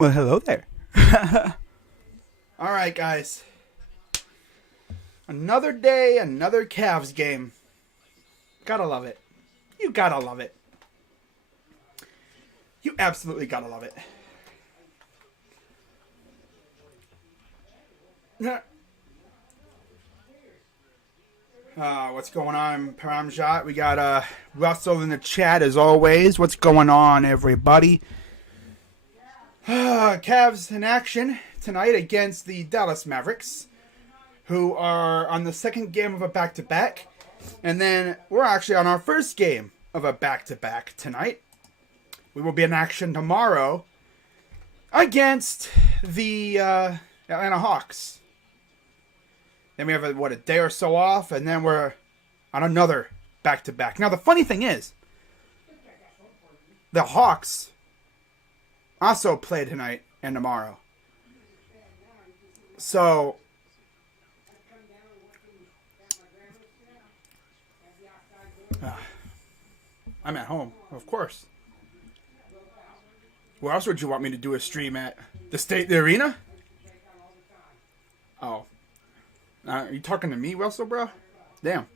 Well, hello there. All right, guys. Another day, another Cavs game. Gotta love it. You gotta love it. You absolutely gotta love it. What's going on, Paramjot? We got Russell in the chat as always. What's going on, everybody? Cavs in action tonight against the Dallas Mavericks, who are on the second game of a back-to-back. And then we're actually on our first game of a back-to-back tonight. We will be in action tomorrow against the Atlanta Hawks. Then we have, a day or so off, and then we're on another back-to-back. Now, the funny thing is, the Hawks also play tonight and tomorrow. So, I'm at home, of course. Where else would you want me to do a stream at? The arena? Oh. Are you talking to me, Russell, bro? Damn.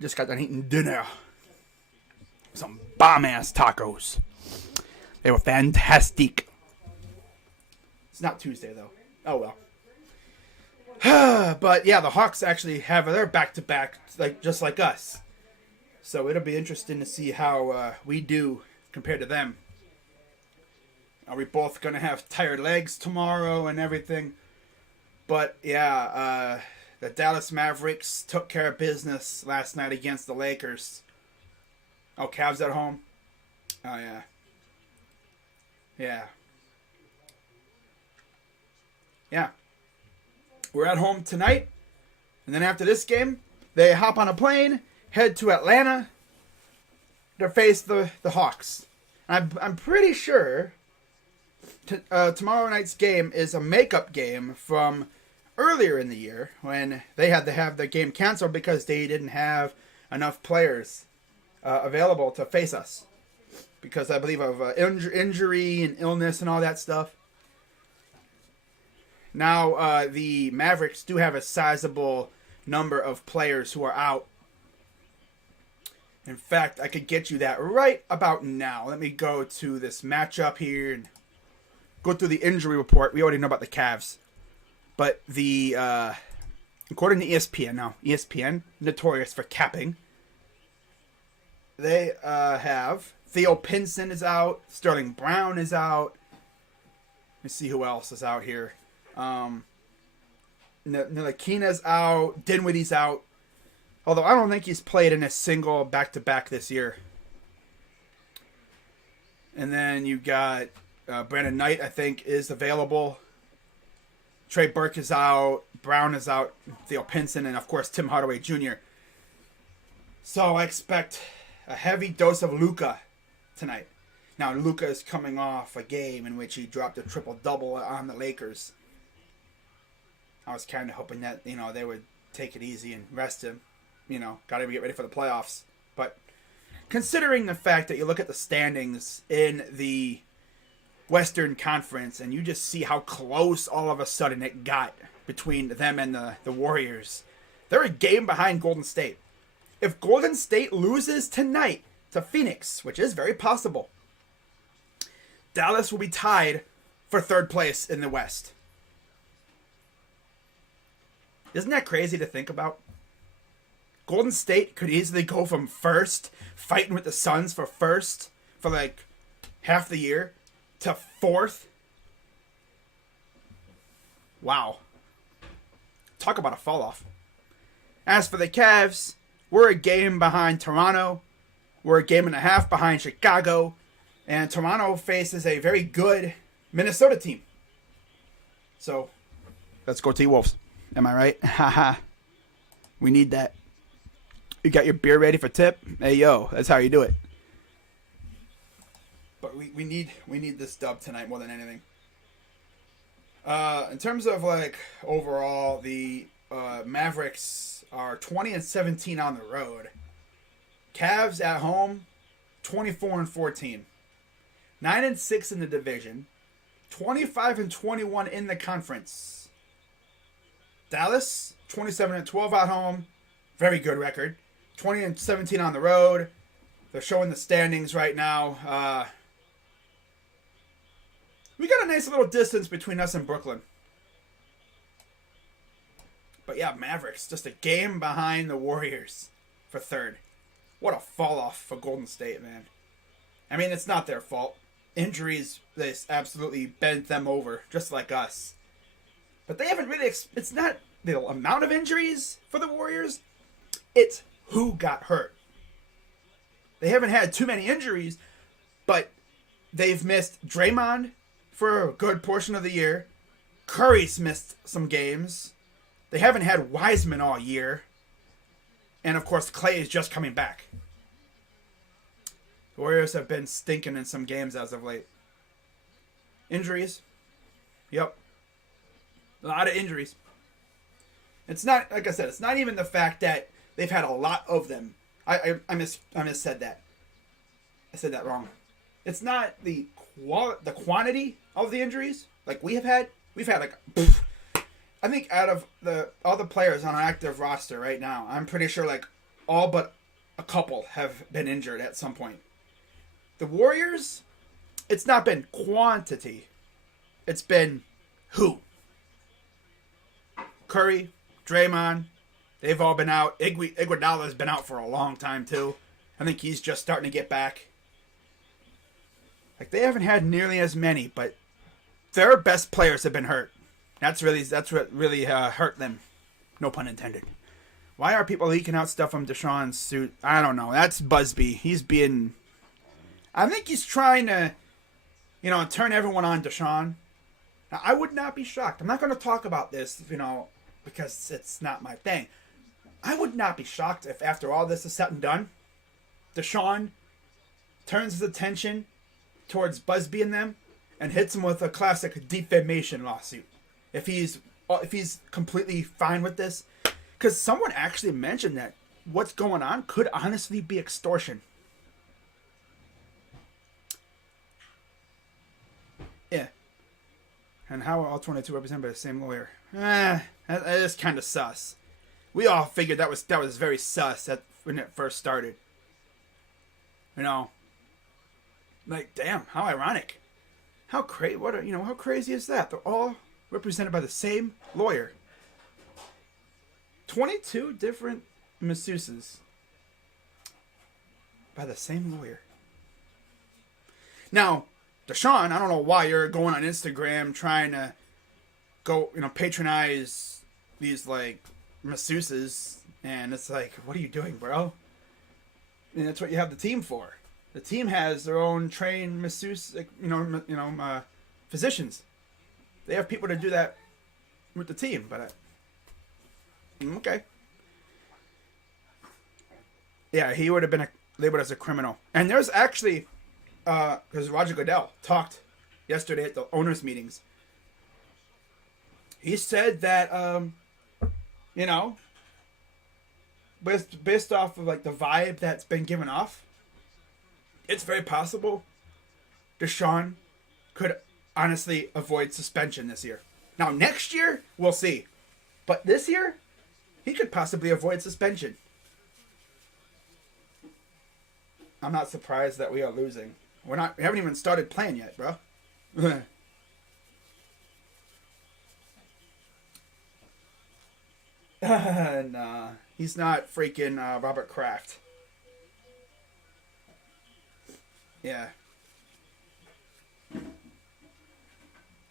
Just got done eating dinner. Some bomb-ass tacos. They were fantastic. It's not Tuesday, though. Oh, well. But, yeah, the Hawks actually have their back-to-back, just like us. So it'll be interesting to see how we do compared to them. Are we both going to have tired legs tomorrow and everything? But, yeah, the Dallas Mavericks took care of business last night against the Lakers. Oh, Cavs at home? Oh, yeah. Yeah. Yeah. We're at home tonight. And then after this game, they hop on a plane, head to Atlanta to face the Hawks. I'm pretty sure tomorrow night's game is a makeup game from earlier in the year when they had to have the game canceled because they didn't have enough players available to face us. Because I believe of injury and illness and all that stuff. Now, the Mavericks do have a sizable number of players who are out. In fact, I could get you that right about now. Let me go to this matchup here and go through the injury report. We already know about the Cavs. But according to ESPN, now, ESPN, notorious for capping, they have Theo Pinson is out, Sterling Brown is out. Let me see who else is out here. Ntilikina's out, Dinwiddie's out. Although I don't think he's played in a single back-to-back this year. And then you got Brandon Knight, I think, is available. Trey Burke is out. Brown is out. Theo Pinson, and of course Tim Hardaway Jr. So I expect a heavy dose of Luka tonight. Now Luka is coming off a game in which he dropped a triple-double on the Lakers. I was kind of hoping that they would take it easy and rest him. Got to get ready for the playoffs. But considering the fact that you look at the standings in the Western Conference and you just see how close all of a sudden it got between them and the Warriors, they're a game behind Golden State. If Golden State loses tonight to Phoenix, which is very possible, Dallas will be tied for third place in the West. Isn't that crazy to think about? Golden State could easily go from first, fighting with the Suns for first for like half the year, to fourth. Wow. Talk about a fall off. As for the Cavs, we're a game behind Toronto. We're a game and a half behind Chicago. And Toronto faces a very good Minnesota team. So, let's go T-Wolves. Am I right? Haha. We need that. You got your beer ready for tip? Hey, yo, that's how you do it. But we need this dub tonight more than anything. In terms of overall, the Mavericks are 20-17 on the road. Cavs at home, 24-14. 9-6 in the division, 25-21 in the conference. Dallas, 27-12 at home, very good record. 20-17 on the road. They're showing the standings right now. We got a nice little distance between us and Brooklyn. But yeah, Mavericks, just a game behind the Warriors for third. What a fall off for Golden State, man. I mean, it's not their fault. Injuries, they absolutely bent them over, just like us. But they haven't really... It's not the amount of injuries for the Warriors. It's who got hurt. They haven't had too many injuries, but they've missed Draymond for a good portion of the year. Curry's missed some games. They haven't had Wiseman all year. And, of course, Clay is just coming back. The Warriors have been stinking in some games as of late. Injuries. Yep. A lot of injuries. It's not, like I said, it's not even the fact that they've had a lot of them. I missaid that. I said that wrong. It's not the quantity of the injuries like we have had. We've had like... I think out of all the players on an active roster right now, I'm pretty sure like all but a couple have been injured at some point. The Warriors, it's not been quantity. It's been who? Curry, Draymond, they've all been out. Iguodala's been out for a long time too. I think he's just starting to get back. Like they haven't had nearly as many, but their best players have been hurt. That's what really hurt them. No pun intended. Why are people leaking out stuff from Deshaun's suit? I don't know. That's Busby. I think he's trying to, turn everyone on Deshaun. Now, I would not be shocked. I'm not going to talk about this, because it's not my thing. I would not be shocked if after all this is said and done, Deshaun turns his attention towards Busby and them and hits him with a classic defamation lawsuit. If he's completely fine with this. Because someone actually mentioned that what's going on could honestly be extortion. Yeah. And how are all 22 represented by the same lawyer? That is kind of sus. We all figured that was very sus when it first started. Like, damn, how ironic. How crazy is that? They're all represented by the same lawyer. 22 different masseuses by the same lawyer. Now, Deshaun, I don't know why you're going on Instagram trying to go, patronize these, like, masseuses. And it's like, what are you doing, bro? And that's what you have the team for. The team has their own trained masseuse, physicians. They have people to do that with the team, but okay. Yeah, he would have been labeled as a criminal. And there's actually, because Roger Goodell talked yesterday at the owners' meetings. He said that, based off of like the vibe that's been given off, it's very possible Deshaun could honestly avoid suspension this year. Now, next year, we'll see. But this year, he could possibly avoid suspension. I'm not surprised that we are losing. We haven't even started playing yet, bro. Nah, he's not freaking Robert Kraft. Yeah.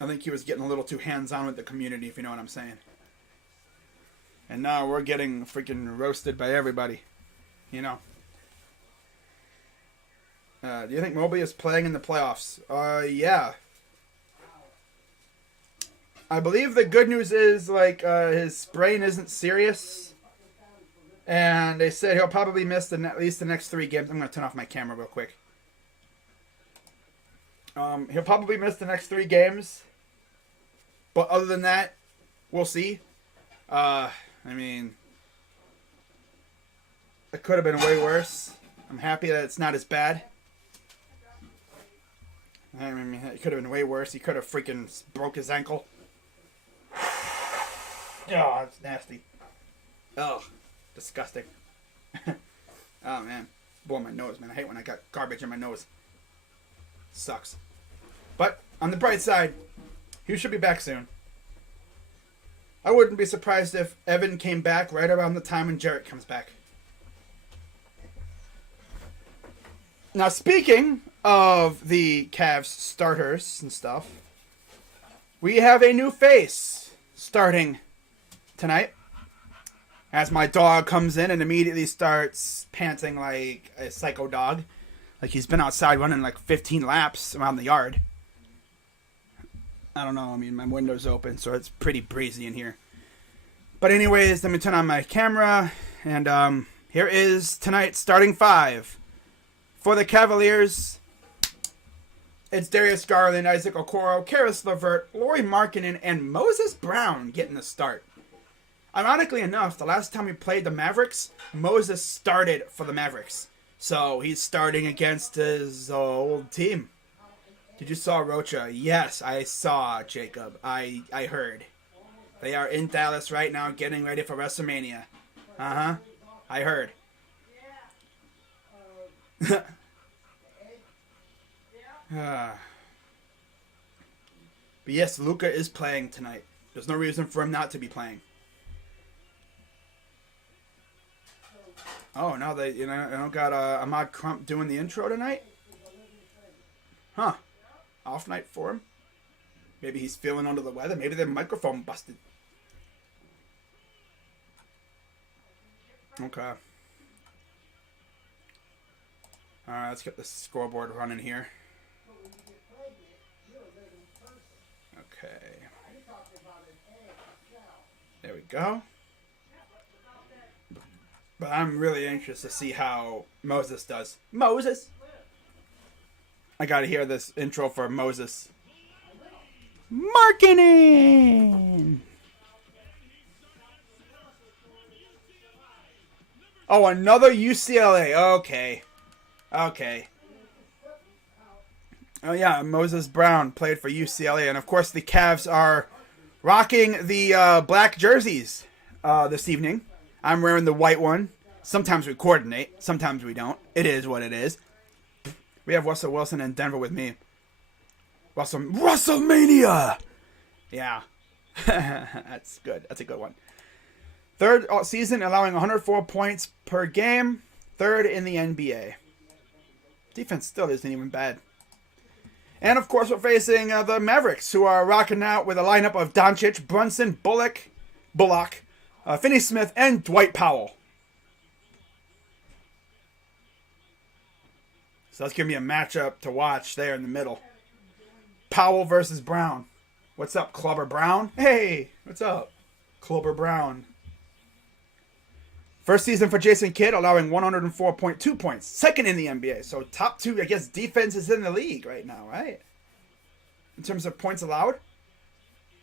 I think he was getting a little too hands-on with the community, if you know what I'm saying. And now we're getting freaking roasted by everybody. Do you think Mobley is playing in the playoffs? Yeah. I believe the good news is, his sprain isn't serious. And they said he'll probably miss at least the next 3 games. I'm going to turn off my camera real quick. He'll probably miss the next 3 games. But other than that, we'll see. It could have been way worse. I'm happy that it's not as bad. I mean, it could have been way worse. He could have freaking broke his ankle. Oh, it's nasty. Oh, disgusting. Oh, man. Blowing my nose, man. I hate when I got garbage in my nose. Sucks. But, on the bright side, he should be back soon. I wouldn't be surprised if Evan came back right around the time when Jarrett comes back. Now, speaking of the Cavs starters and stuff, we have a new face starting tonight. As my dog comes in and immediately starts panting like a psycho dog. Like he's been outside running like 15 laps around the yard. I don't know. I mean, my window's open, so it's pretty breezy in here. But anyways, let me turn on my camera. And here is tonight's starting five. For the Cavaliers, it's Darius Garland, Isaac Okoro, Karis LeVert, Lauri Markkanen, and Moses Brown getting the start. Ironically enough, the last time we played the Mavericks, Moses started for the Mavericks. So he's starting against his old team. Did you saw Rocha? Yes, I saw, Jacob. I heard. They are in Dallas right now getting ready for WrestleMania. Uh-huh. I heard. But yes, Luka is playing tonight. There's no reason for him not to be playing. Oh, no, they don't got Ahmad Crump doing the intro tonight? Huh. Off night for him? Maybe he's feeling under the weather. Maybe the microphone busted. Okay. Alright, let's get the scoreboard running here. Okay. There we go. But I'm really anxious to see how Moses does. Moses! I gotta hear this intro for Moses. Markkanen! Oh, another UCLA. Okay. Oh, yeah, Moses Brown played for UCLA. And, of course, the Cavs are rocking the black jerseys this evening. I'm wearing the white one. Sometimes we coordinate. Sometimes we don't. It is what it is. We have Russell Wilson in Denver with me. WrestleMania! Yeah. That's good. That's a good one. Third season, allowing 104 points per game. Third in the NBA. Defense still isn't even bad. And, of course, we're facing the Mavericks, who are rocking out with a lineup of Doncic, Brunson, Bullock, Finney-Smith, and Dwight Powell. So that's giving me a matchup to watch there in the middle. Powell versus Brown. What's up, Clubber Brown? Hey, what's up, Clubber Brown? First season for Jason Kidd, allowing 104.2 points. Second in the NBA. So top two, I guess, defenses in the league right now, right? In terms of points allowed.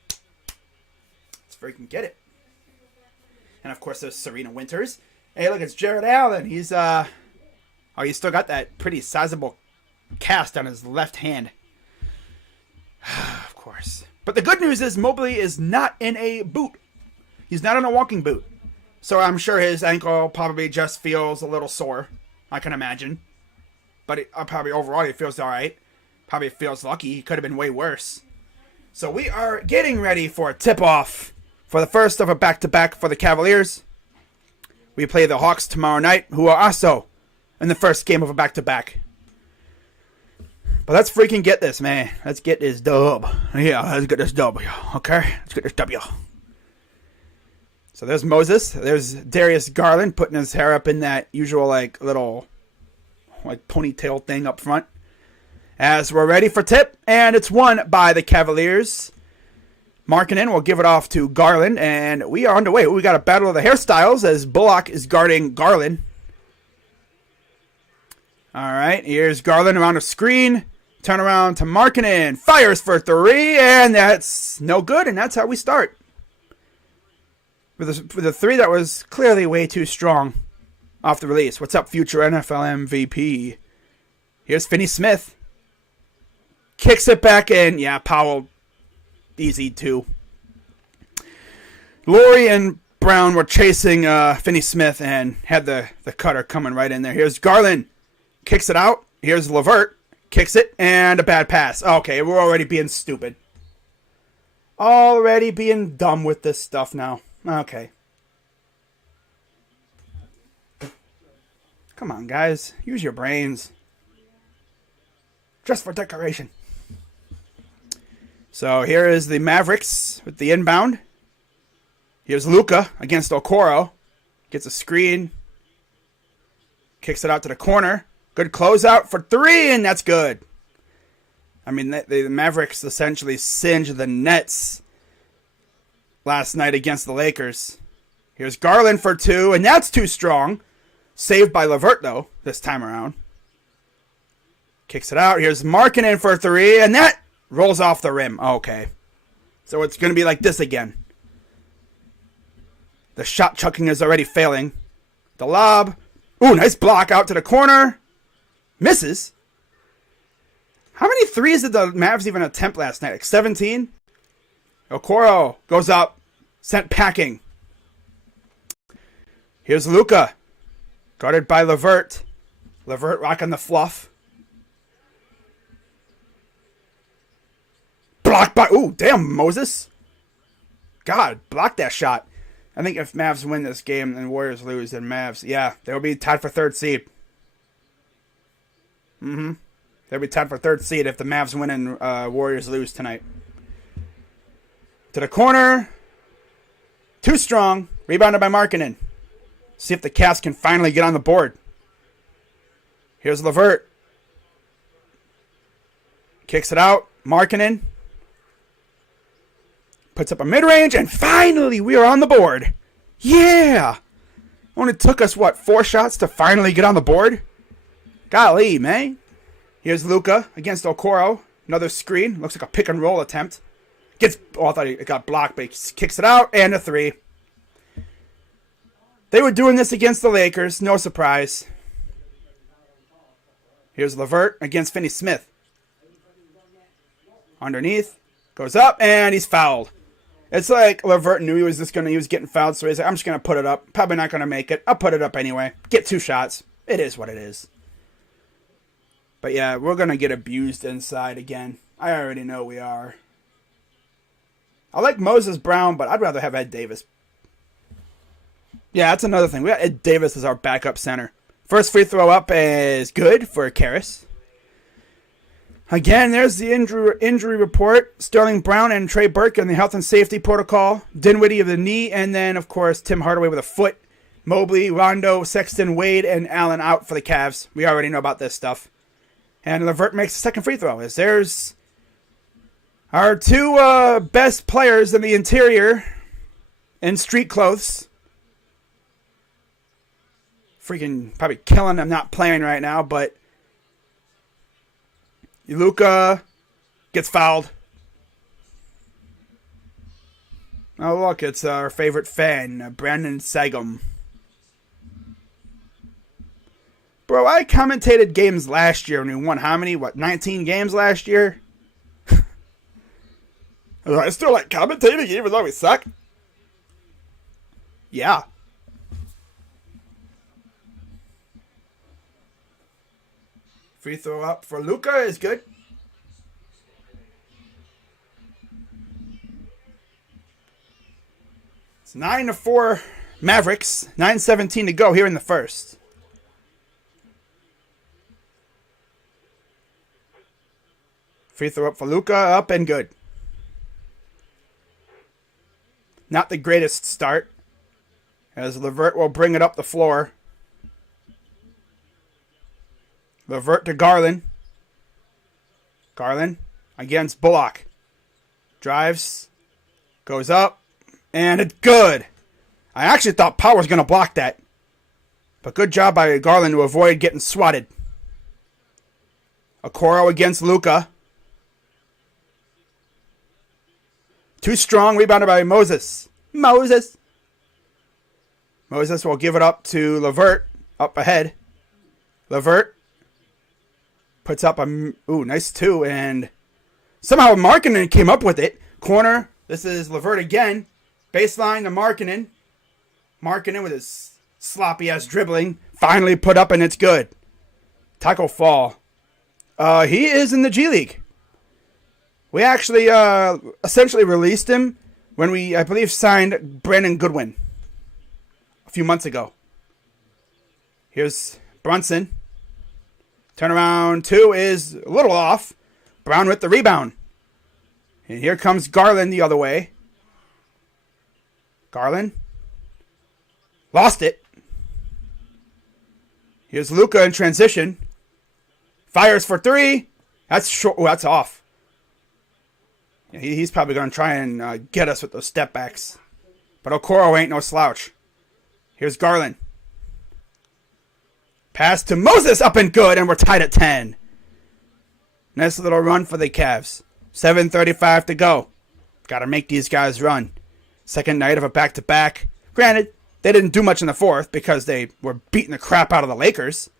Let's freaking get it. And, of course, there's Serena Winters. Hey, look, it's Jared Allen. He's, oh, he's still got that pretty sizable cast on his left hand. Of course. But the good news is Mobley is not in a boot. He's not in a walking boot. So I'm sure his ankle probably just feels a little sore. I can imagine. But probably overall he feels all right. Probably feels lucky. He could have been way worse. So we are getting ready for a tip-off for the first of a back-to-back for the Cavaliers. We play the Hawks tomorrow night, who are also in the first game of a back-to-back. But let's freaking get this, man. Let's get this dub. Yeah, let's get this W. Okay? Let's get this W. So there's Moses. There's Darius Garland putting his hair up in that usual, like, little, like, ponytail thing up front. As we're ready for tip, and it's won by the Cavaliers. Markkanen will give it off to Garland, and we are underway. We got a battle of the hairstyles as Bullock is guarding Garland. All right, here's Garland around the screen. Turn around to Markkanen. Fires for three, and that's no good, and that's how we start. With a three that was clearly way too strong off the release. What's up, future NFL MVP? Here's Finney-Smith. Kicks it back in. Yeah, Powell, easy too. Laurie and Brown were chasing Finney Smith and had the cutter coming right in there. Here's Garland. Kicks it out. Here's LeVert. Kicks it. And a bad pass. Okay, we're already being stupid. Already being dumb with this stuff now. Okay. Come on, guys. Use your brains. Just for decoration. So here is the Mavericks with the inbound. Here's Luka against Okoro. Gets a screen. Kicks it out to the corner. Good closeout for three, and that's good. I mean, the Mavericks essentially singed the Nets last night against the Lakers. Here's Garland for two, and that's too strong. Saved by LeVert, though, this time around. Kicks it out. Here's Markkanen for three, and that rolls off the rim. Okay. So it's going to be like this again. The shot chucking is already failing. The lob. Ooh, nice block out to the corner. Misses. How many threes did the Mavs even attempt last night? Like 17? Okoro goes up. Sent packing. Here's Luka. Guarded by LeVert. LeVert rocking the fluff. Blocked by... Ooh, damn, Moses. God, blocked that shot. I think if Mavs win this game and Warriors lose, then Mavs, yeah, they'll be tied for third seed. They'll be tied for third seed if the Mavs win and Warriors lose tonight. To the corner. Too strong. Rebounded by Markkanen. See if the Cavs can finally get on the board. Here's LeVert. Kicks it out. Markkanen. Puts up a mid-range, and finally we are on the board. Yeah! Only took us, 4 shots to finally get on the board? Golly, man. Here's Luka against Okoro. Another screen. Looks like a pick-and-roll attempt. I thought it got blocked, but he kicks it out, and a 3. They were doing this against the Lakers. No surprise. Here's LeVert against Finney Smith. Underneath. Goes up, and he's fouled. It's like LeVert knew he was getting fouled, so he's like, I'm just going to put it up. Probably not going to make it. I'll put it up anyway. Get 2 shots. It is what it is. But yeah, we're going to get abused inside again. I already know we are. I like Moses Brown, but I'd rather have Ed Davis. Yeah, that's another thing. We got Ed Davis as our backup center. First free throw up is good for Karras. Again, there's the injury report. Sterling Brown and Trey Burke in the health and safety protocol. Dinwiddie of the knee. And then, of course, Tim Hardaway with a foot. Mobley, Rondo, Sexton, Wade, and Allen out for the Cavs. We already know about this stuff. And LeVert makes the second free throw. There's our 2 best players in the interior in street clothes. Freaking probably killing them not playing right now, but... Luka gets fouled. Oh, look, it's our favorite fan, Brandon Sagum. Bro, I commentated games last year and we won how many? 19 games last year? I still like commentating even though we suck? Yeah. Free throw up for Luka is good. It's 9-4 Mavericks. 9:17 to go here in the first. Free throw up for Luka, up and good. Not the greatest start, as LeVert will bring it up the floor. LeVert to Garland. Garland against Bullock. Drives. Goes up. And it's good. I actually thought Powell was going to block that. But good job by Garland to avoid getting swatted. Okoro against Luka. Too strong. Rebounded by Moses. Moses will give it up to LeVert. Up ahead. LeVert. Puts up a nice 2, and Somehow Markkanen came up with it. Corner. This is LeVert again. Baseline to Markkanen. Markkanen with his sloppy-ass dribbling. Finally put up, and it's good. Taco Fall. He is in the G League. We actually essentially released him when we, I believe, signed Brandon Goodwin a few months ago. Here's Brunson. Turnaround 2 is a little off. Brown with the rebound. And here comes Garland the other way. Garland. Lost it. Here's Luka in transition. Fires for 3. That's short. Oh, that's off. Yeah, he's probably going to try and get us with those step backs. But Okoro ain't no slouch. Here's Garland. Pass to Moses, up and good, and we're tied at 10. Nice little run for the Cavs. 7:35 to go. Got to make these guys run. Second night of a back-to-back. Granted, they didn't do much in the fourth because they were beating the crap out of the Lakers.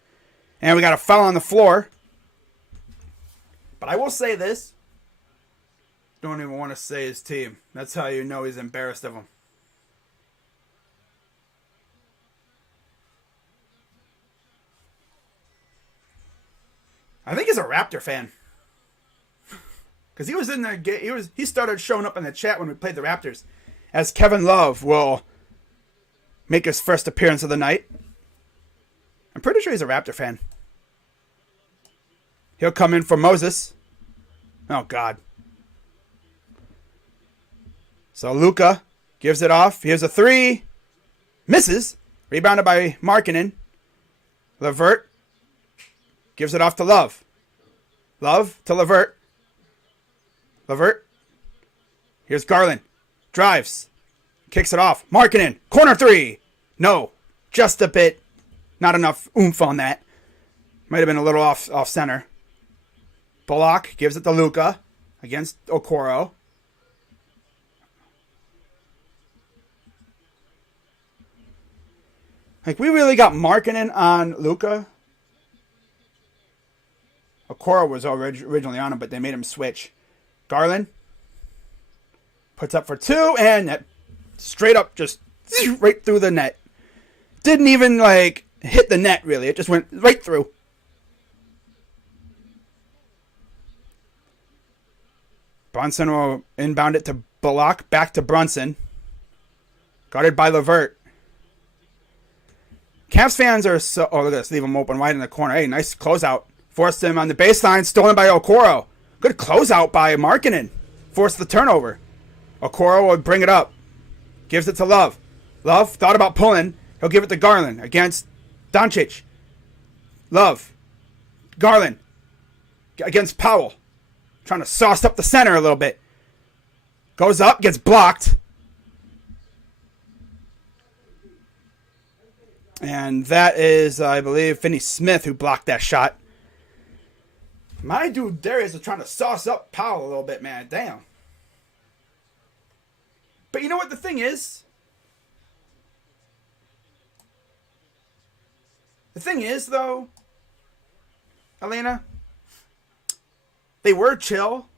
And we got a foul on the floor. But I will say this. Don't even want to say his team. That's how you know he's embarrassed of them. I think he's a Raptor fan. Because he was in the game. He started showing up in the chat when we played the Raptors. As Kevin Love will make his first appearance of the night. I'm pretty sure he's a Raptor fan. He'll come in for Moses. Oh, God. So Luka gives it off. Here's a 3. Misses. Rebounded by Markkanen. LeVert gives it off to Love. Love to LeVert. LeVert. Here's Garland. Drives. Kicks it off. Markkanen. Corner 3. No. Just a bit. Not enough oomph on that. Might have been a little off center. Bullock gives it to Luka against Okoro. Like, we really got Markkanen on Luka. Okoro was originally on him, but they made him switch. Garland puts up for 2, and that straight up just right through the net. Didn't even, like, hit the net, really. It just went right through. Brunson will inbound it to Bullock. Back to Brunson. Guarded by LeVert. Cavs fans are so... Oh, look at this. Leave him open wide in the corner. Hey, nice closeout. Forced him on the baseline. Stolen by Okoro. Good closeout by Markkanen. Forced the turnover. Okoro will bring it up. Gives it to Love. Love thought about pulling. He'll give it to Garland against Doncic. Love. Garland against Powell. Trying to sauce up the center a little bit. Goes up. Gets blocked. And that is, I believe, Finney Smith who blocked that shot. My dude Darius is trying to sauce up Powell a little bit, man. Damn. But you know what the thing is? The thing is, though, Elena, they were chill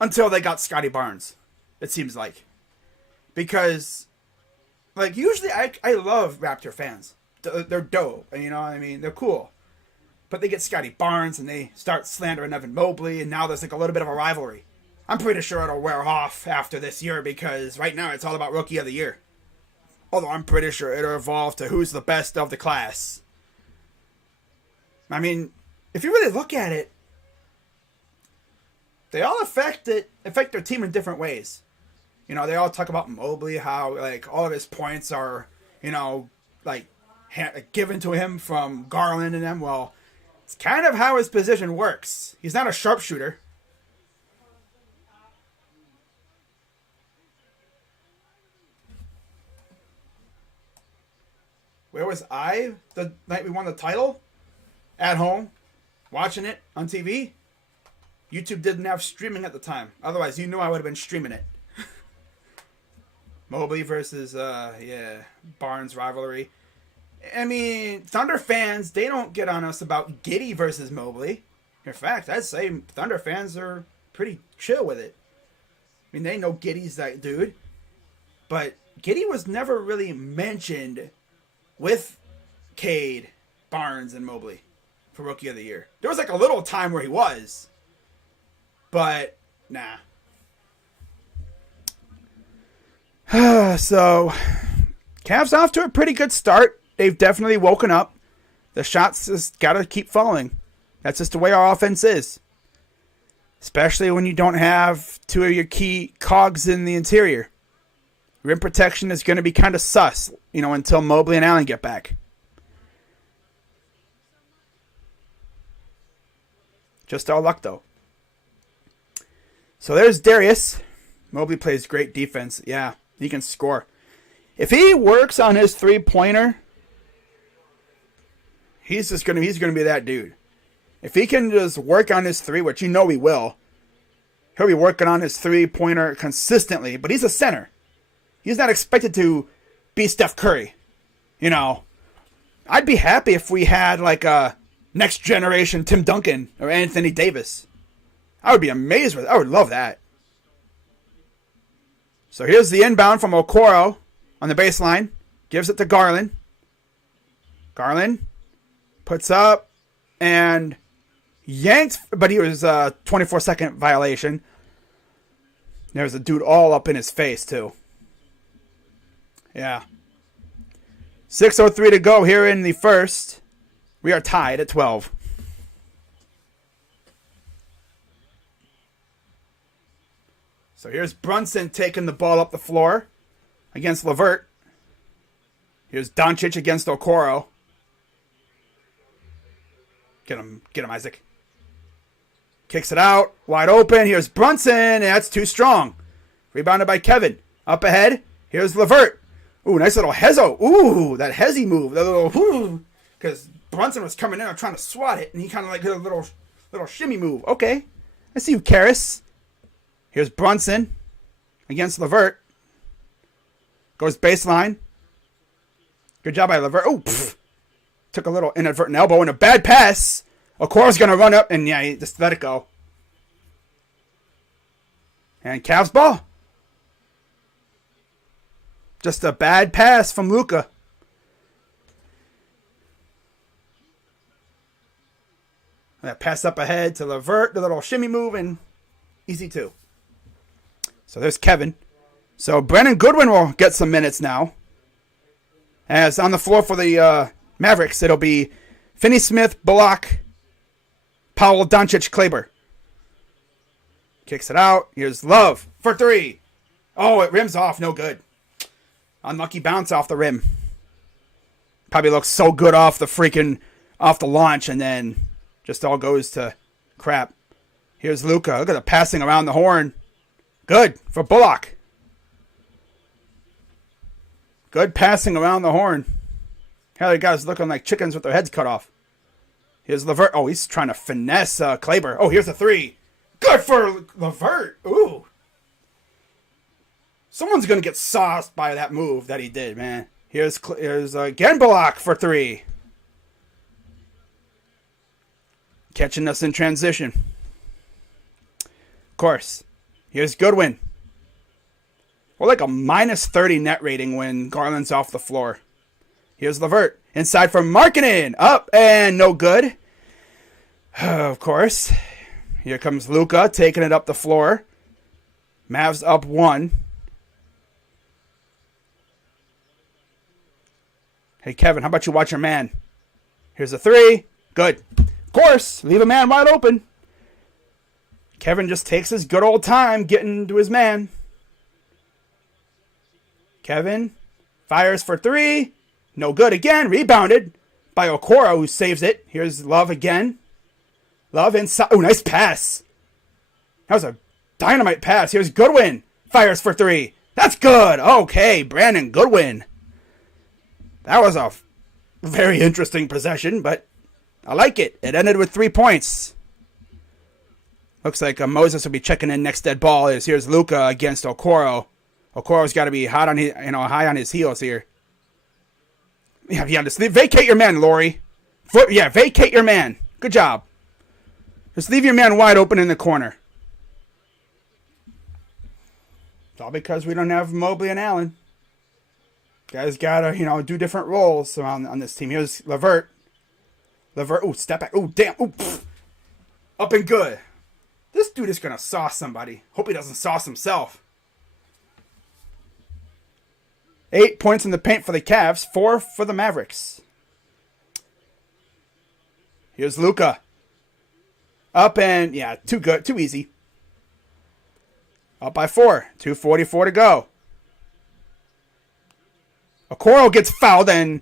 until they got Scotty Barnes, it seems like. Because... Like, usually I love Raptor fans. They're dope. And, you know what I mean? They're cool. But they get Scotty Barnes and they start slandering Evan Mobley. And now there's like a little bit of a rivalry. I'm pretty sure it'll wear off after this year because right now it's all about Rookie of the Year. Although I'm pretty sure it'll evolve to who's the best of the class. I mean, if you really look at it, they all affect their team in different ways. You know, they all talk about Mobley, how, like, all of his points are, you know, like, given to him from Garland and them. Well, it's kind of how his position works. He's not a sharpshooter. Where was I the night we won the title? At home, watching it on TV. YouTube didn't have streaming at the time. Otherwise, you knew I would have been streaming it. Mobley versus, Barnes rivalry. I mean, Thunder fans, they don't get on us about Giddey versus Mobley. In fact, I'd say Thunder fans are pretty chill with it. I mean, they know Giddey's that dude. But Giddey was never really mentioned with Cade, Barnes, and Mobley for Rookie of the Year. There was like a little time where he was. But, nah. So, Cavs off to a pretty good start. They've definitely woken up. The shots just got to keep falling. That's just the way our offense is. Especially when you don't have two of your key cogs in the interior. Rim protection is going to be kind of sus, until Mobley and Allen get back. Just our luck, though. So there's Darius. Mobley plays great defense. Yeah, he can score. If he works on his three-pointer, he's going to be that dude. If he can just work on his three, which he will, he'll be working on his three-pointer consistently. But he's a center. He's not expected to be Steph Curry. I'd be happy if we had like a next generation Tim Duncan or Anthony Davis. I would be amazed with it. I would love that. So here's the inbound from Okoro on the baseline. Gives it to Garland. Garland puts up and yanked, but he was a 24-second violation. There's a dude all up in his face, too. Yeah. 6:03 to go here in the first. We are tied at 12. So here's Brunson taking the ball up the floor against LeVert. Here's Doncic against Okoro. Get him, Isaac. Kicks it out, wide open. Here's Brunson, and that's too strong. Rebounded by Kevin. Up ahead, here's LeVert. Ooh, nice little Hezo. Ooh, that Hezzy move. That little, because Brunson was coming in and trying to swat it, and he kind of like did a little shimmy move. Okay, I see you, Karras. Here's Brunson against LeVert. Goes baseline. Good job by LeVert. Oh, took a little inadvertent elbow and a bad pass. Okoro's going to run up, and yeah, he just let it go. And Cavs ball. Just a bad pass from Luka. That pass up ahead to LeVert, the little shimmy move, and easy too. So there's Kevin. So Brandon Goodwin will get some minutes now. As on the floor for the Mavericks, it'll be Finney-Smith, Bullock, Powell, Doncic, Kleber. Kicks it out. Here's Love for three. Oh, it rims off. No good. Unlucky bounce off the rim. Probably looks so good off the launch, and then just all goes to crap. Here's Luka. Look at the passing around the horn. Good for Bullock. Good passing around the horn. Hell, the guys looking like chickens with their heads cut off. Here's LeVert. Oh, he's trying to finesse Kleber. Oh, here's a three. Good for LeVert. Ooh. Someone's going to get sauced by that move that he did, man. Here's again Bullock for three. Catching us in transition. Of course. Here's Goodwin. We're like a minus 30 net rating when Garland's off the floor. Here's LeVert. Inside for Markkanen. Up and no good. Of course. Here comes Luka taking it up the floor. Mavs up one. Hey, Kevin, how about you watch your man? Here's a three. Good. Of course, leave a man wide open. Kevin just takes his good old time getting to his man. Kevin fires for three. No good again. Rebounded by Okoro, who saves it. Here's Love again. Love inside. Oh, nice pass. That was a dynamite pass. Here's Goodwin. Fires for three. That's good. Okay, Brandon Goodwin. That was a very interesting possession, but I like it. It ended with 3 points. Looks like Moses will be checking in next dead ball. Here's Luka against Okoro. Okoro's got to be hot on high on his heels here. Yeah, just vacate your man, Laurie. Vacate your man. Good job. Just leave your man wide open in the corner. It's all because we don't have Mobley and Allen. Guys gotta, do different roles on this team. Here's LeVert. LeVert, step back. Damn. Up and good. This dude is gonna sauce somebody. Hope he doesn't sauce himself. 8 points in the paint for the Cavs. 4 for the Mavericks. Here's Luka. Up and, too good. Too easy. Up by 4. 2:44 to go. Okoro gets fouled and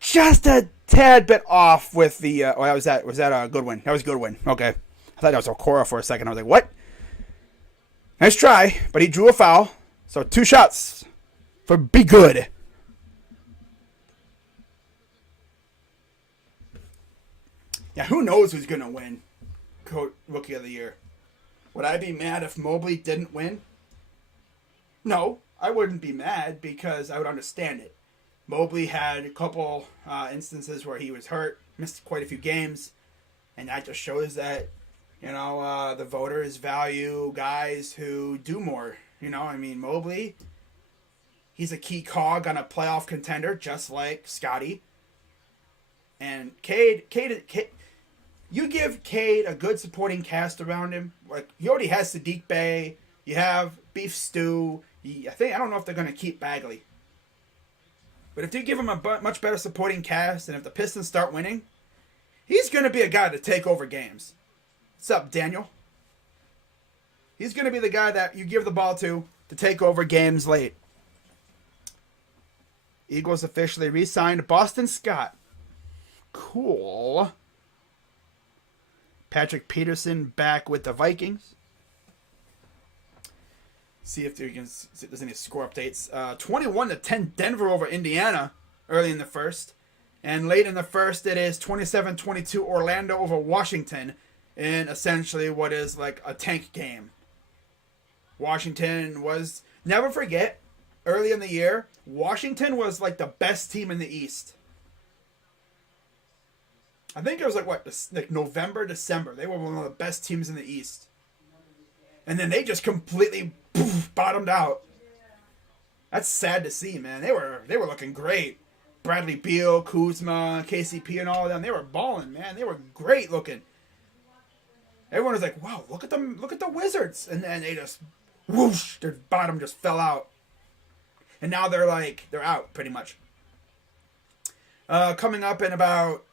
just a tad bit off with the... was that a Goodwin? That was Goodwin. Okay. I thought that was Okoro for a second. I was like, what? Nice try, but he drew a foul. So 2 shots for Be Good. Yeah, who knows who's going to win Rookie of the Year? Would I be mad if Mobley didn't win? No, I wouldn't be mad because I would understand it. Mobley had a couple instances where he was hurt, missed quite a few games, and that just shows that, the voters value guys who do more. Mobley, he's a key cog on a playoff contender, just like Scotty. And Cade, you give Cade a good supporting cast around him. Like, he already has Sadiq Bey. You have Beef Stew. I don't know if they're going to keep Bagley. But if you give him a much better supporting cast, and if the Pistons start winning, he's going to be a guy to take over games. What's up, Daniel? He's going to be the guy that you give the ball to take over games late. Eagles officially re-signed Boston Scott. Cool. Patrick Peterson back with the Vikings. See if there's any score updates. 21-10 Denver over Indiana early in the first. And late in the first, it is 27-22 Orlando over Washington in essentially what is like a tank game. Washington was, never forget, early in the year, Washington was like the best team in the East. I think it was like November, December. They were one of the best teams in the East. And then they just completely bottomed out. That's sad to see, man. They were looking great. Bradley Beal, Kuzma, KCP, and all of them. They were balling, man. They were great looking. Everyone was like, "Wow, look at them! Look at the Wizards!" And then they just whoosh, their bottom just fell out. And now they're out pretty much. Coming up in about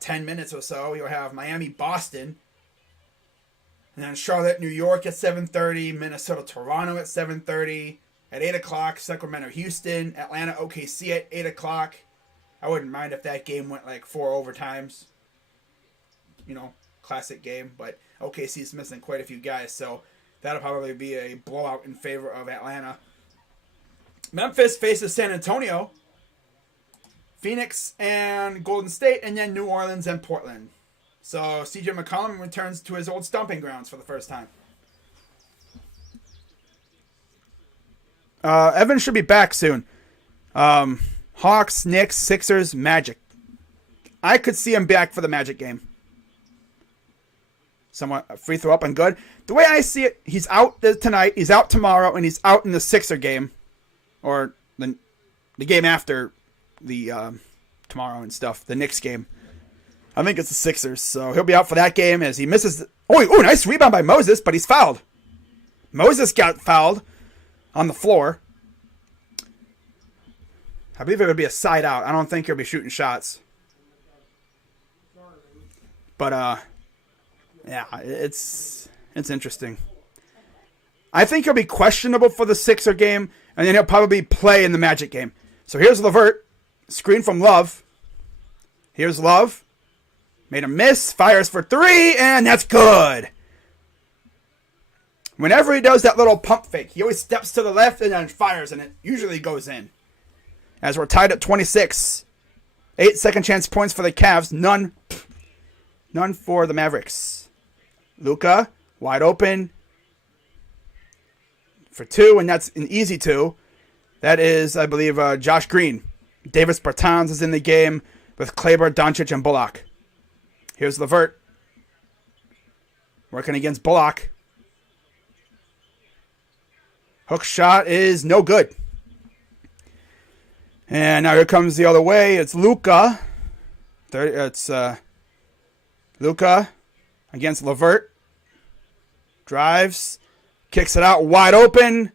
10 minutes or so, you'll have Miami, Boston. And then Charlotte, New York at 7:30. Minnesota, Toronto at 7:30. At 8 o'clock, Sacramento, Houston. Atlanta, OKC at 8 o'clock. I wouldn't mind if that game went 4 overtimes. Classic game. But OKC's missing quite a few guys, so that'll probably be a blowout in favor of Atlanta. Memphis faces San Antonio. Phoenix and Golden State, and then New Orleans and Portland. So CJ McCollum returns to his old stomping grounds for the first time. Evans should be back soon. Hawks, Knicks, Sixers, Magic. I could see him back for the Magic game. Somewhat free throw up and good. The way I see it, he's out tonight, he's out tomorrow, and he's out in the Sixer game. Or the game after the tomorrow and stuff, the Knicks game. I think it's the Sixers, so he'll be out for that game as he misses. Nice rebound by Moses, but he's fouled. Moses got fouled on the floor. I believe it would be a side out. I don't think he'll be shooting shots. But it's interesting. I think he'll be questionable for the Sixer game, and then he'll probably play in the Magic game. So here's LeVert. Screen from Love. Here's Love. Made a miss. Fires for 3, and that's good. Whenever he does that little pump fake, he always steps to the left and then fires, and it usually goes in. As we're tied at 26. 8 second chance points for the Cavs. None for the Mavericks. Luka, wide open. For 2, and that's an easy 2. That is, I believe, Josh Green. Davis Bertans is in the game with Kleber, Doncic, and Bullock. Here's LeVert. Working against Bullock. Hook shot is no good. And now here comes the other way. It's Luka. It's Luka against LeVert. Drives. Kicks it out wide open.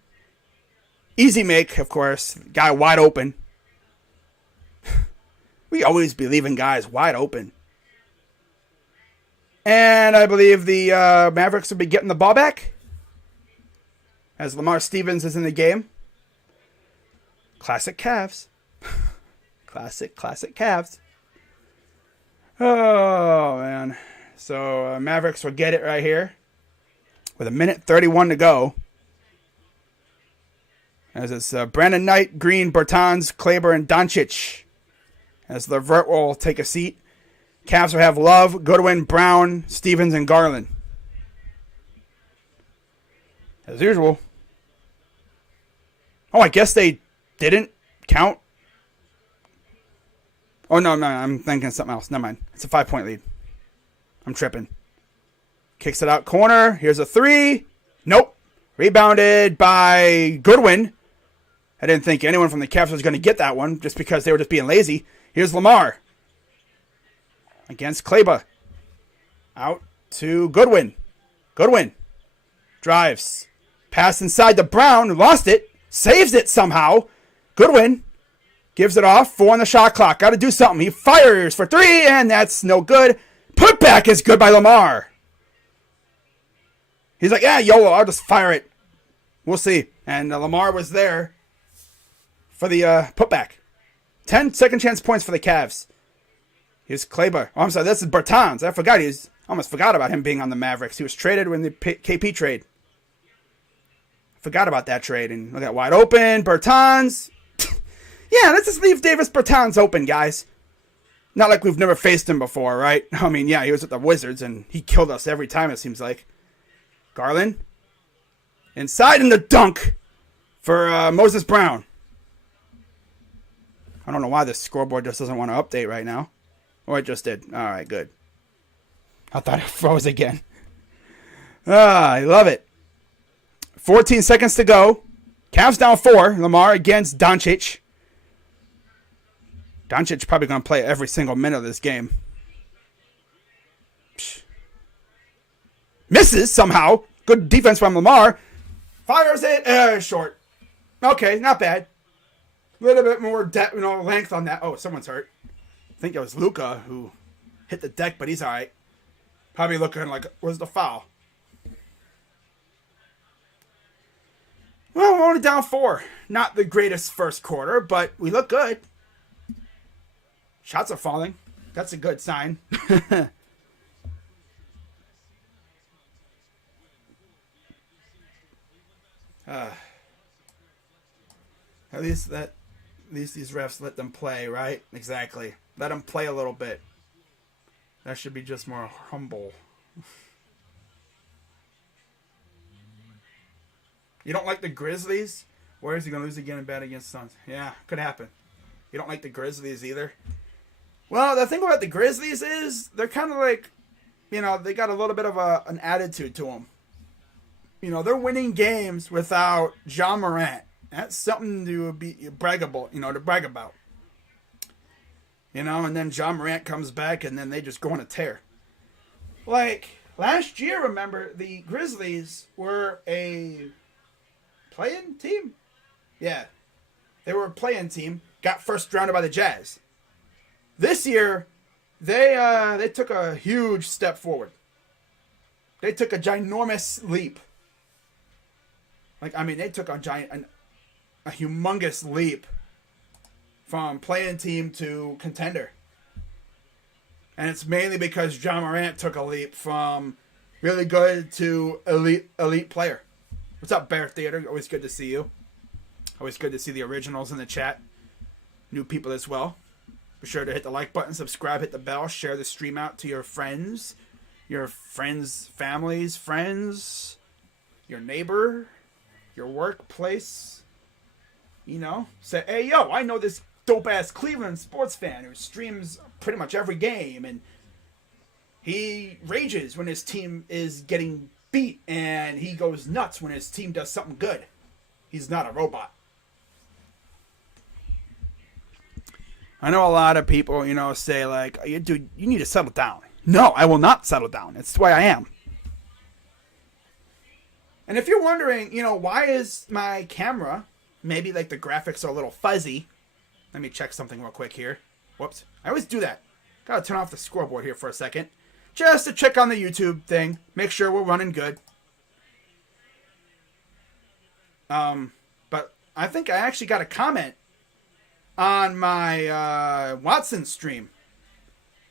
Easy make, of course. Guy wide open. We always be leaving guys wide open. And I believe the Mavericks will be getting the ball back as Lamar Stevens is in the game. Classic Cavs. Classic Cavs. Oh, man. So Mavericks will get it right here with 1:31 to go. As it's Brandon Knight, Green, Bertans, Kleber, and Doncic. As LeVert will take a seat. Cavs will have Love, Goodwin, Brown, Stevens, and Garland. As usual. Oh, I guess they didn't count. Oh, no, I'm thinking something else. Never mind. It's a 5-point lead. I'm tripping. Kicks it out corner. Here's a 3. Nope. Rebounded by Goodwin. I didn't think anyone from the Cavs was going to get that one just because they were just being lazy. Here's Lamar. Against Kleber. Out to Goodwin. Goodwin. Drives. Pass inside to Brown. Lost it. Saves it somehow. Goodwin. Gives it off. 4 on the shot clock. Got to do something. He fires for 3, and that's no good. Putback is good by Lamar. He's like, yeah, YOLO. I'll just fire it. We'll see. And Lamar was there for the putback. 10 second chance points for the Cavs. Here's Kleber. Oh, I'm sorry. This is Bertans. I almost forgot about him being on the Mavericks. He was traded when the KP trade. Forgot about that trade. And look at wide open. Bertans. Yeah, let's just leave Davis Bertans open, guys. Not like we've never faced him before, right? I mean, yeah, he was with the Wizards, and he killed us every time, it seems like. Garland. Inside in the dunk for Moses Brown. I don't know why this scoreboard just doesn't want to update right now. Oh, it just did. All right, good. I thought it froze again. I love it. 14 seconds to go. Cavs down 4. Lamar against Doncic. Doncic probably going to play every single minute of this game. Psh. Misses somehow. Good defense from Lamar. Fires it. Short. Okay, not bad. A little bit more length on that. Oh, someone's hurt. I think it was Luka who hit the deck, but he's all right. Probably looking like, where's the foul? Well, we're only down 4. Not the greatest first quarter, but we look good. Shots are falling. That's a good sign. At least these refs let them play, right? Exactly. Let them play a little bit. That should be just more humble. You don't like the Grizzlies? Where is he going to lose again in bad against Suns? Yeah, could happen. You don't like the Grizzlies either? Well, the thing about the Grizzlies is they're kind of like, they got a little bit of an attitude to them. They're winning games without Ja Morant. That's something to brag about. And then Ja Morant comes back, and then they just go on a tear. Like, last year, remember, the Grizzlies were a play-in team? Yeah. They were a play-in team. Got first rounded by the Jazz. This year, they took a huge step forward. They took a ginormous leap. They took a humongous leap from play-in team to contender. And it's mainly because Ja Morant took a leap from really good to elite player. What's up, Bear Theater? Always good to see you. Always good to see the originals in the chat. New people as well. Be sure to hit the like button, subscribe, hit the bell, share the stream out to your friends, families, friends, your neighbor, your workplace. Say, hey, yo, I know this dope-ass Cleveland sports fan who streams pretty much every game, and he rages when his team is getting beat, and he goes nuts when his team does something good. He's not a robot. I know a lot of people, say like, dude, you need to settle down. No, I will not settle down. It's the way I am. And if you're wondering, why is my camera, maybe like the graphics are a little fuzzy. Let me check something real quick here. Whoops. I always do that. Gotta turn off the scoreboard here for a second. Just to check on the YouTube thing. Make sure we're running good. But I think I actually got a comment on my Watson stream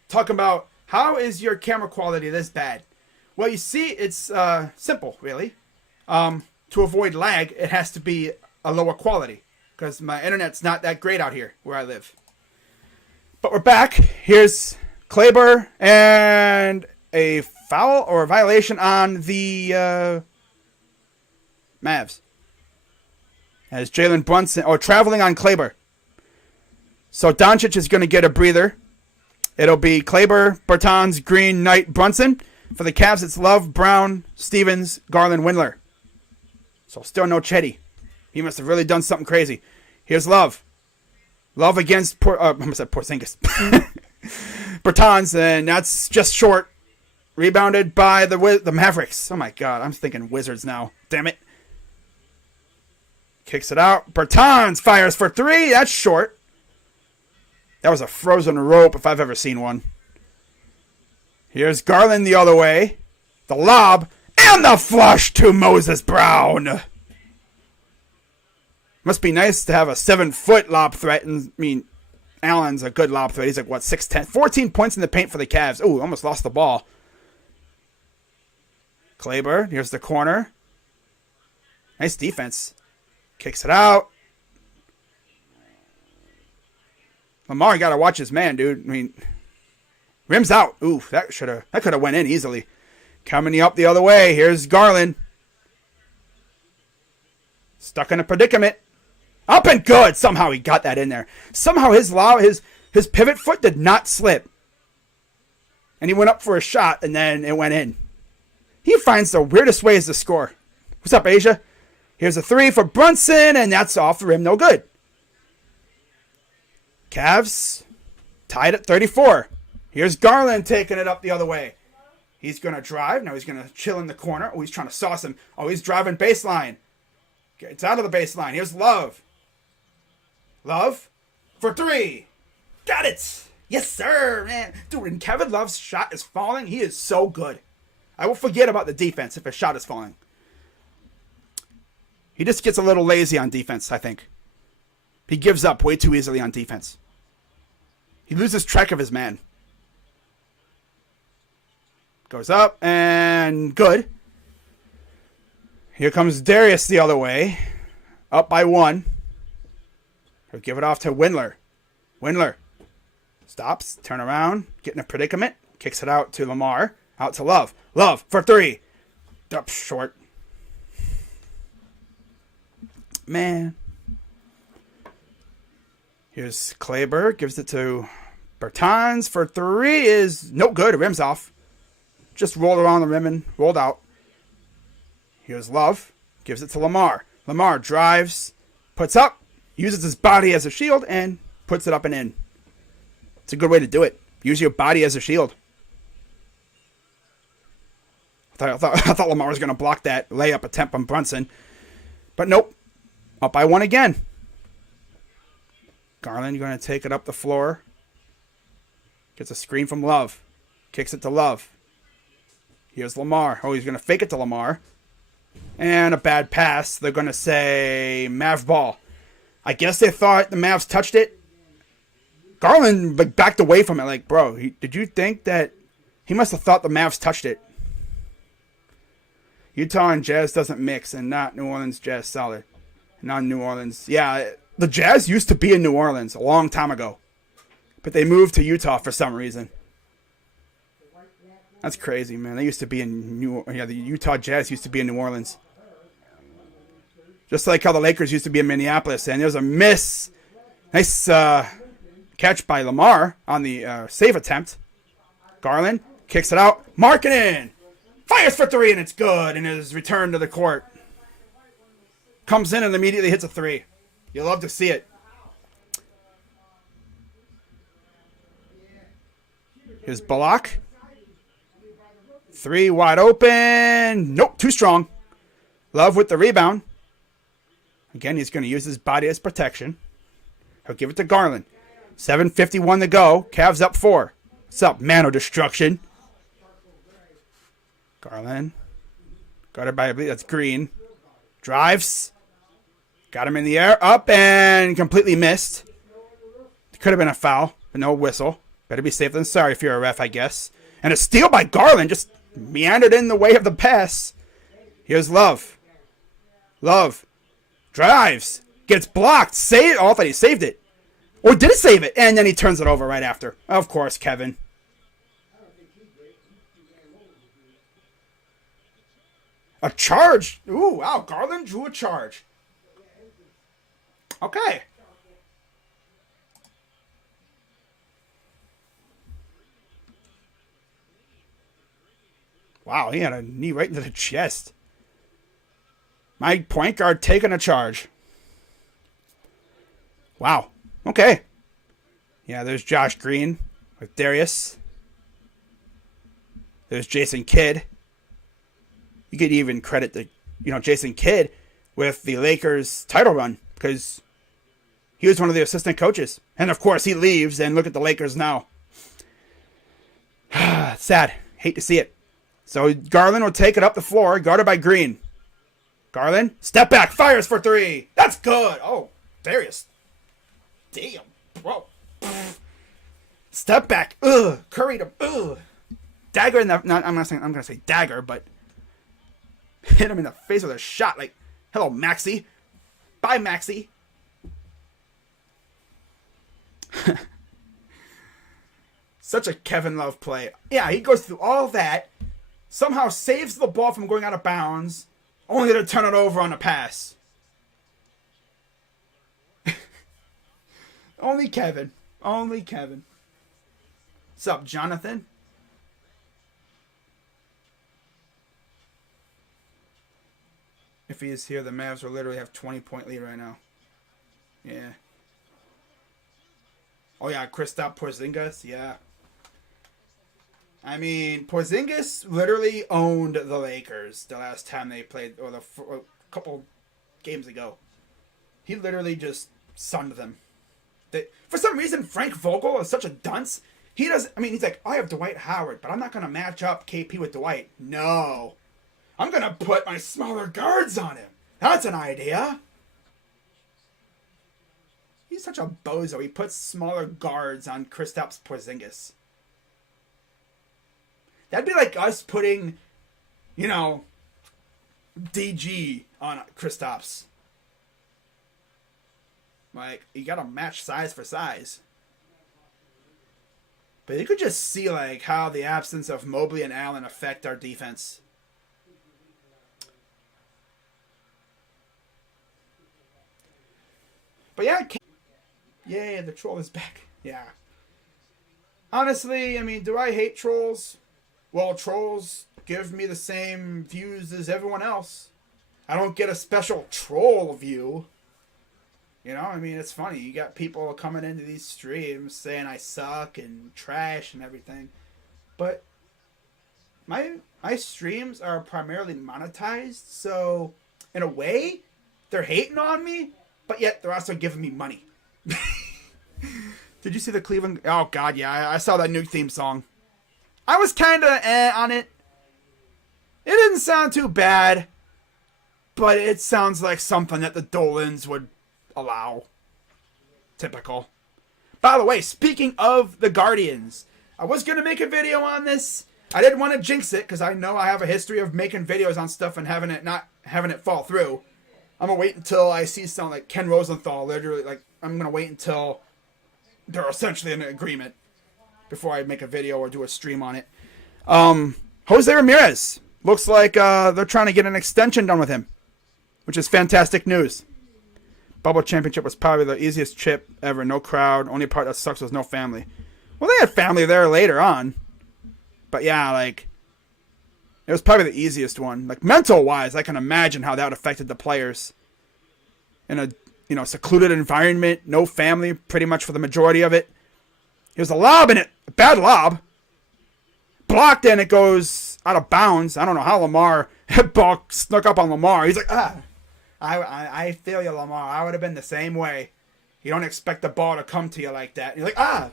talking about how is your camera quality this bad. Well, you see, it's simple, really. To avoid lag, it has to be a lower quality because my internet's not that great out here where I live. But we're back. Here's Kleber and a foul or a violation on the Mavs. As Jalen Brunson, traveling on Kleber. So Doncic is going to get a breather. It'll be Kleber, Bertans, Green, Knight, Brunson. For the Cavs, it's Love, Brown, Stevens, Garland, Windler. So still no Chetty. He must have really done something crazy. Here's Love. Love against Porzingis. Bertans, and that's just short. Rebounded by the Mavericks. Oh my God, I'm thinking Wizards now. Damn it. Kicks it out. Bertans fires for three. That's short. That was a frozen rope if I've ever seen one. Here's Garland the other way. The lob. And the flush to Moses Brown. Must be nice to have a 7-foot lob threat. And, Allen's a good lob threat. He's like, 6'10"? 14 points in the paint for the Cavs. Ooh, almost lost the ball. Kleber. Here's the corner. Nice defense. Kicks it out. Lamar got to watch his man, dude. Rims out. Ooh, that could have went in easily. Coming up the other way. Here's Garland. Stuck in a predicament. Up and good. Somehow he got that in there. Somehow his pivot foot did not slip. And he went up for a shot and then it went in. He finds the weirdest ways to score. What's up, Asia? Here's a three for Brunson, and that's off the rim. No good. Cavs tied at 34. Here's Garland taking it up the other way. He's going to drive. Now he's going to chill in the corner. Oh, he's trying to sauce him. Oh, he's driving baseline. Gets out of the baseline. Here's Love. Love for three. Got it. Yes, sir, man. Dude, when Kevin Love's shot is falling, he is so good. I will forget about the defense if his shot is falling. He just gets a little lazy on defense, I think. He gives up way too easily on defense. He loses track of his man. Goes up and good. Here comes Darius the other way. Up by one. He'll give it off to Windler. Windler stops, turn around, get in a predicament, kicks it out to Lamar, out to Love. Love for three. Up short. Man. Here's Kleber, gives it to Bertans for three is no good. Rim's off. Just rolled around the rim and rolled out. Here's Love, gives it to Lamar. Lamar drives, puts up, uses his body as a shield, and puts it up and in. It's a good way to do it. Use your body as a shield. I thought Lamar was going to block that layup attempt on Brunson. But nope. Up by one again. Garland, you're going to take it up the floor. Gets a screen from Love. Kicks it to Love. Here's Lamar. Oh, he's going to fake it to Lamar. And a bad pass. They're going to say Mav ball. I guess they thought the Mavs touched it. Garland backed away from it bro, did you think that... He must have thought the Mavs touched it. Utah and Jazz doesn't mix, and not New Orleans Jazz solid. Not New Orleans. Yeah, the Jazz used to be in New Orleans a long time ago. But they moved to Utah for some reason. That's crazy, man. They used to be in the Utah Jazz used to be in New Orleans. Just like how the Lakers used to be in Minneapolis. And there's a miss. Nice catch by Lamar on the save attempt. Garland kicks it out. Markkanen fires for three, and it's good. And is returned to the court. Comes in and immediately hits a three. You love to see it. Here's Bullock. Three wide open. Nope, too strong. Love with the rebound. Again, he's going to use his body as protection. He'll give it to Garland. 7:51 to go. Cavs up 4. What's up, Mano Destruction? Garland. Guarded by, I believe that's Green. Drives. Got him in the air. Up and completely missed. Could have been a foul, but no whistle. Better be safe than sorry if you're a ref, I guess. And a steal by Garland. Just meandered in the way of the pass. Here's Love. Love. Drives. Gets blocked. Save. Oh, I thought he saved it. Or did it save it? And then he turns it over right after. Of course, Kevin. A charge. Ooh, wow. Garland drew a charge. Okay. Wow, he had a knee right into the chest. My point guard taking a charge. Wow. Okay. Yeah, there's Josh Green with Darius. There's Jason Kidd. You could even credit the, Jason Kidd with the Lakers title run because he was one of the assistant coaches. And of course he leaves and look at the Lakers now. Sad. Hate to see it. So Garland will take it up the floor, guarded by Green. Garland, step back, fires for three. That's good. Oh, Darius. Damn, bro. Step back. Ugh. Curry to. Ugh. Dagger in the. I'm gonna say dagger, but hit him in the face with a shot. Like, hello, Maxie. Bye, Maxie. Such a Kevin Love play. Yeah, he goes through all that. Somehow saves the ball from going out of bounds, only to turn it over on a pass. Only Kevin. Only Kevin. What's up, Jonathan? If he is here, the Mavs will literally have 20-point lead right now. Yeah. Oh, yeah, Kristaps Porzingis. Yeah. I mean, Porzingis literally owned the Lakers the last time they played, or a couple games ago. He literally just sunned them. For some reason, Frank Vogel is such a dunce. He's like, I have Dwight Howard, but I'm not going to match up KP with Dwight. No. I'm going to put my smaller guards on him. That's an idea. He's such a bozo. He puts smaller guards on Kristaps Porzingis. That'd be like us putting, DG on Kristaps. Like, you gotta match size for size. But you could just see, like, how the absence of Mobley and Allen affect our defense. But yeah, yay, the troll is back. Yeah. Honestly, I mean, do I hate trolls? Well, trolls give me the same views as everyone else. I don't get a special troll view. It's funny. You got people coming into these streams saying I suck and trash and everything. But my streams are primarily monetized, so in a way, they're hating on me, but yet they're also giving me money. Did you see the Cleveland? Oh, God, yeah. I saw that new theme song. I was kind of on it. It didn't sound too bad, but it sounds like something that the Dolans would allow. Typical. By the way, speaking of the Guardians, I was going to make a video on this. I didn't want to jinx it because I know I have a history of making videos on stuff and not having it fall through. I'm going to wait until I see something like Ken Rosenthal. Literally, I'm going to wait until they're essentially in an agreement before I make a video or do a stream on it. Jose Ramirez. Looks like they're trying to get an extension done with him, which is fantastic news. Bubble Championship was probably the easiest trip ever. No crowd. Only part that sucks was no family. Well, they had family there later on. But yeah, it was probably the easiest one. Mental-wise, I can imagine how that affected the players. in a secluded environment, no family, pretty much for the majority of it. There's a lob in it, a bad lob, blocked, and it goes out of bounds. I don't know how Lamar ball snuck up on Lamar. He's like, I feel you, Lamar. I would have been the same way. You don't expect the ball to come to you like that. You're like,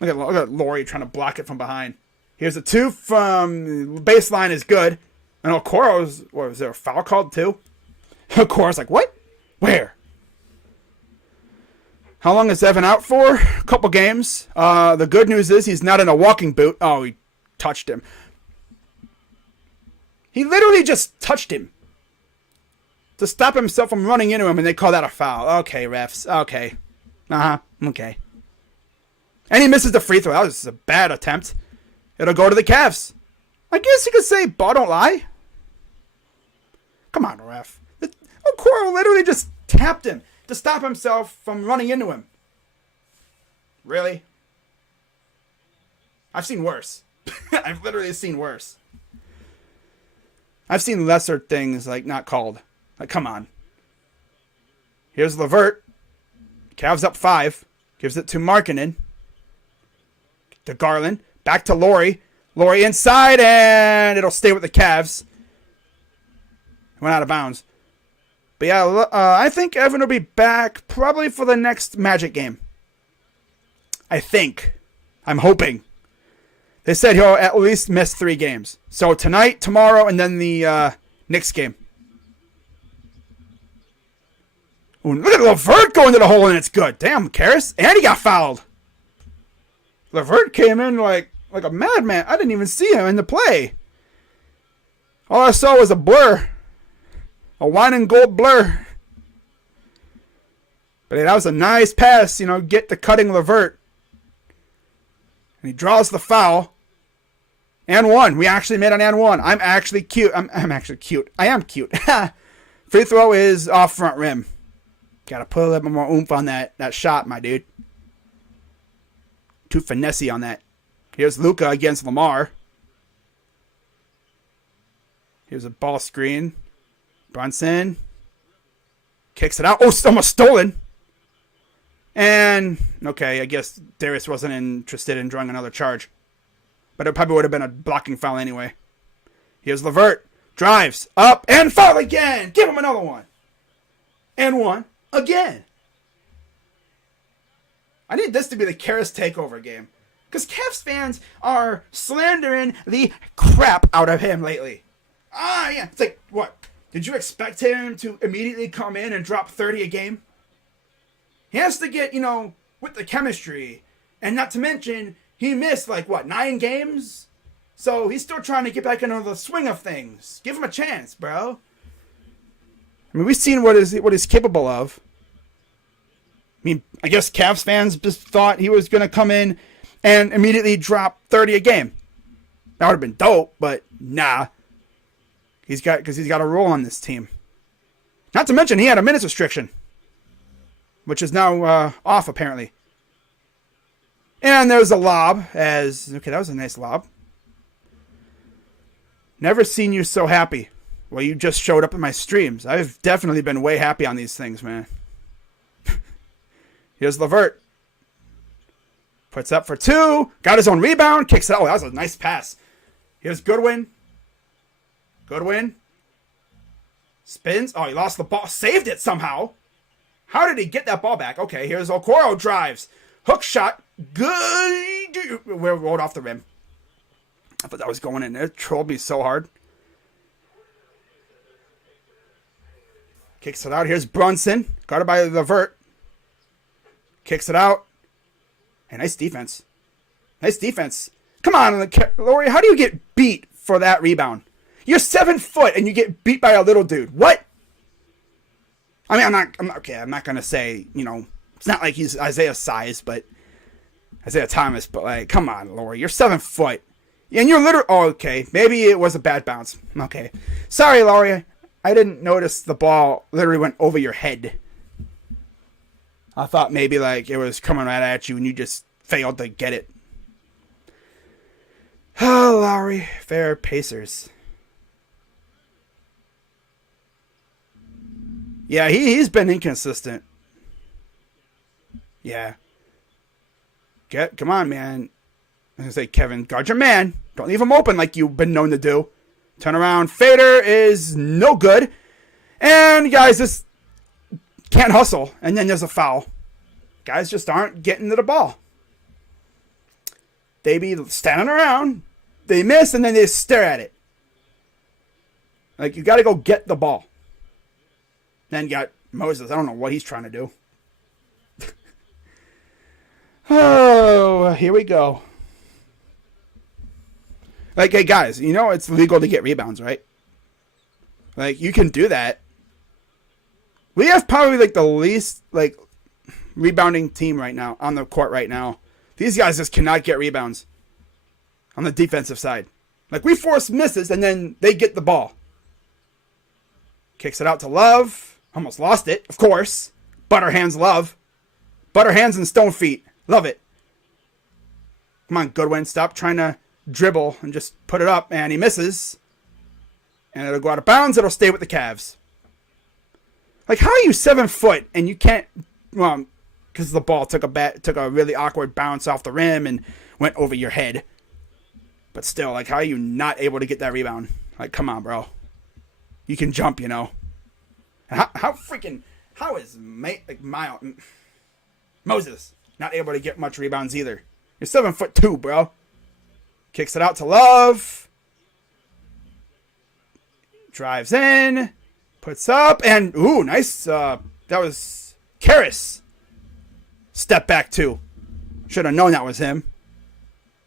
Look at Laurie trying to block it from behind. Here's a 2 from baseline is good. And Okoro's, was there a foul called too? Okoro's like, what? Where? How long is Evan out for? A couple games. The good news is he's not in a walking boot. Oh, he touched him. He literally just touched him to stop himself from running into him, and they call that a foul. Okay, refs. Okay. Okay. And he misses the free throw. That was a bad attempt. It'll go to the Cavs. I guess you could say ball don't lie. Come on, ref. Okoro literally just tapped him to stop himself from running into him. Really? I've seen worse. I've literally seen worse. I've seen lesser things like not called. Like, come on. Here's LeVert. Cavs up 5. Gives it to Markkanen. To Garland. Back to Laurie. Laurie inside, and it'll stay with the Cavs. Went out of bounds. But yeah, I think Evan will be back probably for the next Magic game. I think. I'm hoping. They said he'll at least miss 3 games. So tonight, tomorrow, and then the Knicks game. Ooh, look at LeVert going to the hole, and it's good. Damn, Karras. And he got fouled. LeVert came in like a madman. I didn't even see him in the play. All I saw was a blur. A wine and gold blur. But hey, that was a nice pass, get the cutting LeVert. And he draws the foul. And 1. We actually made an and 1. I'm actually cute. I'm actually cute. I am cute. Free throw is off front rim. Gotta put a little bit more oomph on that shot, my dude. Too finessey on that. Here's Luka against Lamar. Here's a ball screen. Brunson. Kicks it out. Oh, almost stolen. And, okay, I guess Darius wasn't interested in drawing another charge. But it probably would have been a blocking foul anyway. Here's LeVert. Drives. Up. And foul again. Give him another one. And 1. Again. I need this to be the Karras takeover game. Because Cavs fans are slandering the crap out of him lately. Yeah. It's like, what? Did you expect him to immediately come in and drop 30 a game? He has to get, with the chemistry. And not to mention, he missed, 9 games? So he's still trying to get back into the swing of things. Give him a chance, bro. I mean, we've seen what he's capable of. I mean, I guess Cavs fans just thought he was going to come in and immediately drop 30 a game. That would have been dope, but nah. He's got a role on this team. Not to mention he had a minutes restriction, which is now off apparently. And there's a lob that was a nice lob. Never seen you so happy. Well, you just showed up in my streams. I've definitely been way happy on these things, man. Here's LeVert. Puts up for 2. Got his own rebound. Kicks it out. Oh, that was a nice pass. Here's Goodwin. Spins. Oh, he lost the ball. Saved it somehow. How did he get that ball back? Okay, here's Okoro. Drives. Hook shot. Good. We rolled off the rim. I thought that was going in. It trolled me so hard. Kicks it out. Here's Brunson. Guarded by LeVert. Kicks it out. Hey, nice defense. Come on, Laurie. How do you get beat for that rebound? You're 7 foot and you get beat by a little dude. What? I mean, I'm not going to say, it's not like he's Isaiah size, but Isaiah Thomas, but come on, Laurie. You're 7 foot. And you're literally, okay. Maybe it was a bad bounce. Okay. Sorry, Laurie. I didn't notice the ball literally went over your head. I thought maybe it was coming right at you and you just failed to get it. Oh, Lowry. Fair Pacers. Yeah, he's been inconsistent. Yeah. Come on, man. I was gonna say, Kevin, guard your man. Don't leave him open like you've been known to do. Turn around. Fader is no good. And guys just can't hustle. And then there's a foul. Guys just aren't getting to the ball. They be standing around. They miss and then they stare at it. Like, you got to go get the ball. Then you got Moses. I don't know what he's trying to do. Oh, here we go. Like, hey, guys, you know it's legal to get rebounds, right? Like, you can do that. We have probably, like, the least, like, rebounding team right now, on the court right now. These guys just cannot get rebounds on the defensive side. Like, we force misses, and then they get the ball. Kicks it out to Love. Almost lost it, of course. Butter hands Love. Butter hands and stone feet. Love it. Come on, Goodwin. Stop trying to dribble and just put it up. And he misses. And it'll go out of bounds. It'll stay with the Cavs. Like, how are you 7 foot and you can't... Well, because the ball took a really awkward bounce off the rim and went over your head. But still, like, how are you not able to get that rebound? Like, come on, bro. You can jump, you know. How is Moses not able to get much rebounds either? You're 7'2", bro. Kicks it out to Love. Drives in. Puts up. And, ooh, nice. That was Karras. Step back, too. Should have known that was him.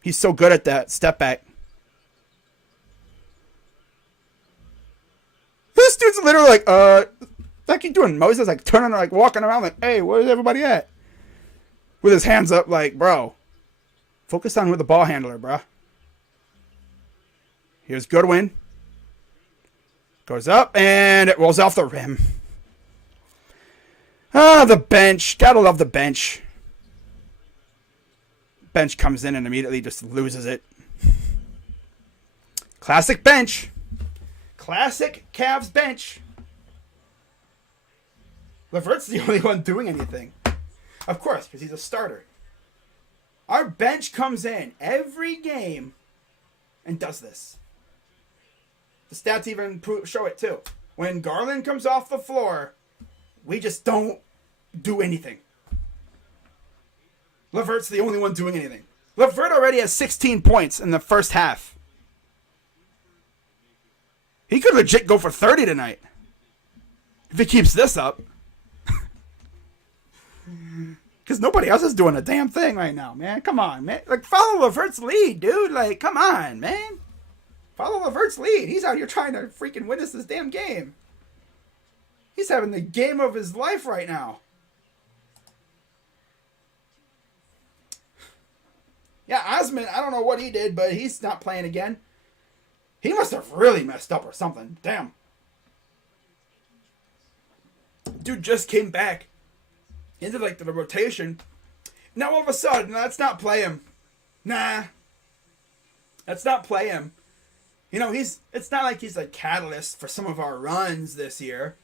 He's so good at that step back. This dude's literally like, like you doing, Moses? Like, turning, like, walking around like, hey, where's everybody at? With his hands up like, bro, focus on with the ball handler, bro. Here's Goodwin. Goes up, and it rolls off the rim. Ah, the bench. Gotta love the bench. Bench comes in and immediately just loses it. Classic bench. Classic Cavs bench. LeVert's the only one doing anything. Of course, because he's a starter. Our bench comes in every game and does this. The stats even show it too. When Garland comes off the floor, we just don't do anything. LeVert's the only one doing anything. LeVert already has 16 points in the first half. He could legit go for 30 tonight. If he keeps this up. Because nobody else is doing a damn thing right now, man. Come on, man. Like, follow LeVert's lead, dude. Like, come on, man. Follow LeVert's lead. He's out here trying to freaking witness this damn game. He's having the game of his life right now. Yeah, Osman, I don't know what he did, but he's not playing again. He must have really messed up or something. Damn. Dude just came back into, like, the rotation. Now all of a sudden, let's not play him. Nah. Let's not play him. You know, it's not like he's a catalyst for some of our runs this year.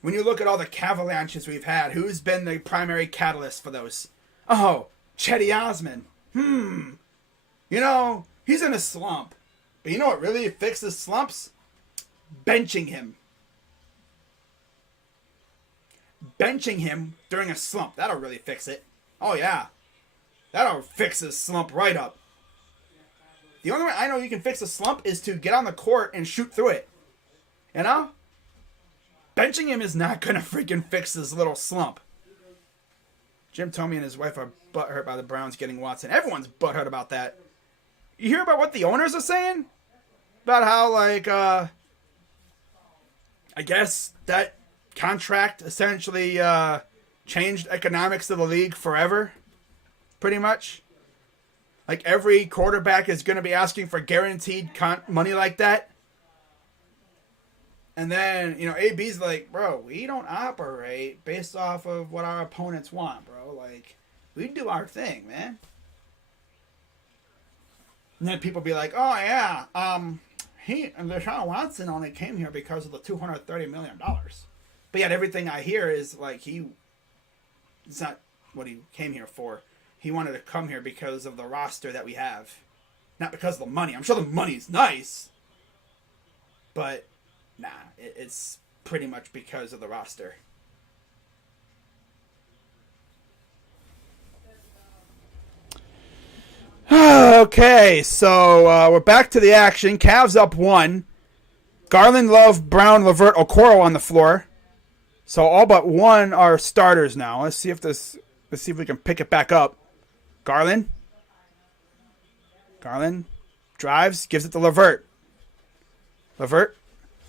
When you look at all the Cavaliers we've had, who's been the primary catalyst for those? Oh, Chetty Osman. You know, he's in a slump. But you know what really fixes slumps? Benching him. Benching him during a slump. That'll really fix it. Oh, yeah. That'll fix his slump right up. The only way I know you can fix a slump is to get on the court and shoot through it. You know? Benching him is not going to freaking fix this little slump. Jim told me and his wife are butthurt by the Browns getting Watson. Everyone's butthurt about that. You hear about what the owners are saying? About how, like, I guess that contract essentially changed economics of the league forever, pretty much. Like, every quarterback is going to be asking for guaranteed money like that. And then, you know, AB's like, bro, we don't operate based off of what our opponents want, bro. Like, we do our thing, man. And then people be like, oh, yeah, Deshaun Watson only came here because of the $230 million. But yet everything I hear is like it's not what he came here for. He wanted to come here because of the roster that we have. Not because of the money. I'm sure the money's nice. But, nah, it's pretty much because of the roster. Okay, so we're back to the action. Cavs up 1. Garland, Love, Brown, LeVert, Okoro on the floor. So all but one are starters now. Let's see if we can pick it back up. Garland drives, gives it to LeVert. LeVert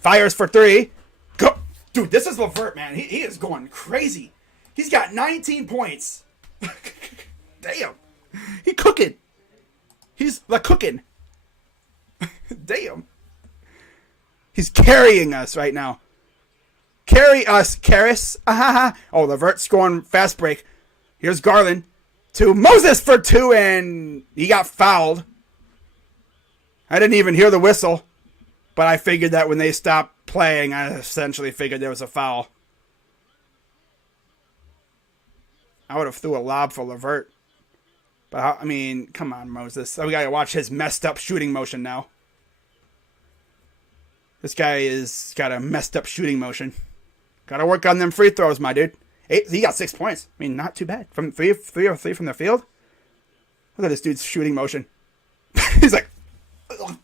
fires for 3. Go, dude! This is LeVert, man. He is going crazy. He's got 19 points. Damn, he cooking. He's like cooking. Damn. He's carrying us right now. Carry us, Karras. Oh, LeVert scoring fast break. Here's Garland to Moses for 2, and he got fouled. I didn't even hear the whistle, but I figured that when they stopped playing, I essentially figured there was a foul. I would have threw a lob for LeVert. But, I mean, come on, Moses. We got to watch his messed up shooting motion now. This guy is got a messed up shooting motion. Got to work on them free throws, my dude. He got 6 points. I mean, not too bad. From three or three from the field. Look at this dude's shooting motion. He's like, ugh.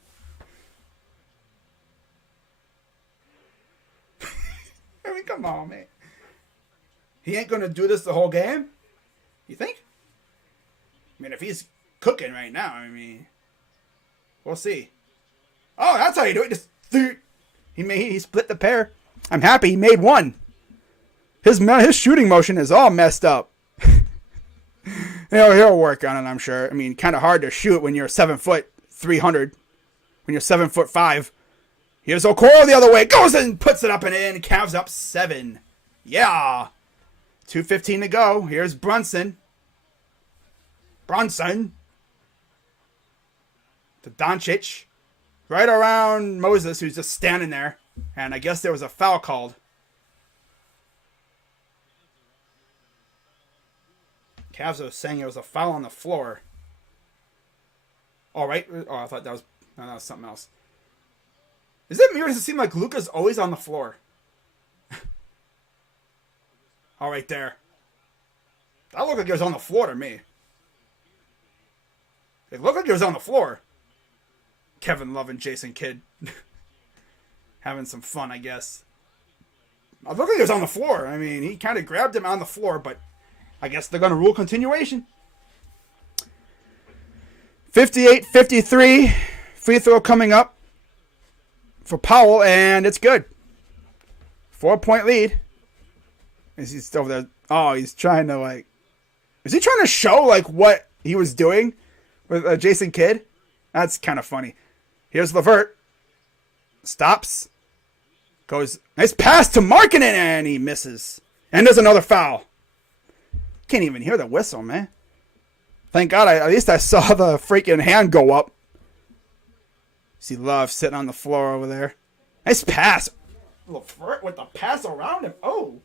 I mean, come on, man. He ain't going to do this the whole game? You think? I mean, if he's cooking right now, I mean, we'll see. Oh, that's how you do it. Just he split the pair. I'm happy he made one. His shooting motion is all messed up. He'll work on it, I'm sure. I mean, kind of hard to shoot when you're 7 foot 300. When you're 7'5". Here's Okoro the other way. Goes and puts it up and in. Cavs up 7. Yeah. 2:15 to go. Here's Brunson. To Doncic. Right around Moses, who's just standing there. And I guess there was a foul called. Cavs was saying it was a foul on the floor. Oh, right? Oh, I thought that was something else. Is it me or does it seem like Luka's always on the floor? Oh, right there. That looked like it was on the floor to me. It looked like it was on the floor. Kevin Love and Jason Kidd. Having some fun, I guess. It looked like it was on the floor. I mean, he kind of grabbed him on the floor, but I guess they're going to rule continuation. 58-53. Free throw coming up for Powell, and it's good. 4-point lead. Is he still there? Oh, he's trying to, like... Is he trying to show, like, what he was doing with Jason Kidd? That's kind of funny. Here's LeVert. Stops. Goes, nice pass to Markkanen, and he misses. And there's another foul. Can't even hear the whistle, man. Thank God, at least I saw the freaking hand go up. See Love sitting on the floor over there. Nice pass. LeVert with the pass around him. Oh.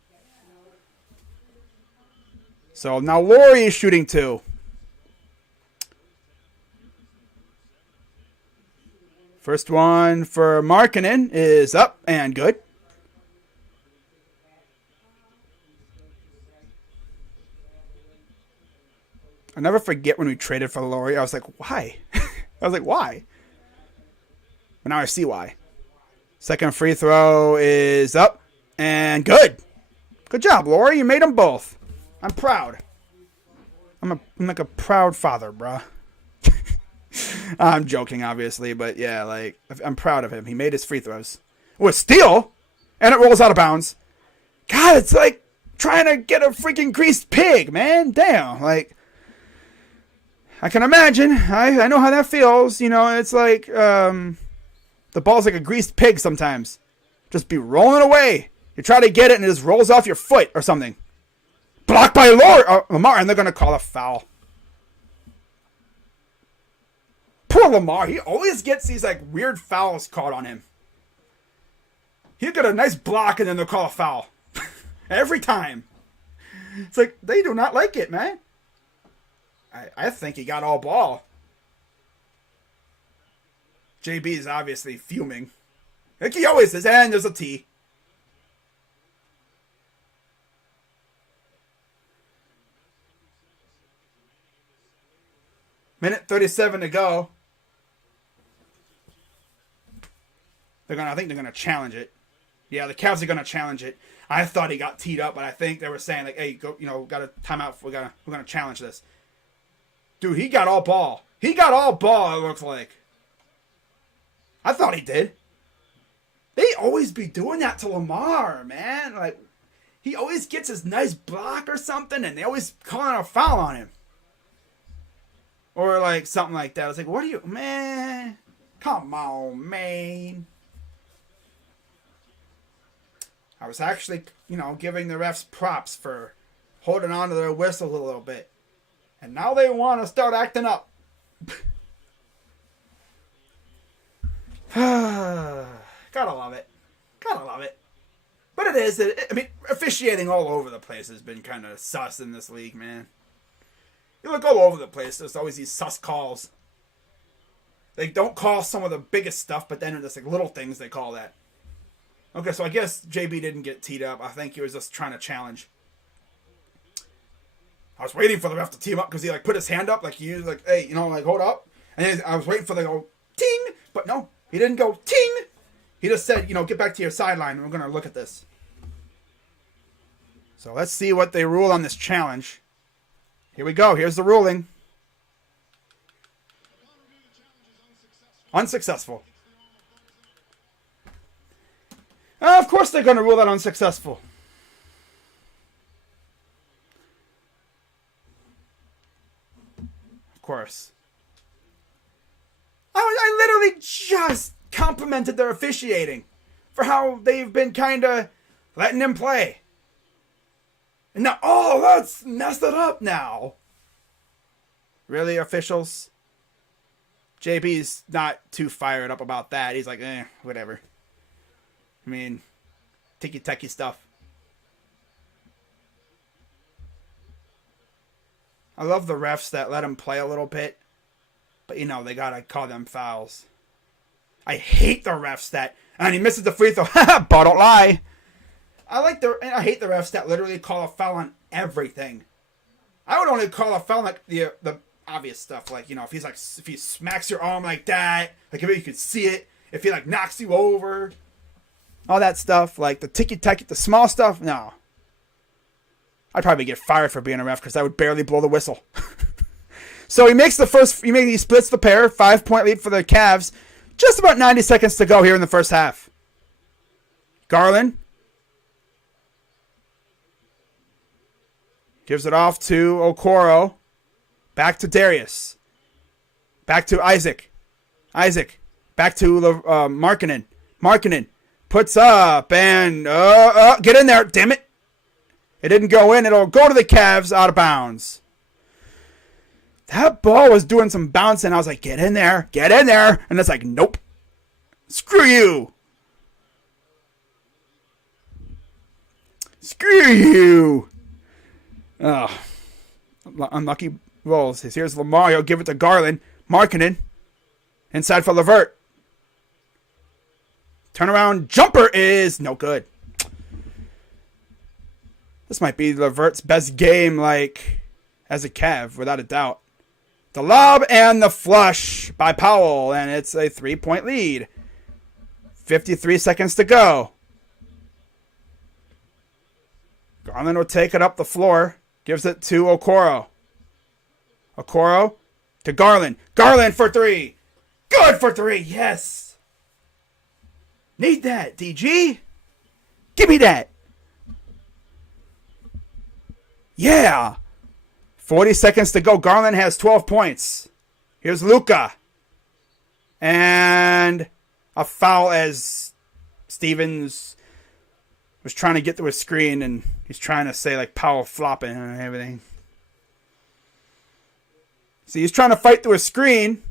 So now Laurie is shooting 2. First one for Markkanen is up and good. I'll never forget when we traded for Laurie. I was like, why? Why? But now I see why. Second free throw is up and good. Good job, Laurie. You made them both. I'm proud. I'm like a proud father, bruh. I'm joking, obviously, but yeah, like, I'm proud of him. He made his free throws. Oh, a steal! And it rolls out of bounds. God, it's like trying to get a freaking greased pig, man. Damn, like, I can imagine. I know how that feels. You know, it's like, the ball's like a greased pig sometimes. Just be rolling away. You try to get it and it just rolls off your foot or something. Blocked by Lamar, and they're going to call a foul. Poor Lamar. He always gets these like weird fouls called on him. He'll get a nice block and then they'll call a foul. Every time. It's like, they do not like it, man. I think he got all ball. JB is obviously fuming. Like he always is, and there's a T. Minute 37 to go. I think they're gonna challenge it. Yeah, the Cavs are gonna challenge it. I thought he got teed up, but I think they were saying like, "Hey, go, got a timeout. We're gonna challenge this." Dude, he got all ball. He got all ball. It looks like. I thought he did. They always be doing that to Lamar, man. Like, he always gets his nice block or something, and they always calling a foul on him. Or, like, something like that. I was like, what are you... Man, come on, man. I was actually, giving the refs props for holding on to their whistles a little bit. And now they want to start acting up. Gotta love it. Gotta love it. But it is. Officiating all over the place has been kind of sus in this league, man. You look all over the place. There's always these sus calls. They don't call some of the biggest stuff, but then there's like little things they call that. Okay, so I guess JB didn't get teed up. I think he was just trying to challenge. I was waiting for the ref to tee him up because he put his hand up like he was like, hey, hold up. And I was waiting for the go ting, but no, he didn't go ting. He just said, get back to your sideline. We're gonna look at this. So let's see what they rule on this challenge. Here we go. Here's the ruling. Unsuccessful. Of course they're going to rule that unsuccessful. Of course. I literally just complimented their officiating for how they've been kind of letting him play. And now, let's mess it up now. Really, officials? JB's not too fired up about that. He's like, whatever. I mean, ticky-tacky stuff. I love the refs that let him play a little bit. But, they gotta call them fouls. I hate the refs that... And he misses the free throw. But don't lie. I hate the refs that literally call a foul on everything. I would only call a foul like the obvious stuff, like if he smacks your arm like that, like if you could see it, if he knocks you over, all that stuff, like the ticky-tacky, the small stuff. No, I'd probably get fired for being a ref because I would barely blow the whistle. So he makes he splits the pair, 5-point lead for the Cavs. Just about 90 seconds to go here in the first half. Garland gives it off to Okoro. Back to Darius. Back to Isaac. Back to Markkanen. Markkanen puts up and get in there. Damn it. It didn't go in. It'll go to the Cavs out of bounds. That ball was doing some bouncing. I was like, get in there. Get in there. And it's like, nope. Screw you. Screw you. Oh, unlucky rolls. Here's Lamar. He'll give it to Garland. Markkanen. Inside for Levert. Turnaround jumper is no good. This might be Levert's best game, as a Cav, without a doubt. The lob and the flush by Powell, and it's a 3-point lead. 53 seconds to go. Garland will take it up the floor. Gives it to Okoro. Okoro to Garland. Garland for 3. Good for 3. Yes. Need that, DG. Give me that. Yeah. 40 seconds to go. Garland has 12 points. Here's Luka. And a foul as Stevens was trying to get to a screen, and he's trying to say Powell flopping and everything. See, he's trying to fight through a screen.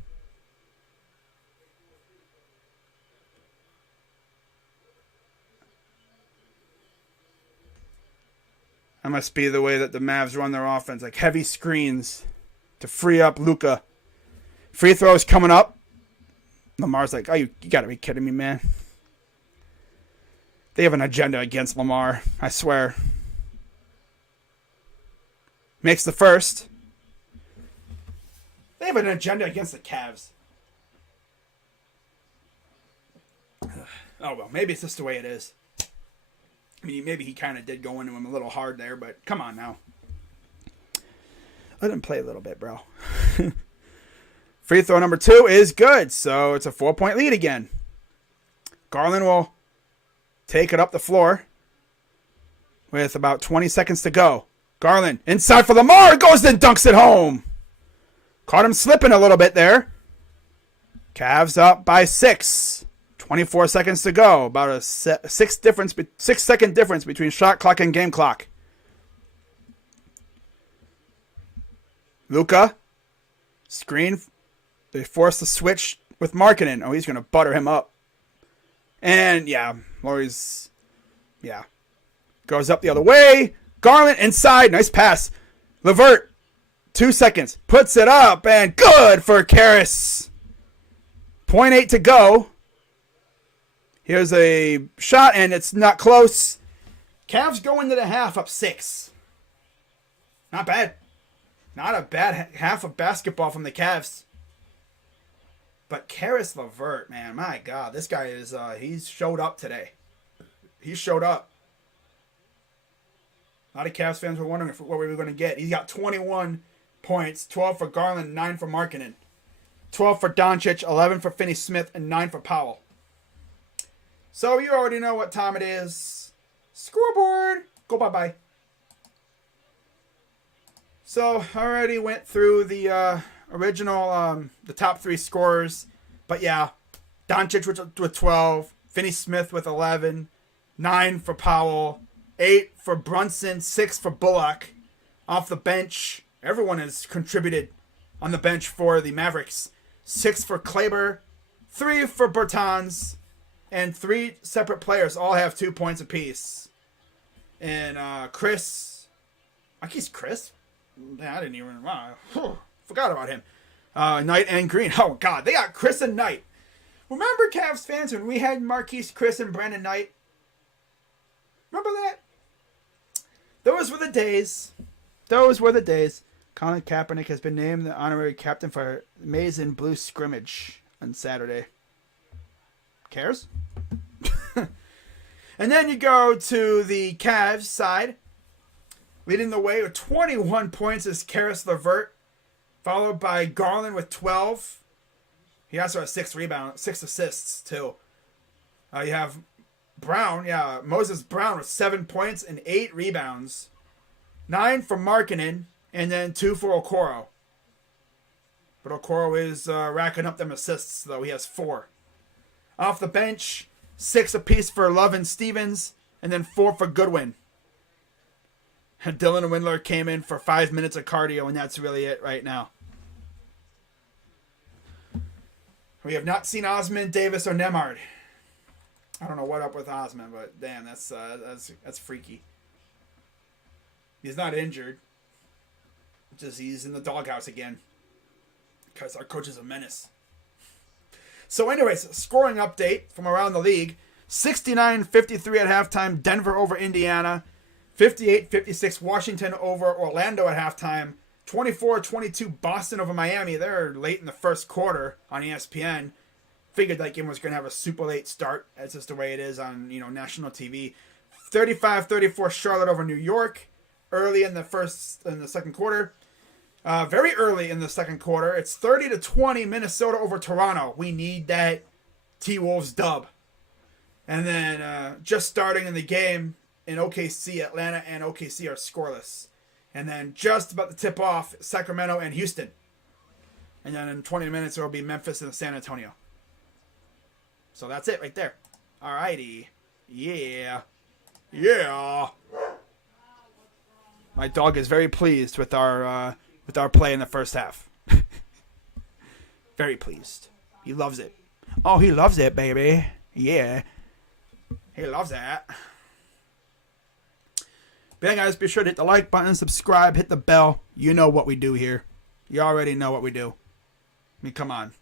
That must be the way that the Mavs run their offense. Like heavy screens to free up Luka. Free throws coming up. Lamar's like, oh, you got to be kidding me, man. They have an agenda against Lamar. I swear. Makes the first. They have an agenda against the Cavs. Oh, well, maybe it's just the way it is. I mean, maybe he kind of did go into him a little hard there, but come on now. Let him play a little bit, bro. Free throw number 2 is good, so it's a 4-point lead again. Garland will take it up the floor with about 20 seconds to go. Garland inside for Lamar, goes and dunks it home. Caught him slipping a little bit there. Cavs up by 6. 24 seconds to go. About a 6-second difference between shot clock and game clock. Luka. Screen. They force the switch with Markkanen. Oh, he's going to butter him up. And, yeah, Lauri's, goes up the other way. Garland inside. Nice pass. LeVert. 2 seconds. Puts it up. And good for Karras. 0.8 to go. Here's a shot, and it's not close. Cavs go into the half up 6. Not bad. Not a bad half of basketball from the Cavs. But Caris LeVert, man, my God, this guy is, he's showed up today. He showed up. A lot of Cavs fans were wondering what we were going to get. He's got 21 points, 12 for Garland, 9 for Markkanen. 12 for Doncic, 11 for Finney-Smith, and 9 for Powell. So you already know what time it is. Scoreboard. Go bye-bye. So I already went through the original, the top 3 scorers. But yeah, Doncic with 12, Finney-Smith with 11, 9 for Powell, 8 for Brunson, 6 for Bullock. Off the bench, everyone has contributed on the bench for the Mavericks. 6 for Kleber, 3 for Bertans, and 3 separate players all have 2 points apiece. And Chris, I guess Chris? I didn't even, forgot about him. Knight and Green. Oh, God, they got Chris and Knight. Remember, Cavs fans, when we had Marquise Chris and Brandon Knight? Remember that? Those were the days. Those were the days. Colin Kaepernick has been named the honorary captain for Maize and Blue scrimmage on Saturday. Cares? And then you go to the Cavs side. Leading the way with 21 points is Caris LeVert, followed by Garland with 12. He also has 6 rebounds, 6 assists too. You have Brown, Moses Brown with 7 points and 8 rebounds. 9 for Markkanen, and then 2 for Okoro. But Okoro is racking up them assists, though. He has 4. Off the bench, 6 apiece for Love and Stevens, and then 4 for Goodwin. And Dylan Windler came in for 5 minutes of cardio, and that's really it right now. We have not seen Osman, Davis, or Nemhard. I don't know what up with Osman, but damn, that's freaky. He's not injured. Just he's in the doghouse again. Because our coach is a menace. So anyways, scoring update from around the league. 69-53 at halftime, Denver over Indiana. 58-56 Washington over Orlando at halftime. 24-22 Boston over Miami. They're late in the first quarter on ESPN. Figured that game was going to have a super late start. That's just the way it is on, national TV. 35-34 Charlotte over New York. Early in the second quarter. Very early in the second quarter. It's 30-20 Minnesota over Toronto. We need that T-Wolves dub. And then just starting in the game in OKC, Atlanta and OKC are scoreless. And then just about to tip off, Sacramento and Houston. And then in 20 minutes, it will be Memphis and San Antonio. So that's it right there. Alrighty. Yeah. Yeah. My dog is very pleased with our play in the first half. Very pleased. He loves it. Oh, he loves it, baby. Yeah. He loves that. But yeah, guys, be sure to hit the like button, subscribe, hit the bell. You know what we do here. You already know what we do. I mean, come on.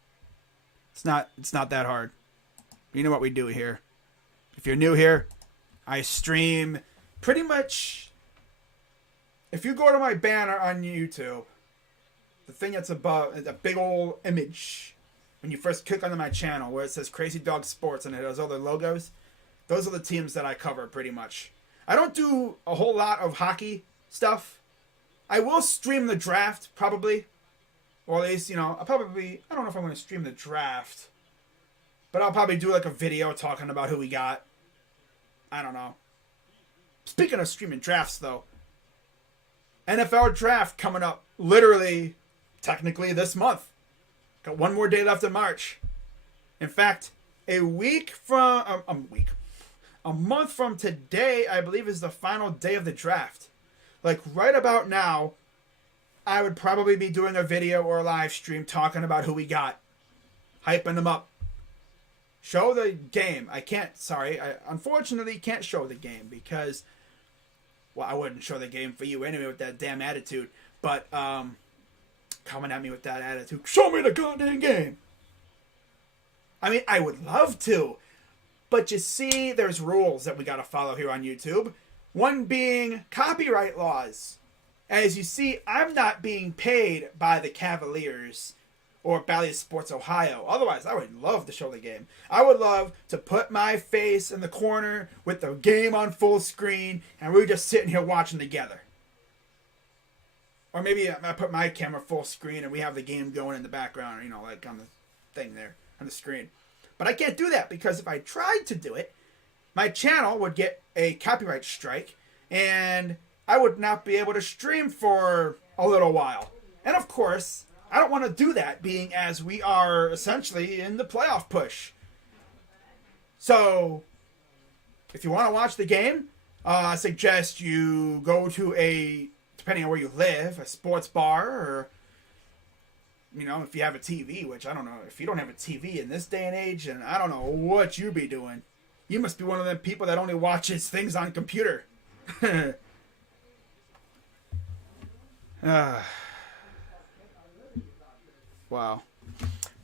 It's not that hard. You know what we do here. If you're new here, I stream pretty much. If you go to my banner on YouTube, the thing that's above, the big old image, when you first click onto my channel where it says Crazy Dog Sports and it has other logos, those are the teams that I cover pretty much. I don't do a whole lot of hockey stuff. I will stream the draft, probably. Or at least, I don't know if I'm going to stream the draft. But I'll probably do like a video talking about who we got. I don't know. Speaking of streaming drafts, though. NFL draft coming up literally, technically this month. Got one more day left in March. In fact, a month from today, I believe, is the final day of the draft. Like right about now, I would probably be doing a video or a live stream talking about who we got. Hyping them up. Show the game. I unfortunately can't show the game because, well, I wouldn't show the game for you anyway with that damn attitude. But, coming at me with that attitude, show me the goddamn game. I mean, I would love to. But you see, there's rules that we got to follow here on YouTube. One being copyright laws. As you see, I'm not being paid by the Cavaliers or Bally Sports Ohio. Otherwise, I would love to show the game. I would love to put my face in the corner with the game on full screen and we're just sitting here watching together. Or maybe I put my camera full screen and we have the game going in the background, like on the thing there, on the screen. But I can't do that because if I tried to do it, my channel would get a copyright strike and I would not be able to stream for a little while. And of course, I don't want to do that being as we are essentially in the playoff push. So, if you want to watch the game, I suggest you go to depending on where you live, a sports bar or, if you have a TV, which I don't know. If you don't have a TV in this day and age, and I don't know what you be doing. You must be one of them people that only watches things on computer. Wow.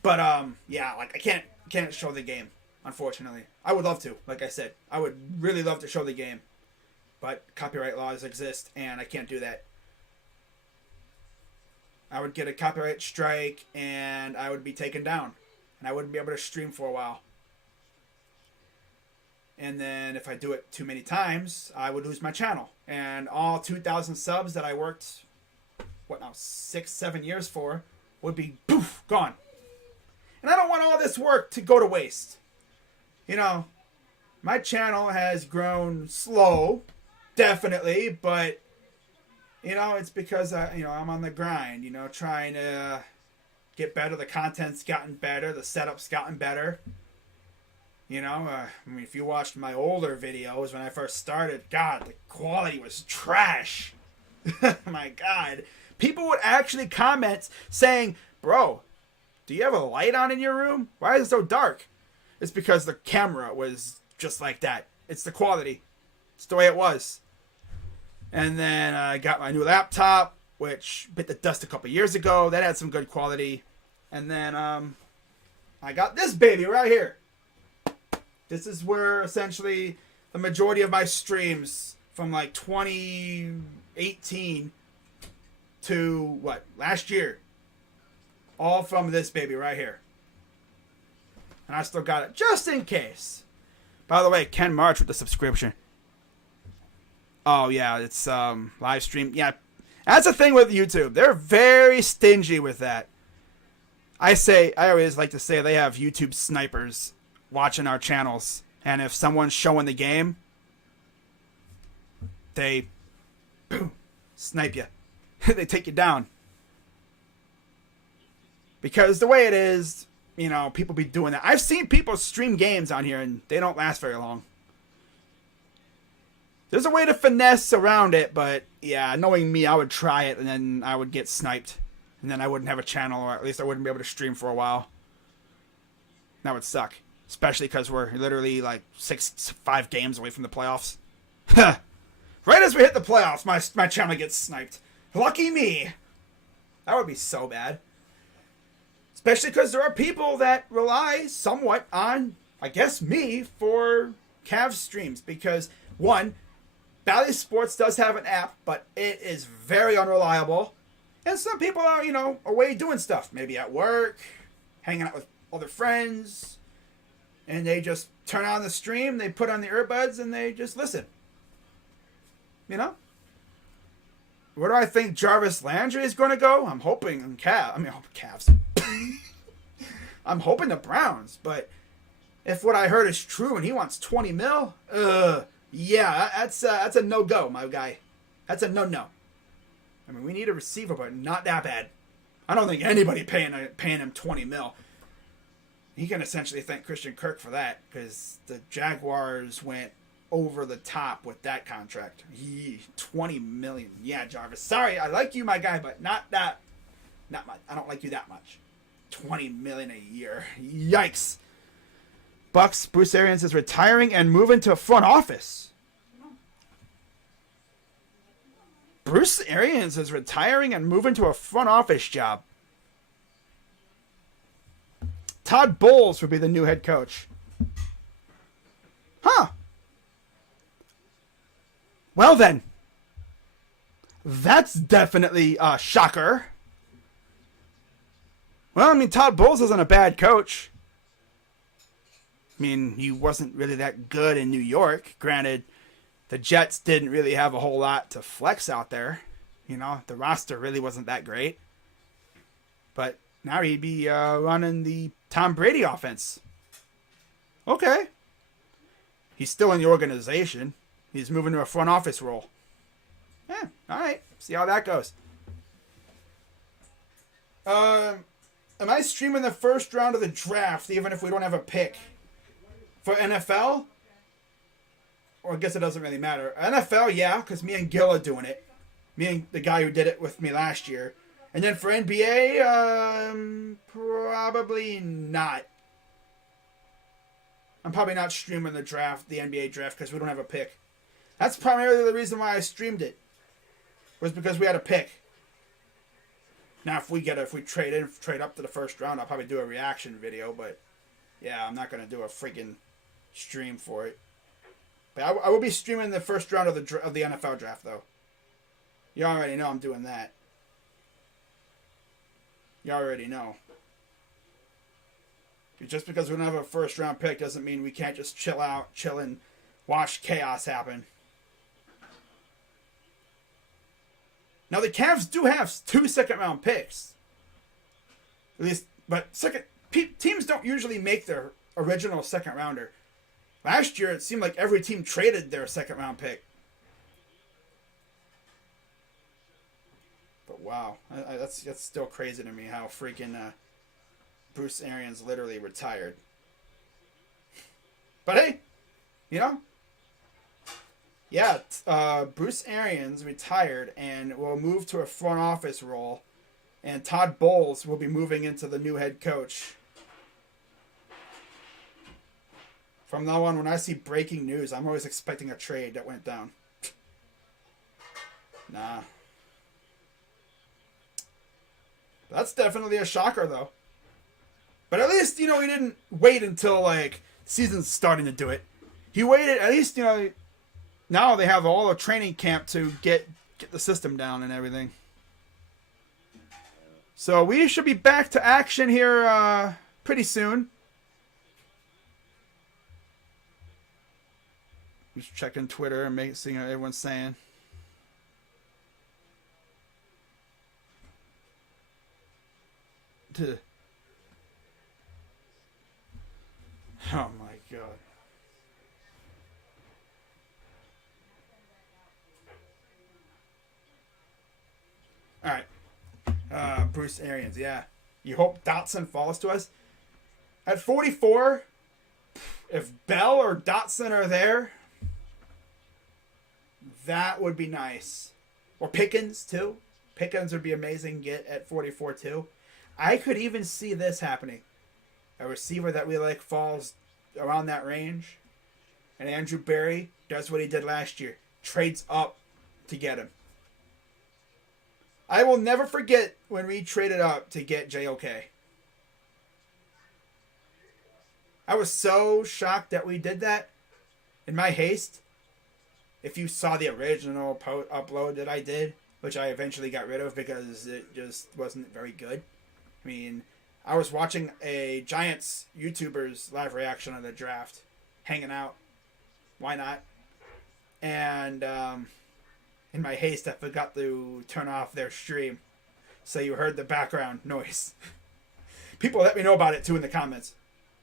But yeah, like I can't show the game, unfortunately. I would love to, like I said. I would really love to show the game. But copyright laws exist and I can't do that. I would get a copyright strike and I would be taken down. And I wouldn't be able to stream for a while. And then if I do it too many times, I would lose my channel. And all 2,000 subs that I worked 6-7 years for would be poof, gone. And I don't want all this work to go to waste. My channel has grown slow, definitely, but it's because I'm on the grind, trying to get better. The content's gotten better, the setup's gotten better. If you watched my older videos when I first started, God, the quality was trash. My God. People would actually comment saying, bro, do you have a light on in your room? Why is it so dark? It's because the camera was just like that. It's the quality. It's the way it was. And then I got my new laptop, which bit the dust a couple years ago. That had some good quality. And then I got this baby right here. This is where essentially the majority of my streams from like 2018 to last year, all from this baby right here. And I still got it just in case. By the way, Ken March with the subscription. Oh yeah, it's live stream. Yeah, that's the thing with YouTube. They're very stingy with that. I always like to say they have YouTube snipers watching our channels, and if someone's showing the game, they snipe you. They take you down. Because the way it is, people be doing that. I've seen people stream games on here and they don't last very long. There's a way to finesse around it, but yeah, knowing me, I would try it and then I would get sniped. And then I wouldn't have a channel, or at least I wouldn't be able to stream for a while. That would suck. Especially because we're literally like 5 games away from the playoffs. Right as we hit the playoffs, my channel gets sniped. Lucky me. That would be so bad. Especially because there are people that rely somewhat on, I guess, me for Cavs streams. Because, one, Bally Sports does have an app, but it is very unreliable. And some people are, away doing stuff. Maybe at work, hanging out with other friends. And they just turn on the stream, they put on the earbuds, and they just listen. Where do I think Jarvis Landry is going to go? I'm hoping Cavs. I'm hoping the Browns. But if what I heard is true and he wants 20 mil, yeah, that's a no-go, my guy. That's a no-no. I mean, we need a receiver, but not that bad. I don't think anybody paying him 20 mil. He can essentially thank Christian Kirk for that, because the Jaguars went over the top with that contract. 20 million. Yeah, Jarvis. Sorry, I like you, my guy, but not much. I don't like you that much. 20 million a year. Yikes. Bucks, Bruce Arians is retiring and moving to front office. Bruce Arians is retiring and moving to a front office job. Todd Bowles would be the new head coach. Huh. Well then. That's definitely a shocker. Well, I mean, Todd Bowles isn't a bad coach. I mean, he wasn't really that good in New York. Granted, the Jets didn't really have a whole lot to flex out there. The roster really wasn't that great. But now he'd be running the Tom Brady offense. Okay. He's still in the organization. He's moving to a front office role. Yeah, all right. See how that goes. Am I streaming the first round of the draft even if we don't have a pick? For NFL? Or I guess it doesn't really matter. NFL, yeah, because me and Gil are doing it. Me and the guy who did it with me last year. And then for NBA, probably not. I'm probably not streaming the NBA draft, because we don't have a pick. That's primarily the reason why I streamed it. Was because we had a pick. Now, if we trade up to the first round, I'll probably do a reaction video. But yeah, I'm not gonna do a freaking stream for it. But I will be streaming the first round of the NFL draft, though. You already know I'm doing that. You already know. Just because we don't have a first round pick doesn't mean we can't just chill and watch chaos happen. Now the Cavs do have 2 second round picks. At least, but teams don't usually make their original second rounder. Last year it seemed like every team traded their second round pick. But wow, that's still crazy to me how freaking Bruce Arians literally retired. But hey, yeah, Bruce Arians retired and will move to a front office role, and Todd Bowles will be moving into the new head coach. From now on, when I see breaking news, I'm always expecting a trade that went down. Nah. That's definitely a shocker, though. But at least, he didn't wait until, season's starting to do it. He waited, at least, now they have all the training camp to get the system down and everything. So we should be back to action here pretty soon. Just checking Twitter and seeing what everyone's saying. Oh my god. Alright. Bruce Arians, yeah. You hope Dotson falls to us? At 44, if Bell or Dotson are there, that would be nice. Or Pickens, too. Pickens would be amazing get at 44, too. I could even see this happening. A receiver that we falls around that range. And Andrew Berry does what he did last year. trades up to get him. I will never forget when we traded up to get JOK. I was so shocked that we did that in my haste. If you saw the original upload that I did, which I eventually got rid of because it just wasn't very good. I mean, I was watching a Giants YouTuber's live reaction of the draft, hanging out. Why not? And in my haste, I forgot to turn off their stream. So you heard the background noise. People let me know about it too in the comments.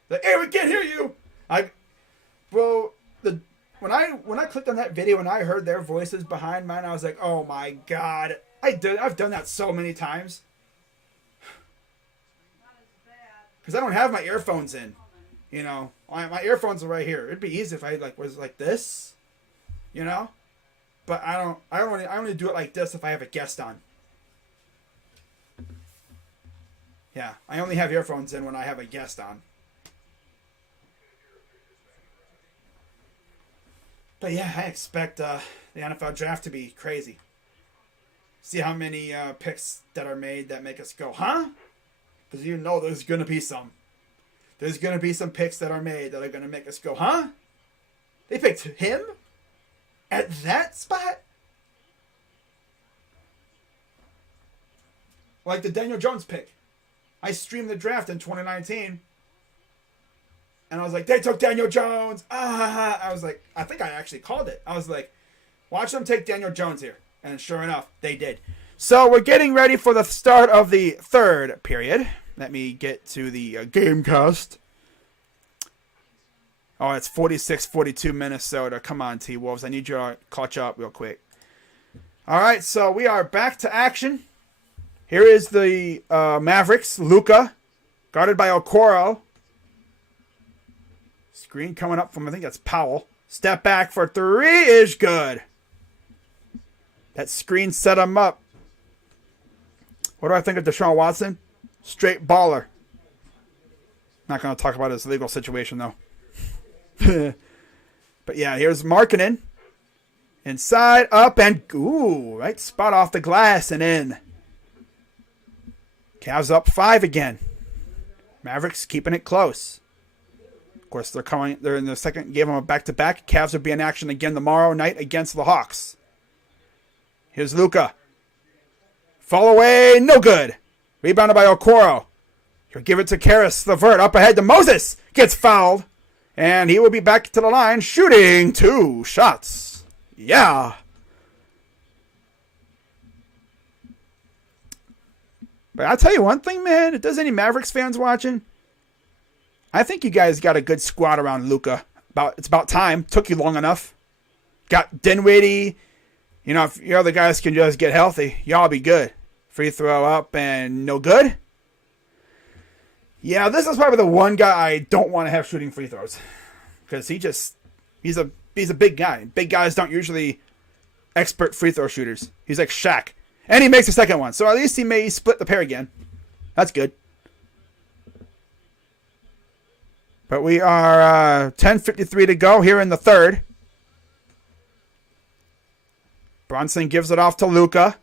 Like, hey, we can't hear you. When I clicked on that video and I heard their voices behind mine, I was like, oh my god. I've done that so many times. Because I don't have my earphones in. You know, my earphones are right here. It'd be easy if I was like this. You know? But I only do it like this if I have a guest on. Yeah, I only have earphones in when I have a guest on. But yeah, I expect the NFL draft to be crazy. See how many picks that are made that make us go, huh? Because you know there's going to be some. There's going to be some picks that are made that are going to make us go, huh? They picked him? At that spot? Like the Daniel Jones pick. I streamed the draft in 2019. And I was like, they took Daniel Jones. I was like, I think I actually called it. I was like, watch them take Daniel Jones here. And sure enough, they did. So we're getting ready for the start of the third period. Let me get to the Gamecast. Oh, it's 46-42 Minnesota. Come on, T-Wolves. I need you to clutch up real quick. All right, so we are back to action. Here is the Mavericks. Luka, guarded by Okoro. Screen coming up from, I think that's Powell. Step back for three is good. That screen set him up. What do I think of Deshaun Watson? Straight baller. Not going to talk about his legal situation, though. But yeah, here's Markkanen. Inside, up, and ooh, right spot off the glass and in. Cavs up 5 again. Mavericks keeping it close. Of course, they're in the second game of a back-to-back. Cavs will be in action again tomorrow night against the Hawks. Here's Luka. Fall away, no good. Rebounded by Okoro. He'll give it to Karis LeVert. Up ahead to Moses. Gets fouled. And he will be back to the line shooting 2 shots. Yeah. But I'll tell you one thing, man. If there's any Mavericks fans watching, I think you guys got a good squad around Luka. It's about time. Took you long enough. Got Dinwiddie. You know, if your other guys can just get healthy, y'all be good. Free throw up and no good. Yeah, this is probably the one guy I don't want to have shooting free throws. Because he's a big guy. Big guys don't usually expert free throw shooters. He's like Shaq. And he makes a second one. So at least he may split the pair again. That's good. But we are 10:53 to go here in the third. Brunson gives it off to Luka.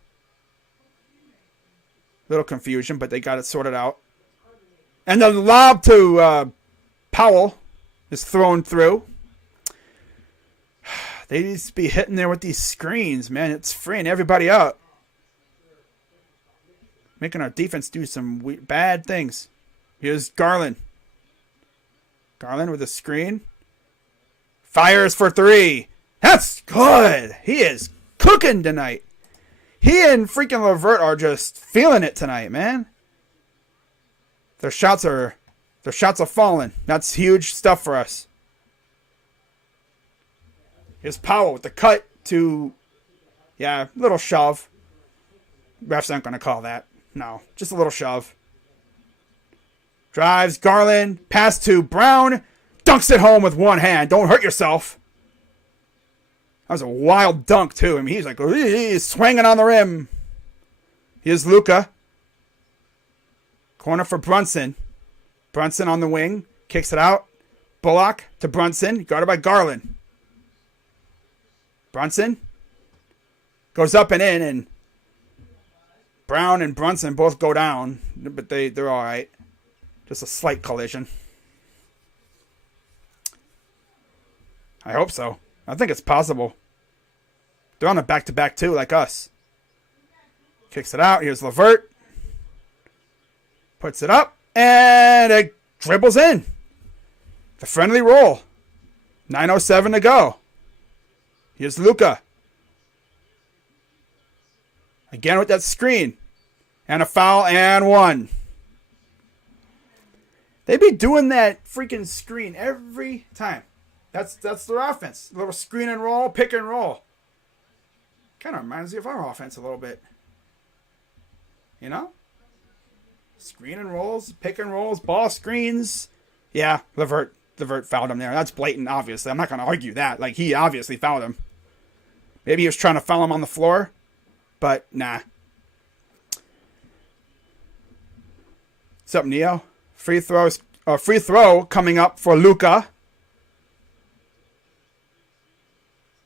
Little confusion, but they got it sorted out. And the lob to Powell is thrown through. They need to be hitting there with these screens, man. It's freeing everybody up. Making our defense do some bad things. Here's Garland. Garland with a screen. Fires for 3. That's good. He is cooking tonight. He and freaking LeVert are just feeling it tonight, man. Their shots are falling. That's huge stuff for us. Here's Powell with the cut to, little shove. Refs aren't going to call that. No, just a little shove. Drives, Garland, pass to Brown, dunks it home with one hand. Don't hurt yourself. That was a wild dunk, too. I mean, he's swinging on the rim. Here's Luka. Corner for Brunson. Brunson on the wing. Kicks it out. Bullock to Brunson. Guarded by Garland. Brunson Goes up and in, and Brown and Brunson both go down, but they're all right. Just a slight collision. I hope so. I think it's possible. They're on a back-to-back too, like us. Kicks it out. Here's LeVert. Puts it up, and it dribbles in. The friendly roll. 9:07 to go. Here's Luka. Again with that screen. And a foul and one. They be doing that freaking screen every time. That's their offense. A little screen and roll, pick and roll. Kind of reminds me of our offense a little bit. You know? Screen and rolls, pick and rolls, ball screens. Yeah, LeVert fouled him there. That's blatant, obviously. I'm not going to argue that. Like, he obviously fouled him. Maybe he was trying to foul him on the floor, but nah. What's up, Neo? Free throw coming up for Luka.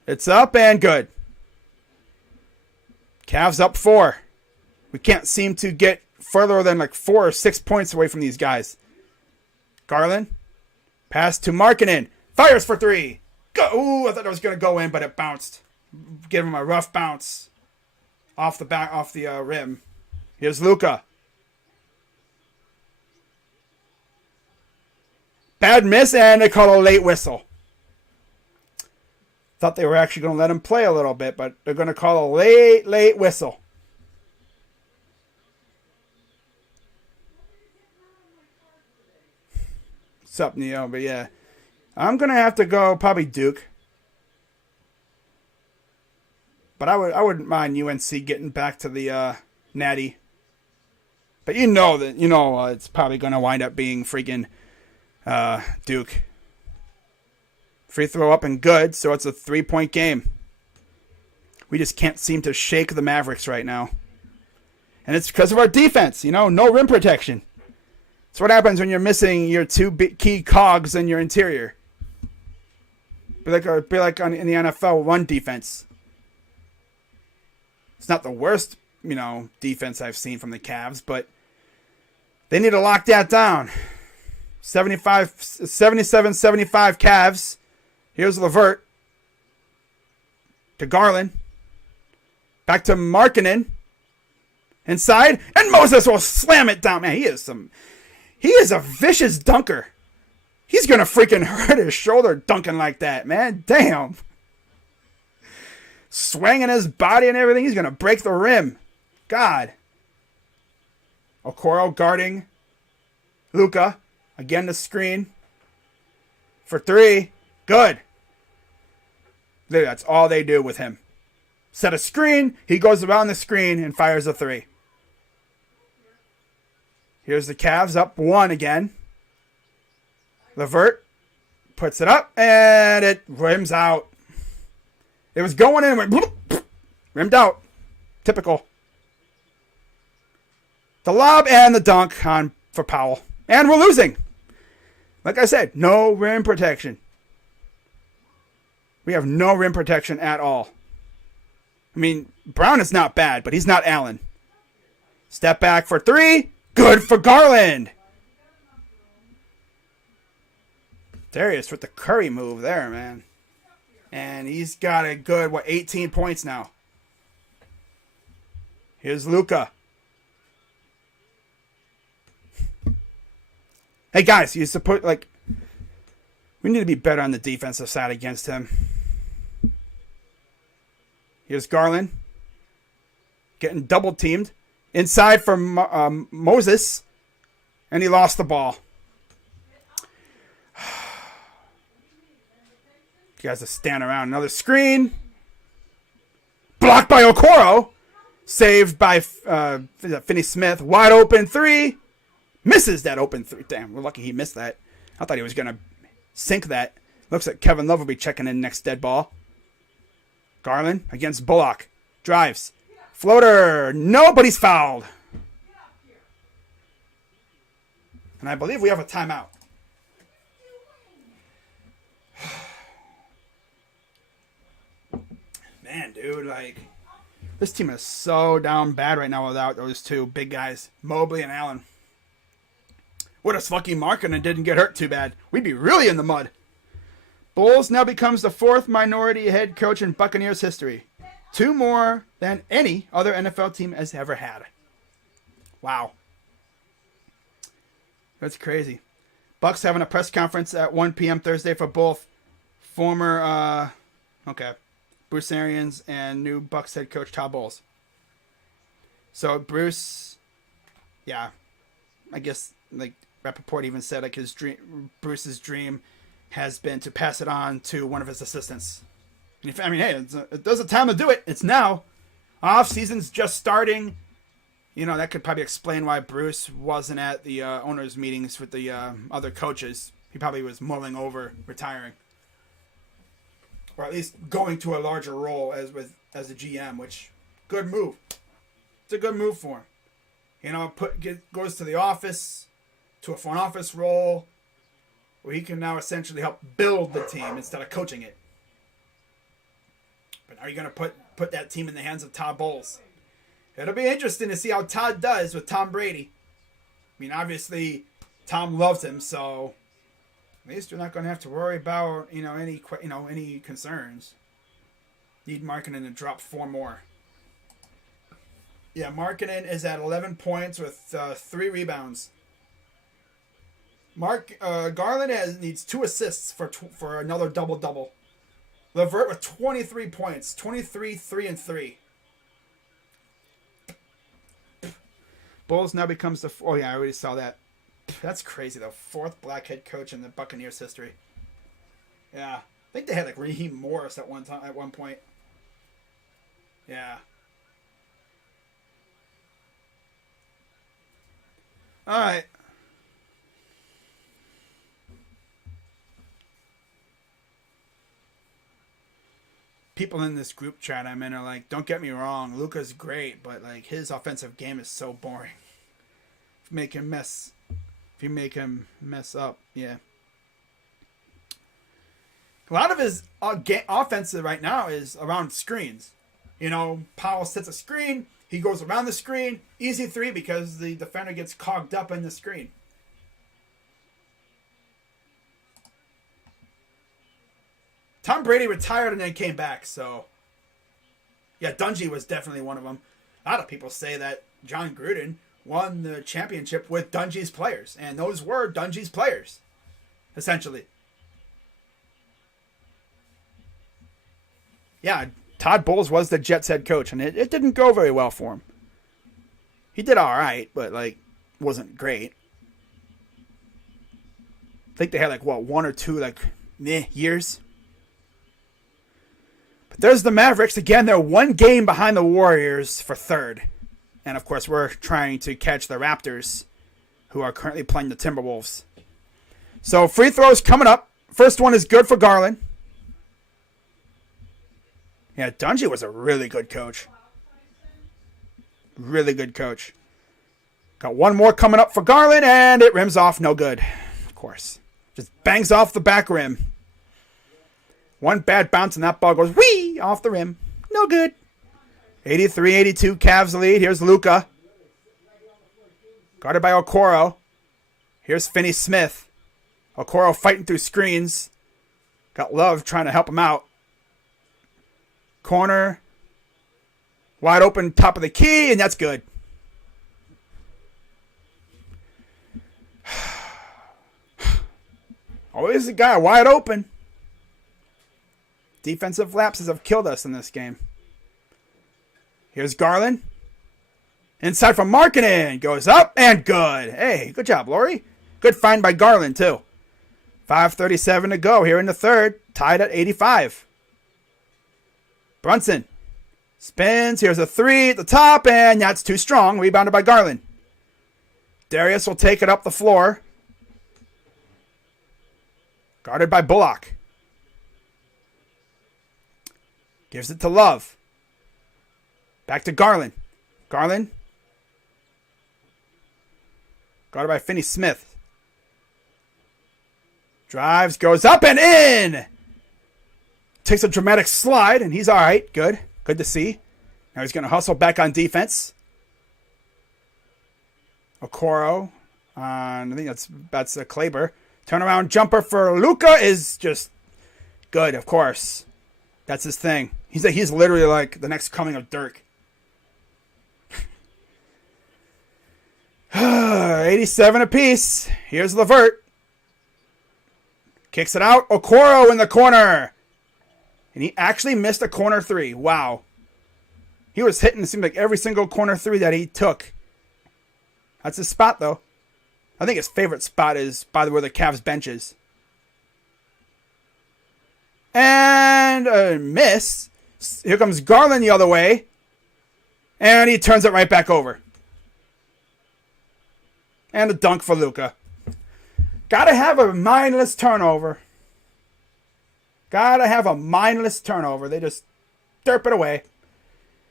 It's up and good. Cavs up 4. We can't seem to get further than like 4 or 6 points away from these guys. Garland. Pass to Markkanen. Fires for 3. Go. Ooh, I thought it was going to go in, but it bounced. Give him a rough bounce. Off the rim. Here's Luka. Bad miss, and they call a late whistle. Thought they were actually going to let him play a little bit, but they're going to call a late whistle. What's up, Neo? But yeah, I'm going to have to go probably Duke. But I wouldn't mind UNC getting back to the Natty. But it's probably going to wind up being freaking Duke. Free throw up and good, so it's a 3-point game. We just can't seem to shake the Mavericks right now. And it's because of our defense, no rim protection. It's what happens when you're missing your 2 key cogs in your interior. Be like in the NFL, run defense. It's not the worst, defense I've seen from the Cavs, but they need to lock that down. 77-75 Cavs. Here's LeVert. To Garland. Back to Markkanen. Inside. And Moses will slam it down. Man, he is a vicious dunker. He's going to freaking hurt his shoulder dunking like that, man. Damn. Swinging his body and everything. He's going to break the rim. God. Okoro guarding Luka. Again, the screen. For 3. Good. That's all they do with him. Set a screen. He goes around the screen and fires a 3. Here's the Cavs up 1 again. LeVert puts it up and it rims out. It was going in and went bloop, rimmed out. Typical. The lob and the dunk for Powell. And we're losing. Like I said, no rim protection. We have no rim protection at all. I mean, Brown is not bad, but he's not Allen. Step back for 3. Good for Garland. Darius with the Curry move there, man. And he's got a good, 18 points now. Here's Luka. Hey, guys, we need to be better on the defensive side against him. Here's Garland. Getting double teamed. Inside for Moses. And he lost the ball. You guys are standing around. Another screen. Blocked by Okoro. Saved by Finney-Smith. Wide open 3. Misses that open 3. Damn, we're lucky he missed that. I thought he was going to sink that. Looks like Kevin Love will be checking in next dead ball. Garland against Bullock. Drives. Floater. Nobody's fouled. And I believe we have a timeout. Man, dude, This team is so down bad right now without those two big guys, Mobley and Allen. What if Lucky Markkinen didn't get hurt too bad? We'd be really in the mud. Bulls now becomes the 4th minority head coach in Buccaneers history. 2 more than any other NFL team has ever had. Wow. That's crazy. Bucks having a press conference at 1 p.m. Thursday for both former Bruce Arians and new Bucks head coach Todd Bowles. So Bruce, I guess like Rappaport even said like Bruce's dream has been to pass it on to one of his assistants. Hey, there's a time to do it. It's now. Off season's just starting. That could probably explain why Bruce wasn't at the owners' meetings with the other coaches. He probably was mulling over retiring, or at least going to a larger role as a GM. Which, good move. It's a good move for him. Goes to the office, to a front office role, where he can now essentially help build the team instead of coaching it. But now you're going to put that team in the hands of Todd Bowles. It'll be interesting to see how Todd does with Tom Brady. Obviously, Tom loves him, so at least you're not going to have to worry about any concerns. Need Markkinen to drop 4 more. Yeah, Markkinen is at 11 points with 3 rebounds. Garland needs 2 assists for another double-double. LeVert with 23 points, 23, 3, and 3. Bulls now becomes the... Oh, yeah, I already saw that. That's crazy, though. 4th black head coach in the Buccaneers history. Yeah. I think they had, like, Raheem Morris at one point. Yeah. All right. People in this group chat I'm in are like, don't get me wrong, Luka's great, but like his offensive game is so boring. If you make him mess up, yeah. A lot of his offensive right now is around screens. Powell sets a screen, he goes around the screen, easy 3 because the defender gets cogged up in the screen. Tom Brady retired and then came back, so... Yeah, Dungy was definitely one of them. A lot of people say that John Gruden won the championship with Dungy's players, and those were Dungy's players, essentially. Yeah, Todd Bowles was the Jets head coach, and it didn't go very well for him. He did all right, but, wasn't great. I think they had, 1 or 2, years. There's the Mavericks. Again, they're 1 game behind the Warriors for 3rd. And, of course, we're trying to catch the Raptors, who are currently playing the Timberwolves. So, free throws coming up. First one is good for Garland. Yeah, Dungy was a really good coach. Really good coach. Got 1 more coming up for Garland, and it rims off. No good, of course. Just bangs off the back rim. 1 bad bounce and that ball goes whee off the rim. No good. 83-82 Cavs lead. Here's Luka. Guarded by Okoro. Here's Finney Smith. Okoro fighting through screens. Got Love trying to help him out. Corner. Wide open top of the key, and that's good. Always the guy wide open. Defensive lapses have killed us in this game. Here's Garland. Inside from Markkinen. Goes up and good. Hey, good job, Laurie. Good find by Garland, too. 5:37 to go here in the 3rd. Tied at 85. Brunson. Spins. Here's a 3 at the top, and that's too strong. Rebounded by Garland. Darius will take it up the floor. Guarded by Bullock. Gives it to Love. Back to Garland. Garland. Guarded by Finney Smith. Drives, goes up and in. Takes a dramatic slide, and he's all right. Good. Good to see. Now he's going to hustle back on defense. Okoro. I think that's a Kleber. Turnaround jumper for Luka is just good, of course. That's his thing. He's literally like the next coming of Dirk. 87 apiece. Here's Levert. Kicks it out. Okoro in the corner. And he actually missed a corner three. Wow. He was hitting, it seemed like, every single corner three that he took. That's his spot, though. I think his favorite spot is by where the Cavs bench is. And a miss. Here comes Garland the other way. And he turns it right back over. And a dunk for Luka. Gotta have a mindless turnover. Gotta have a mindless turnover. They just derp it away.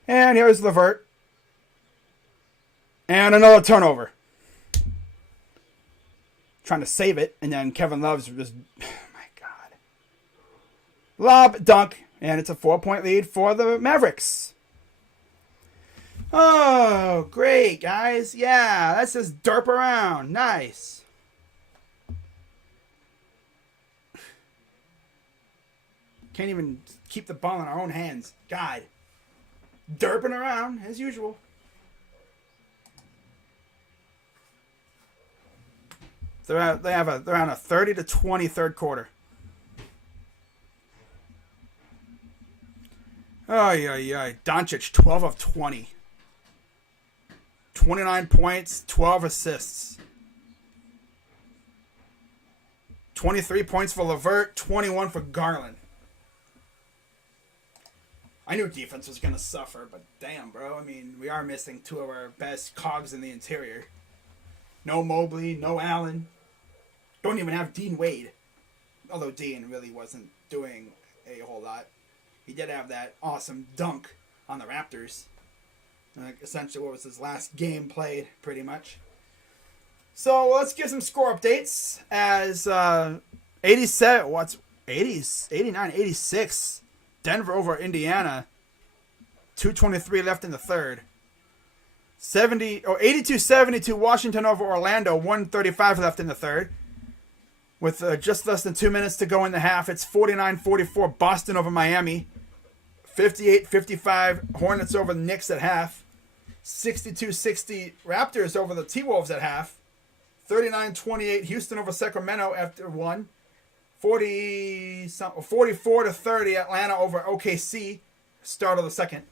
And here's Levert. And another turnover. Trying to save it. And then Kevin Love's just... Oh my God. Lob, dunk. And it's a 4-point lead for the Mavericks. Oh, great, guys. Yeah, that's just derp around. Nice. Can't even keep the ball in our own hands. God. Derping around, as usual. They're on a 30-20 third quarter. Doncic, 12 of 20. 29 points, 12 assists. 23 points for Levert, 21 for Garland. I knew defense was going to suffer, but damn, bro. I mean, we are missing two of our best cogs in the interior. No Mobley, no Allen. Don't even have Dean Wade. Although Dean really wasn't doing a whole lot. He did have that awesome dunk on the Raptors. Essentially what was his last game played, pretty much. So let's give some score updates. As 89, 86. Denver over Indiana. 2:23 left in the third. 82-72 Washington over Orlando. 1:35 left in the third. With just less than 2 minutes to go in the half, it's 49-44 Boston over Miami. 58-55 Hornets over the Knicks at half. 62-60 Raptors over the T-Wolves at half. 39-28 Houston over Sacramento after one. 44-30 Atlanta over OKC. Start of the second.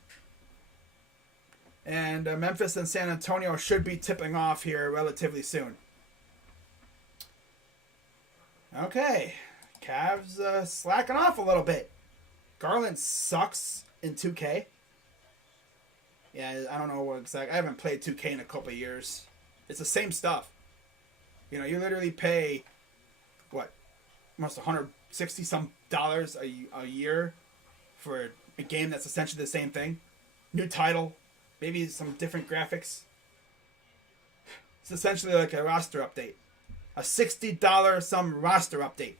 And Memphis and San Antonio should be tipping off here relatively soon. Okay. Cavs slacking off a little bit. Garland sucks in 2K. Yeah, I don't know what exactly. I haven't played 2K in a couple of years. It's the same stuff. You know, you literally pay, what, almost $160-some a year for a game that's essentially the same thing. New title, maybe some different graphics. It's essentially like a roster update. A $60 some roster update.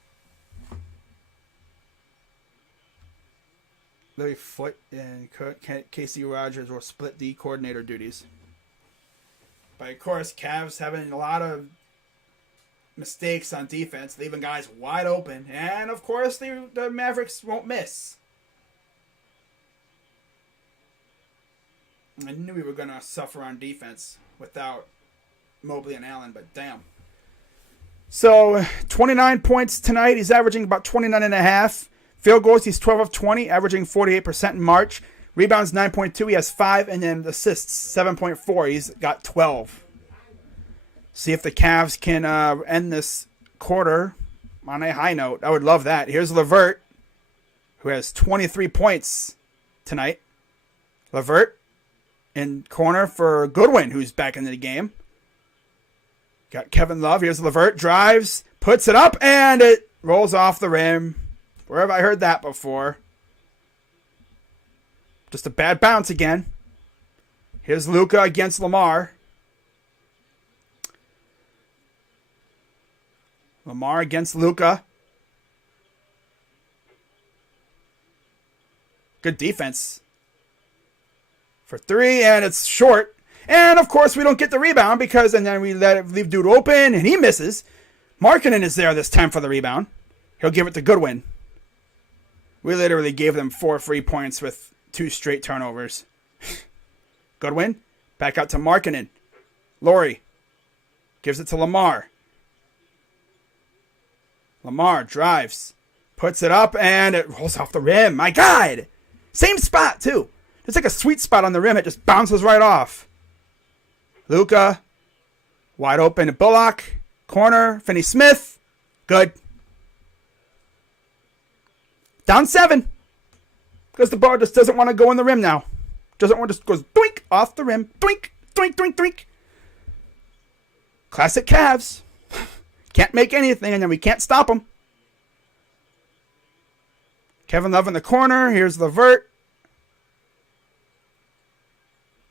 Larry Foote and Casey Rogers will split the coordinator duties. But of course, Cavs having a lot of mistakes on defense, leaving guys wide open. And of course, the Mavericks won't miss. I knew we were going to suffer on defense without Mobley and Allen, but damn. So, 29 points tonight. He's averaging about 29.5. Field goals, he's 12 of 20, averaging 48% in March. Rebounds, 9.2. He has 5. And then assists, 7.4. He's got 12. See if the Cavs can end this quarter on a high note. I would love that. Here's Levert, who has 23 points tonight. Levert in corner for Goodwin, who's back into the game. Got Kevin Love. Here's Levert. Drives, puts it up, and it rolls off the rim. Where have I heard that before? Just a bad bounce again. Here's Luka against Lamar. Lamar against Luka. Good defense. for 3, and it's short. And, of course, we don't get the rebound because, and then we leave dude open, and he misses. Markkanen is there this time for the rebound. He'll give it to Goodwin. We literally gave them 4 free points with 2 straight turnovers. Goodwin, back out to Markkanen. Laurie gives it to Lamar. Lamar drives, puts it up, and it rolls off the rim. My God! Same spot, too. There's like a sweet spot on the rim. It just bounces right off. Luka, wide open to Bullock. Corner, Finney-Smith. Good. Down 7. Because the ball just doesn't want to go in the rim now. Doesn't want to, just goes doink off the rim. Doink, doink, doink, doink. Classic Cavs. Can't make anything, and then we can't stop them. Kevin Love in the corner. Here's LeVert.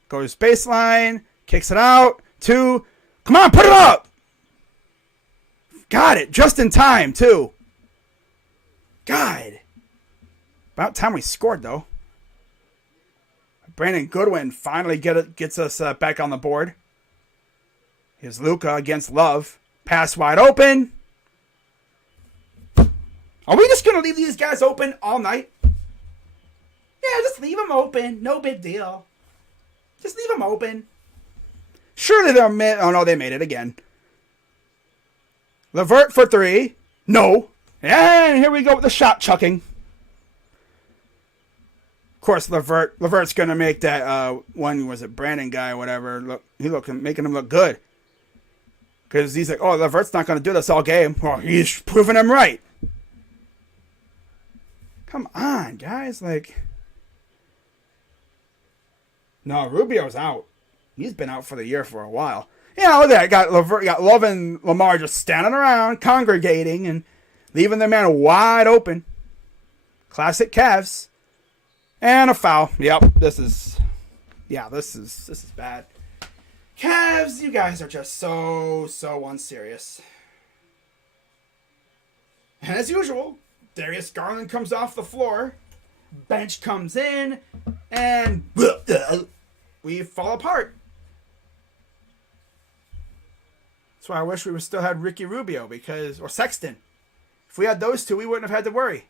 Goes baseline. Kicks it out. 2. Come on, put it up. Got it. Just in time, too. God. About time we scored, though. Brandon Goodwin finally gets us back on the board. Here's Luka against Love. Pass wide open. Are we just going to leave these guys open all night? Yeah, just leave them open. No big deal. Just leave them open. Surely they'll oh no, they made it again. LeVert for 3. No. And here we go with the shot chucking. Of course, LeVert's going to make that one, was it Brandon guy or whatever, making him look good. Because he's like, oh, LeVert's not going to do this all game. Well, he's proving him right. Come on, guys. Like, no, Rubio's out. He's been out for the year for a while. Yeah, look at that. Got Love and Lamar just standing around, congregating, and leaving their man wide open. Classic Cavs. And a foul. Yep, this is bad. Cavs, you guys are just so unserious. And as usual, Darius Garland comes off the floor. Bench comes in. And we fall apart. That's why I wish we still had Ricky Rubio or Sexton. If we had those two, we wouldn't have had to worry.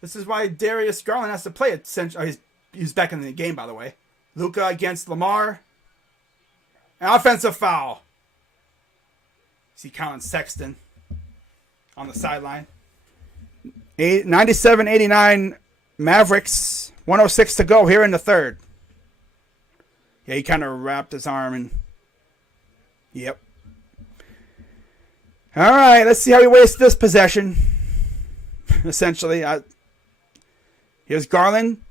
This is why Darius Garland has to play it. He's back in the game, by the way. Luka against Lamar. An offensive foul. See Colin Sexton on the sideline. 97-89 Mavericks. 106 to go here in the third. Yeah, he kind of wrapped his arm and... Yep. All right, let's see how we waste this possession. Essentially, here's Garland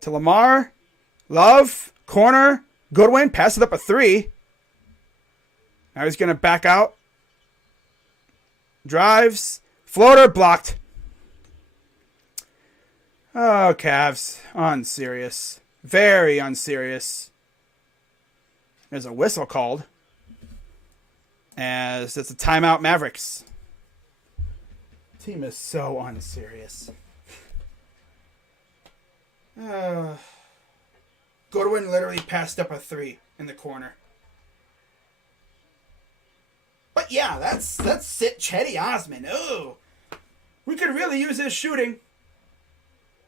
to Lamar. Love, corner, Goodwin, pass it up a 3. Now he's going to back out. Drives, floater, blocked. Oh, Cavs, unserious. Very unserious. There's a whistle called. As it's a timeout, Mavericks. Team is so unserious. Goodwin literally passed up a 3 in the corner. But yeah, that's sit Chetty Osman. Oh, we could really use his shooting.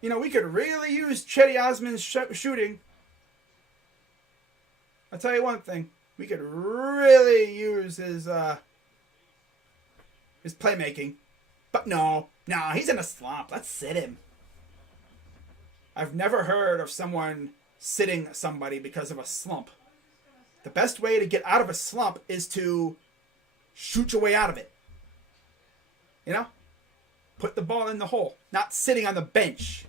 You know, we could really use Chetty Osman's shooting. I'll tell you one thing. We could really use his playmaking. But no, he's in a slump. Let's sit him. I've never heard of someone sitting somebody because of a slump. The best way to get out of a slump is to shoot your way out of it. You know? Put the ball in the hole. Not sitting on the bench.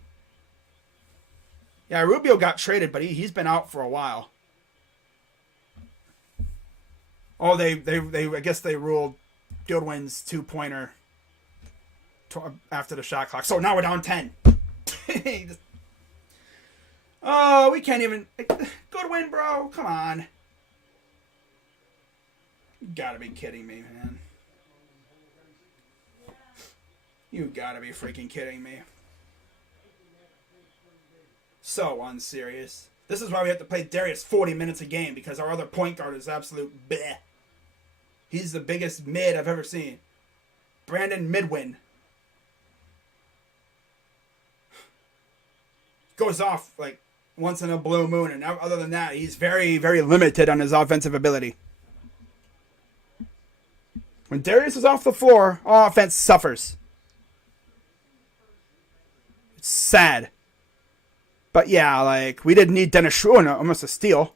Yeah, Rubio got traded, but he's been out for a while. Oh, they I guess they ruled Goodwin's 2-pointer after the shot clock. So now we're down 10. Oh, we can't even... Goodwin, bro. Come on. You gotta be kidding me, man. You gotta be freaking kidding me. So unserious. This is why we have to play Darius 40 minutes a game, because our other point guard is absolute bleh. He's the biggest mid I've ever seen. Brandon Midwin. Goes off like once in a blue moon, and other than that, he's very, very limited on his offensive ability. When Darius is off the floor, offense suffers. It's sad. But yeah, like, we didn't need Dennis Schroeder. Almost a steal.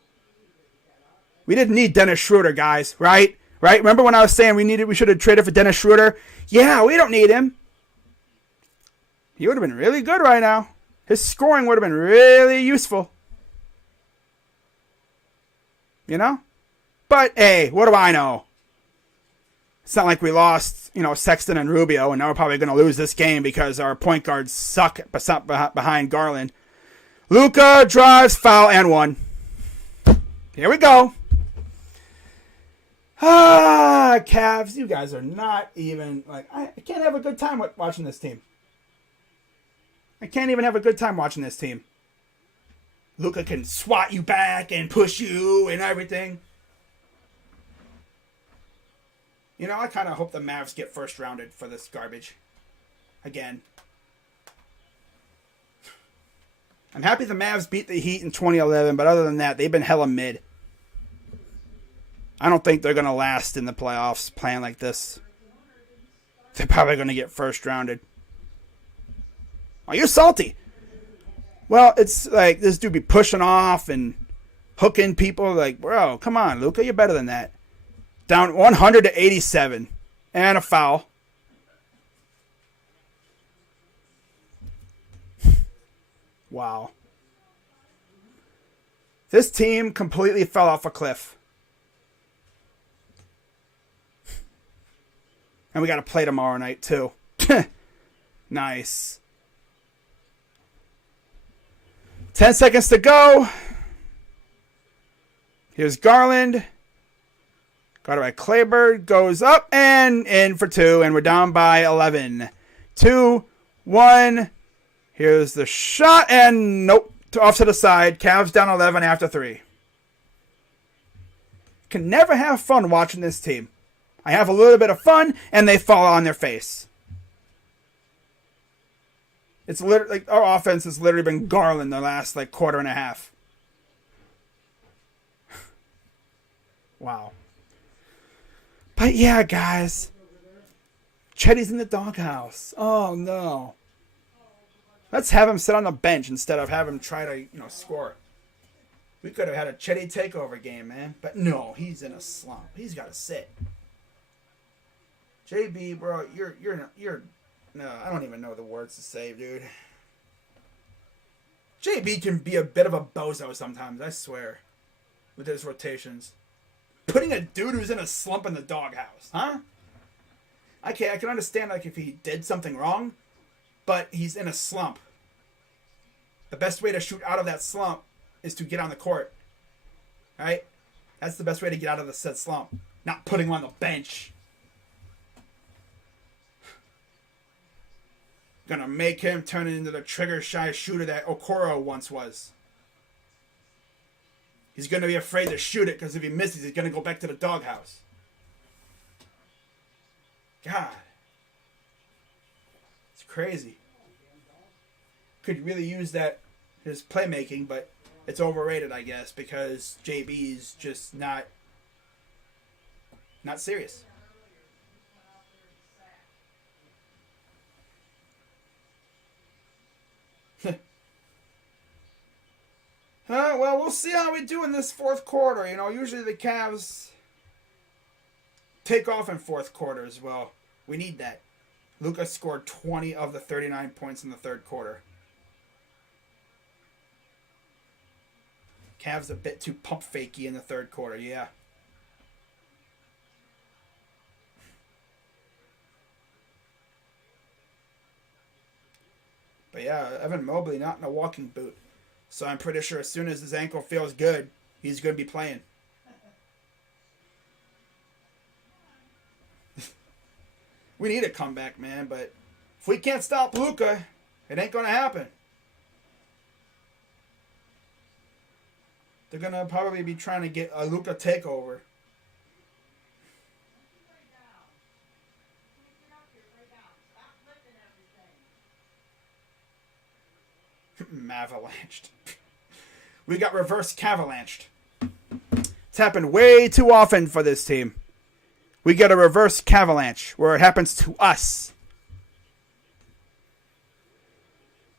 We didn't need Dennis Schroeder, guys, right? Right? Remember when I was saying we should have traded for Dennis Schroeder? Yeah, we don't need him. He would have been really good right now. His scoring would have been really useful. You know? But, hey, what do I know? It's not like we lost, Sexton and Rubio, and now we're probably going to lose this game because our point guards suck behind Garland. Luka drives, foul, and one. Here we go. Cavs, you guys are not even, I can't have a good time watching this team. I can't even have a good time watching this team. Luka can swat you back and push you and everything. I kind of hope the Mavs get first rounded for this garbage. Again. I'm happy the Mavs beat the Heat in 2011, but other than that, they've been hella mid. I don't think they're going to last in the playoffs playing like this. They're probably going to get first rounded. Oh, you're salty. Well, it's like this dude be pushing off and hooking people. Like, bro, come on, Luka, you're better than that. Down 100 to 87. And a foul. Wow. This team completely fell off a cliff. And we got to play tomorrow night, too. Nice. 10 seconds to go. Here's Garland. Got it by Kleber. Goes up and in for two. And we're down by 11. 2, 1. Here's the shot. And nope. Off to the side. Cavs down 11 after 3. Can never have fun watching this team. I have a little bit of fun, and they fall on their face. It's literally like our offense has literally been Garland the last quarter and a half. Wow. But yeah, guys. Chetty's in the doghouse. Oh no. Let's have him sit on the bench instead of have him try to, score. We could have had a Chetty takeover game, man. But no, he's in a slump. He's got to sit. JB, bro, you're no, I don't even know the words to say, dude. JB can be a bit of a bozo sometimes, I swear, with his rotations. Putting a dude who's in a slump in the doghouse, huh? Okay, I can understand if he did something wrong, but he's in a slump. The best way to shoot out of that slump is to get on the court, right? That's the best way to get out of the said slump, not putting him on the bench. Gonna make him turn into the trigger-shy shooter that Okoro once was. He's gonna be afraid to shoot it because if he misses, he's gonna go back to the doghouse. God. It's crazy. Could really use his playmaking, but it's overrated, I guess, because JB's just not serious. Well, we'll see how we do in this fourth quarter. Usually the Cavs take off in fourth quarter as well. We need that. Luka scored 20 of the 39 points in the third quarter. Cavs a bit too pump fakey in the third quarter, yeah. But yeah, Evan Mobley not in a walking boot. So I'm pretty sure as soon as his ankle feels good, he's going to be playing. We need a comeback, man, but if we can't stop Luka, it ain't going to happen. They're going to probably be trying to get a Luka takeover. Mavalanched. We got reverse Cavalanched. It's happened way too often for this team. We get a reverse Cavalanche where it happens to us.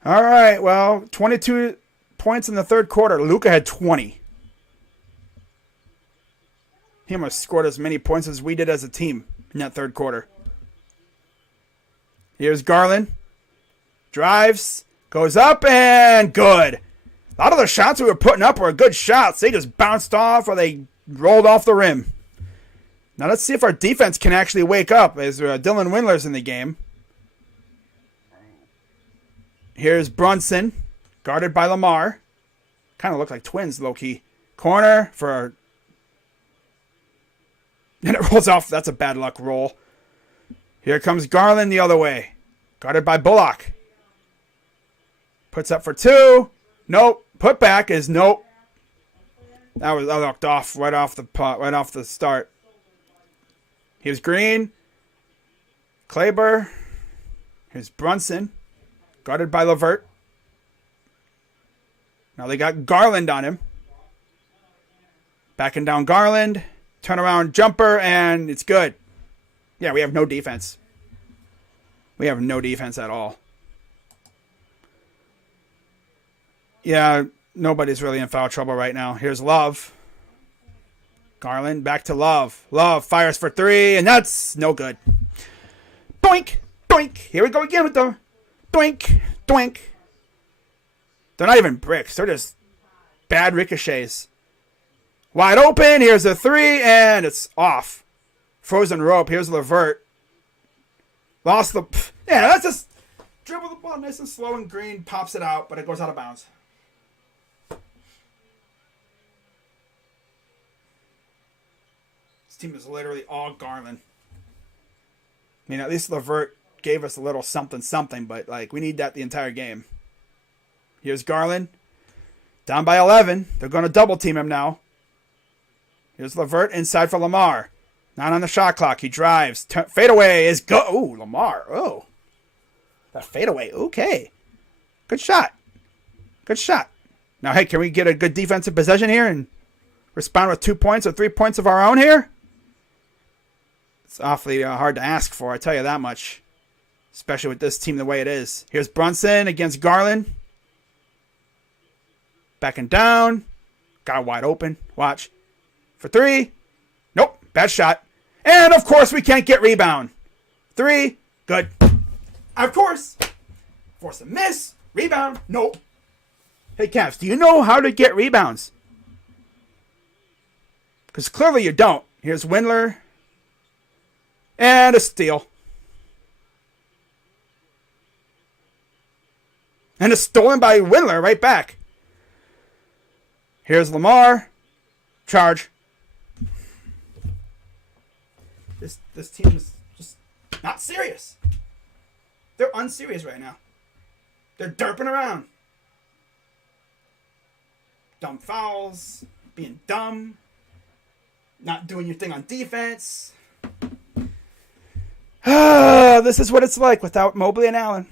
All right, well, 22 points in the third quarter. Luka had 20. He almost scored as many points as we did as a team in that third quarter. Here's Garland. Drives. Goes up and good. A lot of the shots we were putting up were good shots. They just bounced off or they rolled off the rim. Now let's see if our defense can actually wake up as Dylan Windler's in the game. Here's Brunson, guarded by Lamar. Kind of look like twins, low-key. Corner for... And it rolls off. That's a bad luck roll. Here comes Garland the other way. Guarded by Bullock. Puts up for two. Nope. Put back is nope. I looked off right off the pot, right off the start. Here's Green. Kleber. Here's Brunson. Guarded by LeVert. Now they got Garland on him. Backing down Garland. Turnaround jumper, and it's good. Yeah, we have no defense. We have no defense at all. Yeah, nobody's really in foul trouble right now. Here's Love. Garland, back to Love. Love fires for three, and that's no good. Doink, doink. Here we go again with the doink, doink. They're not even bricks. They're just bad ricochets. Wide open. Here's a three, and it's off. Frozen rope. Here's LeVert. Lost the... Yeah, that's just... Dribble the ball nice and slow, and Green pops it out, but it goes out of bounds. This team is literally all Garland. I mean, at least LeVert gave us a little something, but, like, we need that the entire game. Here's Garland. Down by 11. They're going to double team him now. Here's LeVert inside for Lamar. Not on the shot clock. He drives. Fadeaway is go. Oh, Lamar. Oh. That fadeaway. Okay. Good shot. Good shot. Now, hey, can we get a good defensive possession here and respond with 2 points or 3 points of our own here? It's awfully hard to ask for, I tell you that much. Especially with this team the way it is. Here's Brunson against Garland. Backing down. Got wide open. Watch. For three. Nope. Bad shot. And, of course, we can't get rebound. Three. Good. Of course. Force a miss. Rebound. Nope. Hey, Cavs, do you know how to get rebounds? Because clearly you don't. Here's Windler. And a steal. And it's stolen by Windler right back. Here's Lamar. Charge. This team is just not serious. They're unserious right now. They're derping around. Dumb fouls. Being dumb. Not doing your thing on defense. This is what it's like without Mobley and Allen.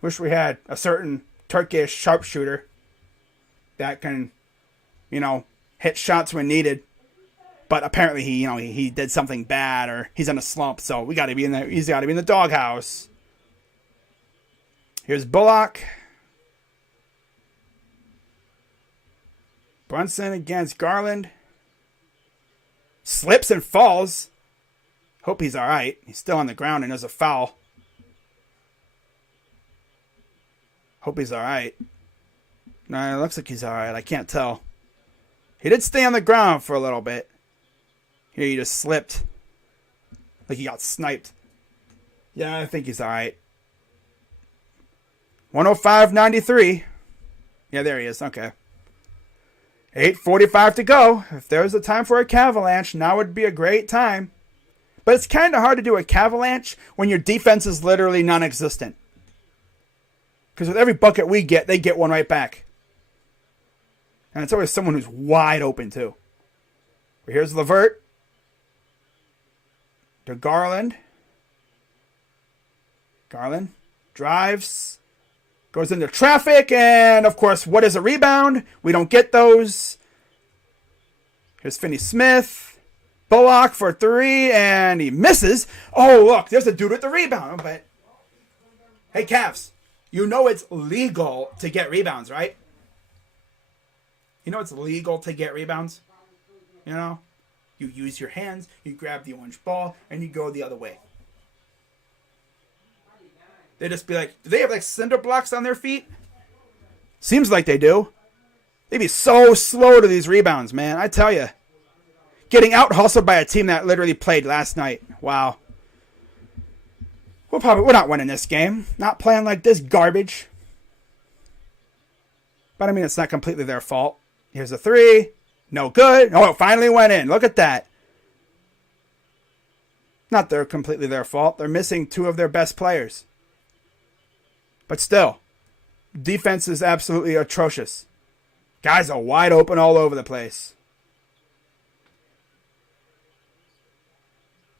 Wish we had a certain Turkish sharpshooter that can, hit shots when needed. But apparently he did something bad or he's in a slump, so he's got to be in the doghouse. Here's Bullock. Brunson against Garland. Slips and falls. Hope he's all right. He's still on the ground and there's a foul. Hope he's all right. No, it looks like he's all right. I can't tell. He did stay on the ground for a little bit. Here he just slipped. Like he got sniped. Yeah, I think he's all right. 105-93. Yeah, there he is. Okay. 8:45 to go. If there was a time for a Cavalanche, now would be a great time. But it's kind of hard to do a Cavalanche when your defense is literally non-existent. Because with every bucket we get, they get one right back. And it's always someone who's wide open, too. But here's LeVert. To Garland. Garland drives. Goes into traffic. And, of course, what is a rebound? We don't get those. Here's Finney-Smith. Bullock for three. And he misses. Oh, look. There's a dude with the rebound. But, hey, Cavs. You know it's legal to get rebounds, right? You know it's legal to get rebounds? You know? You use your hands, you grab the orange ball, and you go the other way. They just be like, do they have like cinder blocks on their feet? Seems like they do. They'd be so slow to these rebounds, man. I tell you. Getting out hustled by a team that literally played last night. Wow. We're not winning this game. Not playing like this garbage. But I mean, it's not completely their fault. Here's a three. No good. Oh, it finally went in. Look at that. Not completely their fault. They're missing two of their best players. But still, defense is absolutely atrocious. Guys are wide open all over the place.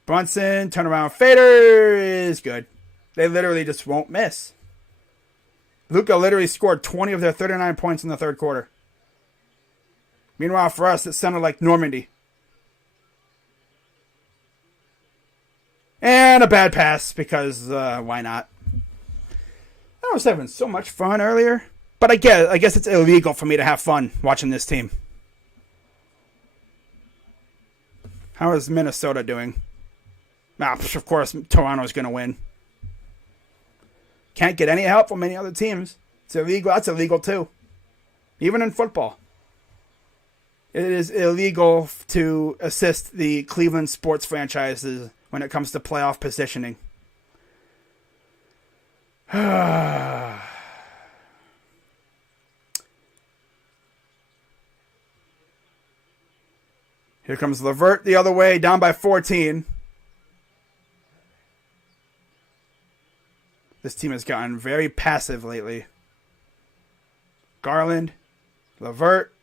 Brunson, turnaround fader is good. They literally just won't miss. Luka literally scored 20 of their 39 points in the third quarter. Meanwhile, for us, it sounded like Normandy. And a bad pass because why not? I was having so much fun earlier. But I guess it's illegal for me to have fun watching this team. How is Minnesota doing? Of course, Toronto's going to win. Can't get any help from any other teams. It's illegal. That's illegal too. Even in football. It is illegal to assist the Cleveland sports franchises when it comes to playoff positioning. Here comes LeVert the other way, down by 14. This team has gotten very passive lately. Garland, LeVert,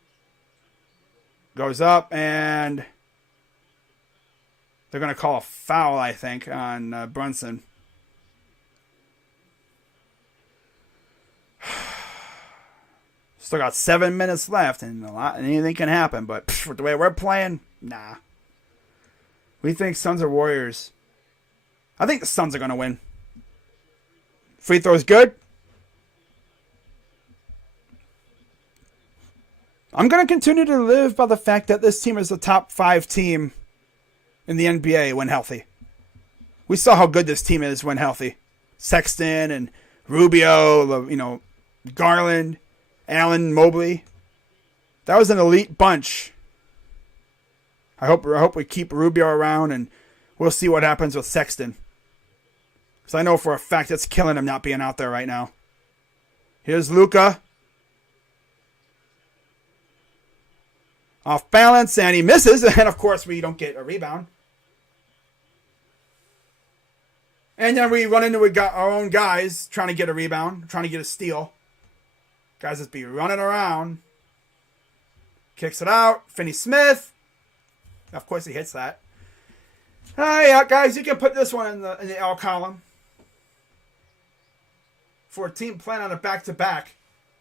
goes up, and they're going to call a foul, I think, on Brunson. Still got 7 minutes left, and anything can happen. But the way we're playing, nah. We think Suns or Warriors. I think the Suns are going to win. Free throws good. I'm going to continue to live by the fact that this team is a top 5 team in the NBA when healthy. We saw how good this team is when healthy. Sexton and Rubio, Garland, Allen, Mobley. That was an elite bunch. I hope we keep Rubio around, and we'll see what happens with Sexton. Because I know for a fact it's killing him not being out there right now. Here's Luka. Off balance, and he misses. And, of course, we don't get a rebound. And then we run into our own guys trying to get a rebound, trying to get a steal. Guys just be running around. Kicks it out. Finney-Smith. Of course, he hits that. Yeah, guys, you can put this one in the L column. For a team playing on a back-to-back.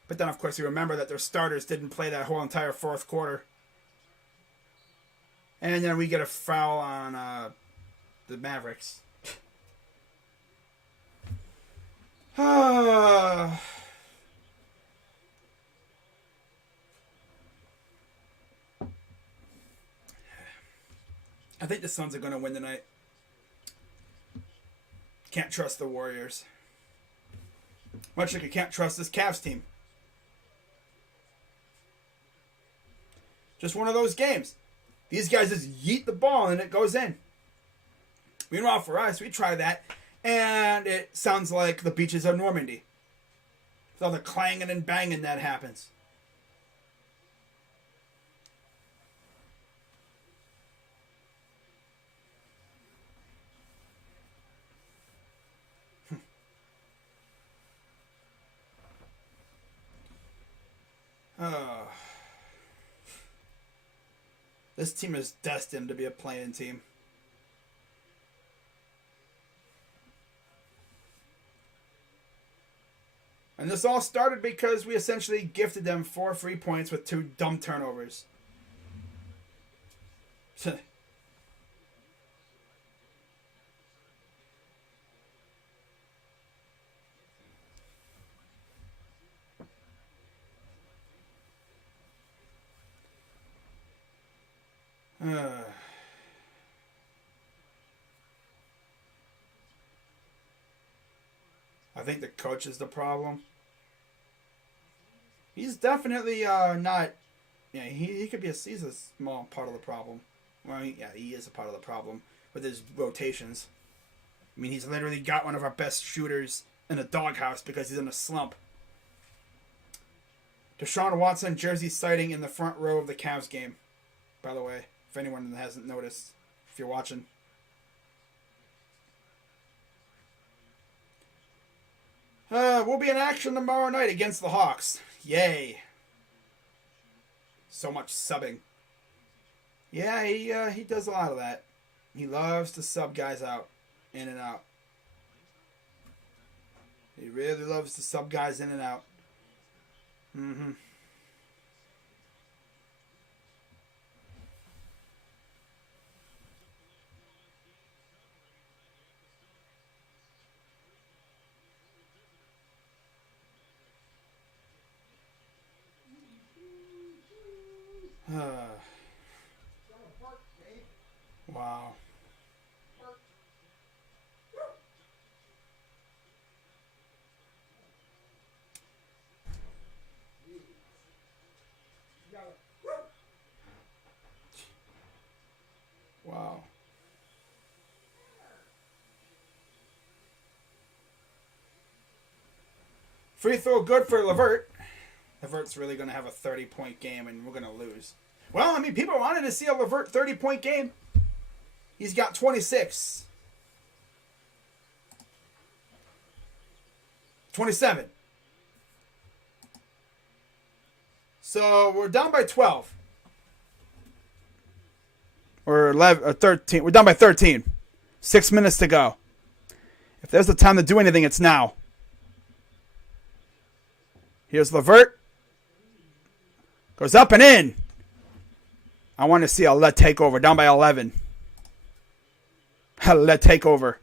But then, of course, you remember that their starters didn't play that whole entire fourth quarter. And then we get a foul on the Mavericks. I think the Suns are going to win tonight. Can't trust the Warriors. Much like you can't trust this Cavs team. Just one of those games. These guys just yeet the ball and it goes in. Meanwhile, for us, we try that, and it sounds like the beaches of Normandy. With all the clanging and banging that happens. This team is destined to be a play-in team. And this all started because we essentially gifted them 4 free points with 2 dumb turnovers. I think the coach is the problem. He's definitely not. Yeah, he could be he's a small part of the problem. Well, he is a part of the problem with his rotations. I mean, he's literally got one of our best shooters in a doghouse because he's in a slump. Deshaun Watson jersey sighting in the front row of the Cavs game, by the way, if anyone hasn't noticed, if you're watching. We'll be in action tomorrow night against the Hawks. Yay. So much subbing. Yeah, he does a lot of that. He loves to sub guys out, in and out. He really loves to sub guys in and out. Mm-hmm. Wow. Wow. Free throw good for LeVert. LeVert's really going to have a 30-point game and we're going to lose. Well, I mean, people wanted to see a LeVert 30-point game. He's got 26. 27. So we're down by 12. Or 11 or 13. We're down by 13. 6 minutes to go. If there's the time to do anything, it's now. Here's LeVert. Goes up and in. I want to see a let takeover. Down by 11. Let takeover.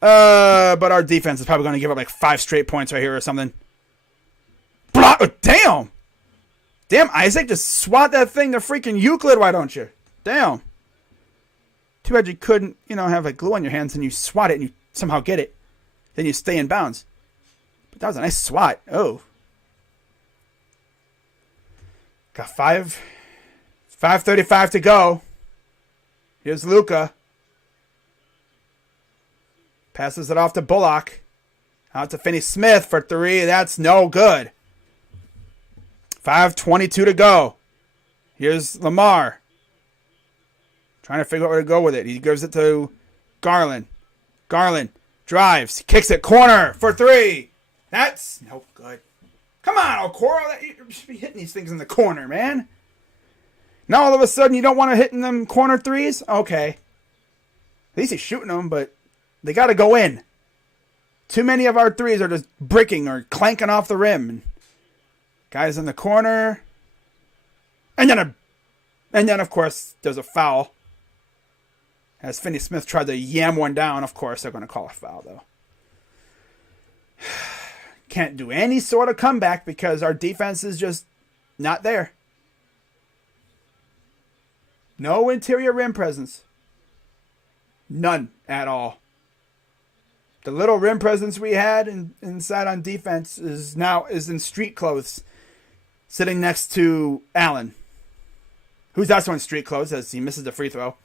But our defense is probably going to give up like 5 straight points right here or something. Block. Oh, damn. Damn, Isaac, just swat that thing to freaking Euclid, why don't you? Damn. Too bad you couldn't, have like glue on your hands and you swat it and you somehow get it. Then you stay in bounds. But that was a nice swat. Oh. Got 5:35 to go. Here's Luka. Passes it off to Bullock. Out to Finney Smith for 3. That's no good. 5:22 to go. Here's Lamar. Trying to figure out where to go with it. He gives it to Garland. Garland drives. Kicks it. Corner for 3. That's no good. Come on, Okoro. You should be hitting these things in the corner, man. Now all of a sudden you don't want to hit in them corner threes? Okay. At least he's shooting them, but they got to go in. Too many of our threes are just bricking or clanking off the rim. Guys in the corner. And then of course, there's a foul. As Finney Smith tried to yam one down, of course, they're going to call a foul, though. Can't do any sort of comeback because our defense is just not there. No interior rim presence. None at all. The little rim presence we had inside on defense is in street clothes, sitting next to Allen, who's also in street clothes as he misses the free throw.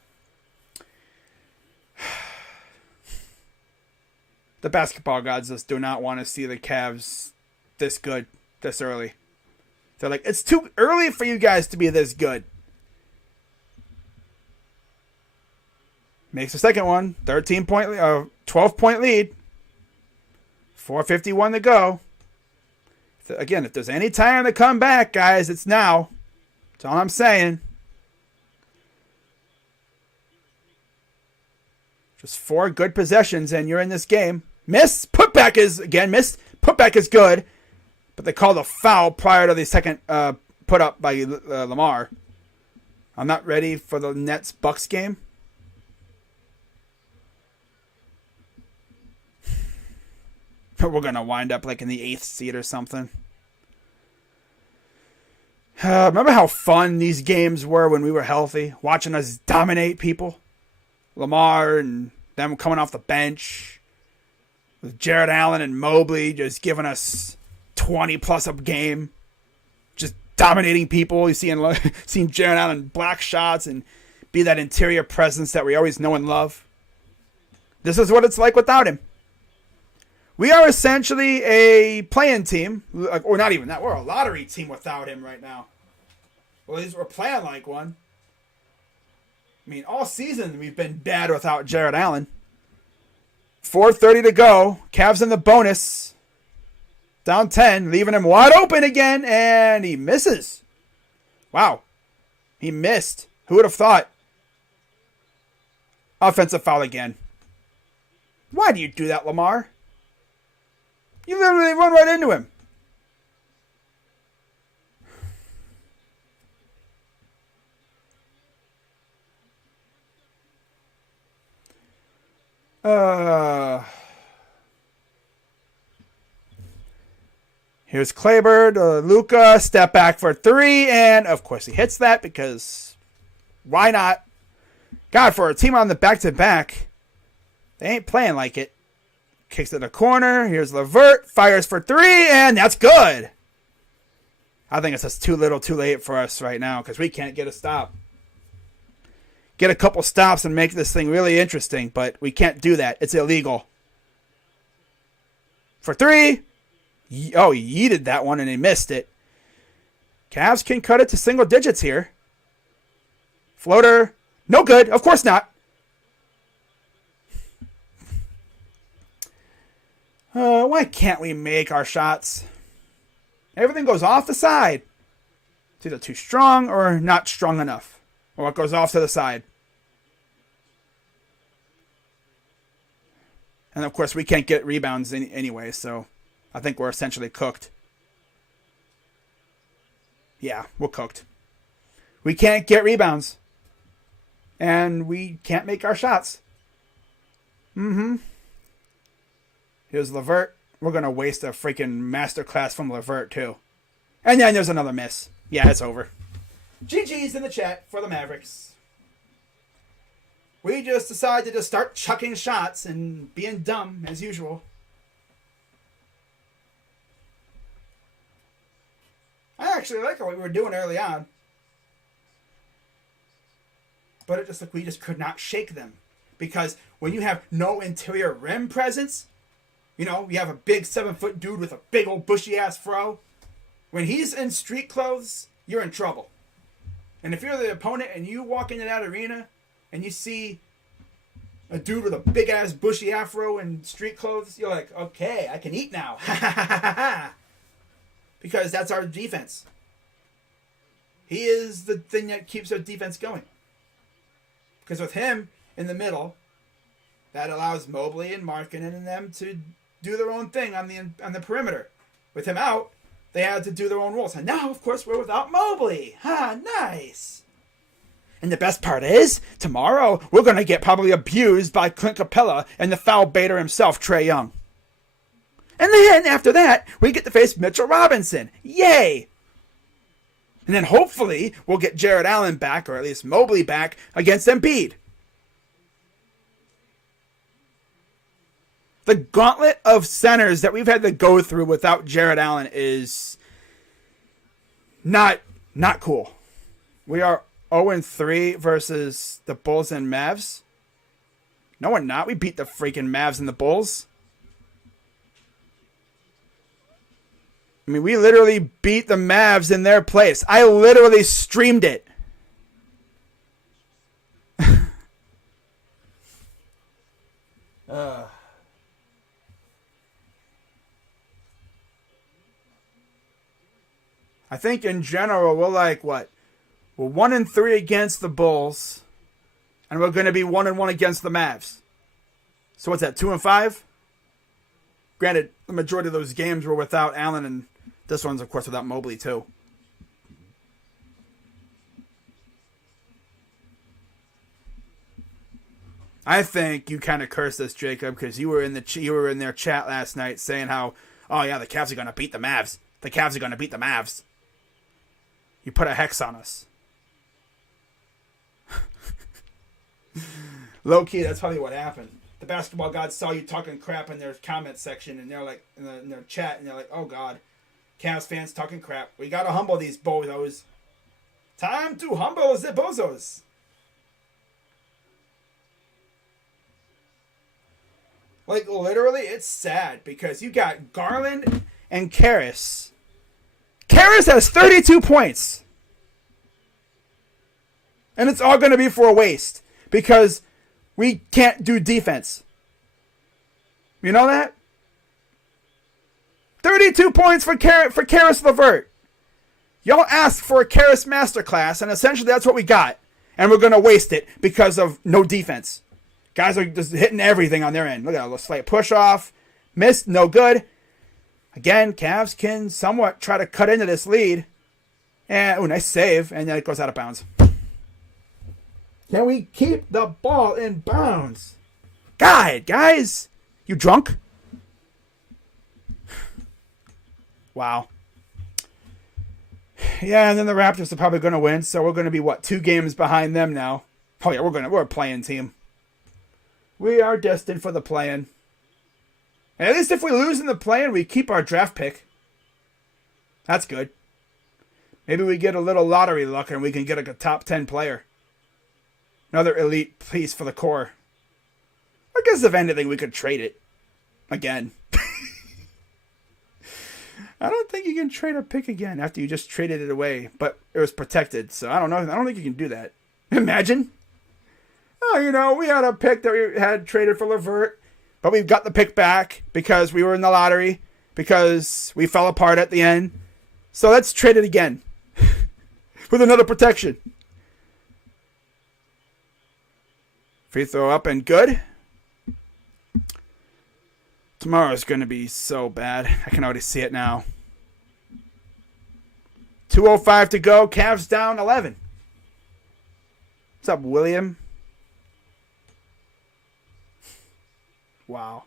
The basketball gods just do not want to see the Cavs this good, this early. They're like, it's too early for you guys to be this good. Makes the second one. 12-point lead. 4:51 to go. Again, if there's any time to come back, guys, it's now. That's all I'm saying. Just 4 good possessions and you're in this game. Miss. Putback is, again, missed. Putback is good. But they called a foul prior to the second put up by Lamar. I'm not ready for the Nets-Bucks game. We're going to wind up like in the 8th seed or something. Remember how fun these games were when we were healthy? Watching us dominate people? Lamar and them coming off the bench. With Jared Allen and Mobley just giving us 20-plus a game. Just dominating people. You seeing Jared Allen block shots and be that interior presence that we always know and love. This is what it's like without him. We are essentially a play-in team, or not even that. We're a lottery team without him right now. Well, at least we're playing like one. I mean, all season we've been bad without Jared Allen. 4:30 to go. Cavs in the bonus. Down 10, leaving him wide open again, and he misses. Wow. He missed. Who would have thought? Offensive foul again. Why do you do that, Lamar? You literally run right into him. Here's Kleber, Luka, step back for 3, and of course he hits that because why not? God, for a team on the back-to-back, they ain't playing like it. Kicks to the corner. Here's LeVert. Fires for 3, and that's good. I think it's just too little, too late for us right now because we can't get a stop. Get a couple stops and make this thing really interesting, but we can't do that. It's illegal. For 3. Oh, he yeeted that one, and he missed it. Cavs can cut it to single digits here. Floater. No good. Of course not. Why can't we make our shots? Everything goes off the side. It's either too strong or not strong enough. Or it goes off to the side. And of course, we can't get rebounds anyway, so I think we're essentially cooked. Yeah, we're cooked. We can't get rebounds. And we can't make our shots. Here's LeVert. We're going to waste a freaking masterclass from LeVert, too. And then there's another miss. Yeah, it's over. GG's in the chat for the Mavericks. We just decided to start chucking shots and being dumb, as usual. I actually like what we were doing early on. But it just like we just could not shake them. Because when you have no interior rim presence, you know, you have a big 7-foot dude with a big old bushy ass fro. When he's in street clothes, you're in trouble. And if you're the opponent and you walk into that arena and you see a dude with a big ass bushy afro and street clothes, you're like, okay, I can eat now. Because that's our defense. He is the thing that keeps our defense going. Because with him in the middle, that allows Mobley and Markkanen and them to do their own thing on the perimeter. With him out, they had to do their own roles. And now, of course, we're without Mobley. Nice. And the best part is, tomorrow, we're going to get probably abused by Clint Capella and the foul baiter himself, Trae Young. And then, after that, we get to face Mitchell Robinson. Yay! And then, hopefully, we'll get Jared Allen back, or at least Mobley back, against Embiid. The gauntlet of centers that we've had to go through without Jared Allen is not cool. We are 0-3 versus the Bulls and Mavs. No, we're not. We beat the freaking Mavs and the Bulls. I mean, we literally beat the Mavs in their place. I literally streamed it. I think in general, we're like, what? We're 1-3 against the Bulls. And we're going to be 1-1 against the Mavs. So what's that, 2-5? Granted, the majority of those games were without Allen, and this one's, of course, without Mobley, too. I think you kind of cursed us, Jacob, because you were in their chat last night saying how, oh yeah, the Cavs are going to beat the Mavs. The Cavs are going to beat the Mavs. You put a hex on us. Low key, that's probably what happened. The basketball gods saw you talking crap in their comment section, and they're like in their chat, and they're like, "Oh God, Cavs fans talking crap. We gotta humble these bozos. Time to humble the bozos." Like, literally, it's sad because you got Garland and Karras. Karras has 32 points. And it's all going to be for a waste because we can't do defense. You know that? 32 points for Karras LeVert. Y'all asked for a Karras masterclass, and essentially that's what we got. And we're going to waste it because of no defense. Guys are just hitting everything on their end. Look at that, a slight push off. Missed, no good. Again, Cavs can somewhat try to cut into this lead. And, nice save. And then it goes out of bounds. Can we keep the ball in bounds? God, guys. You drunk? Wow. Yeah, and then the Raptors are probably going to win. So we're going to be, 2 games behind them now. Oh, yeah, we're a play-in team. We are destined for the play-in. And at least if we lose in the play-in, we keep our draft pick. That's good. Maybe we get a little lottery luck and we can get a top 10 player. Another elite piece for the core. I guess if anything, we could trade it. Again. I don't think you can trade a pick again after you just traded it away. But it was protected, so I don't know. I don't think you can do that. Imagine. Oh, we had a pick that we had traded for LeVert, but we've got the pick back because we were in the lottery, because we fell apart at the end. So let's trade it again with another protection. Free throw up and good. Tomorrow's going to be so bad. I can already see it now. 2:05 to go. Cavs down 11. What's up, William? Wow.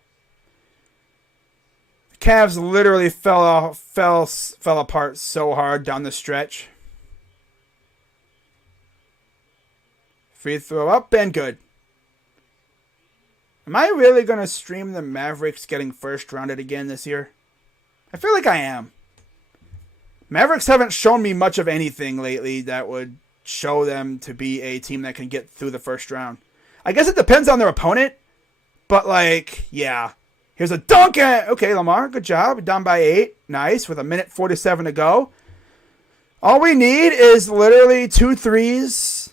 The Cavs literally fell apart so hard down the stretch. Free throw up and good. Am I really going to stream the Mavericks getting first rounded again this year? I feel like I am. Mavericks haven't shown me much of anything lately that would show them to be a team that can get through the first round. I guess it depends on their opponent. But, yeah. Here's a dunk. Okay, Lamar, good job. Down by 8. Nice, with 1:47 to go. All we need is literally 2 threes.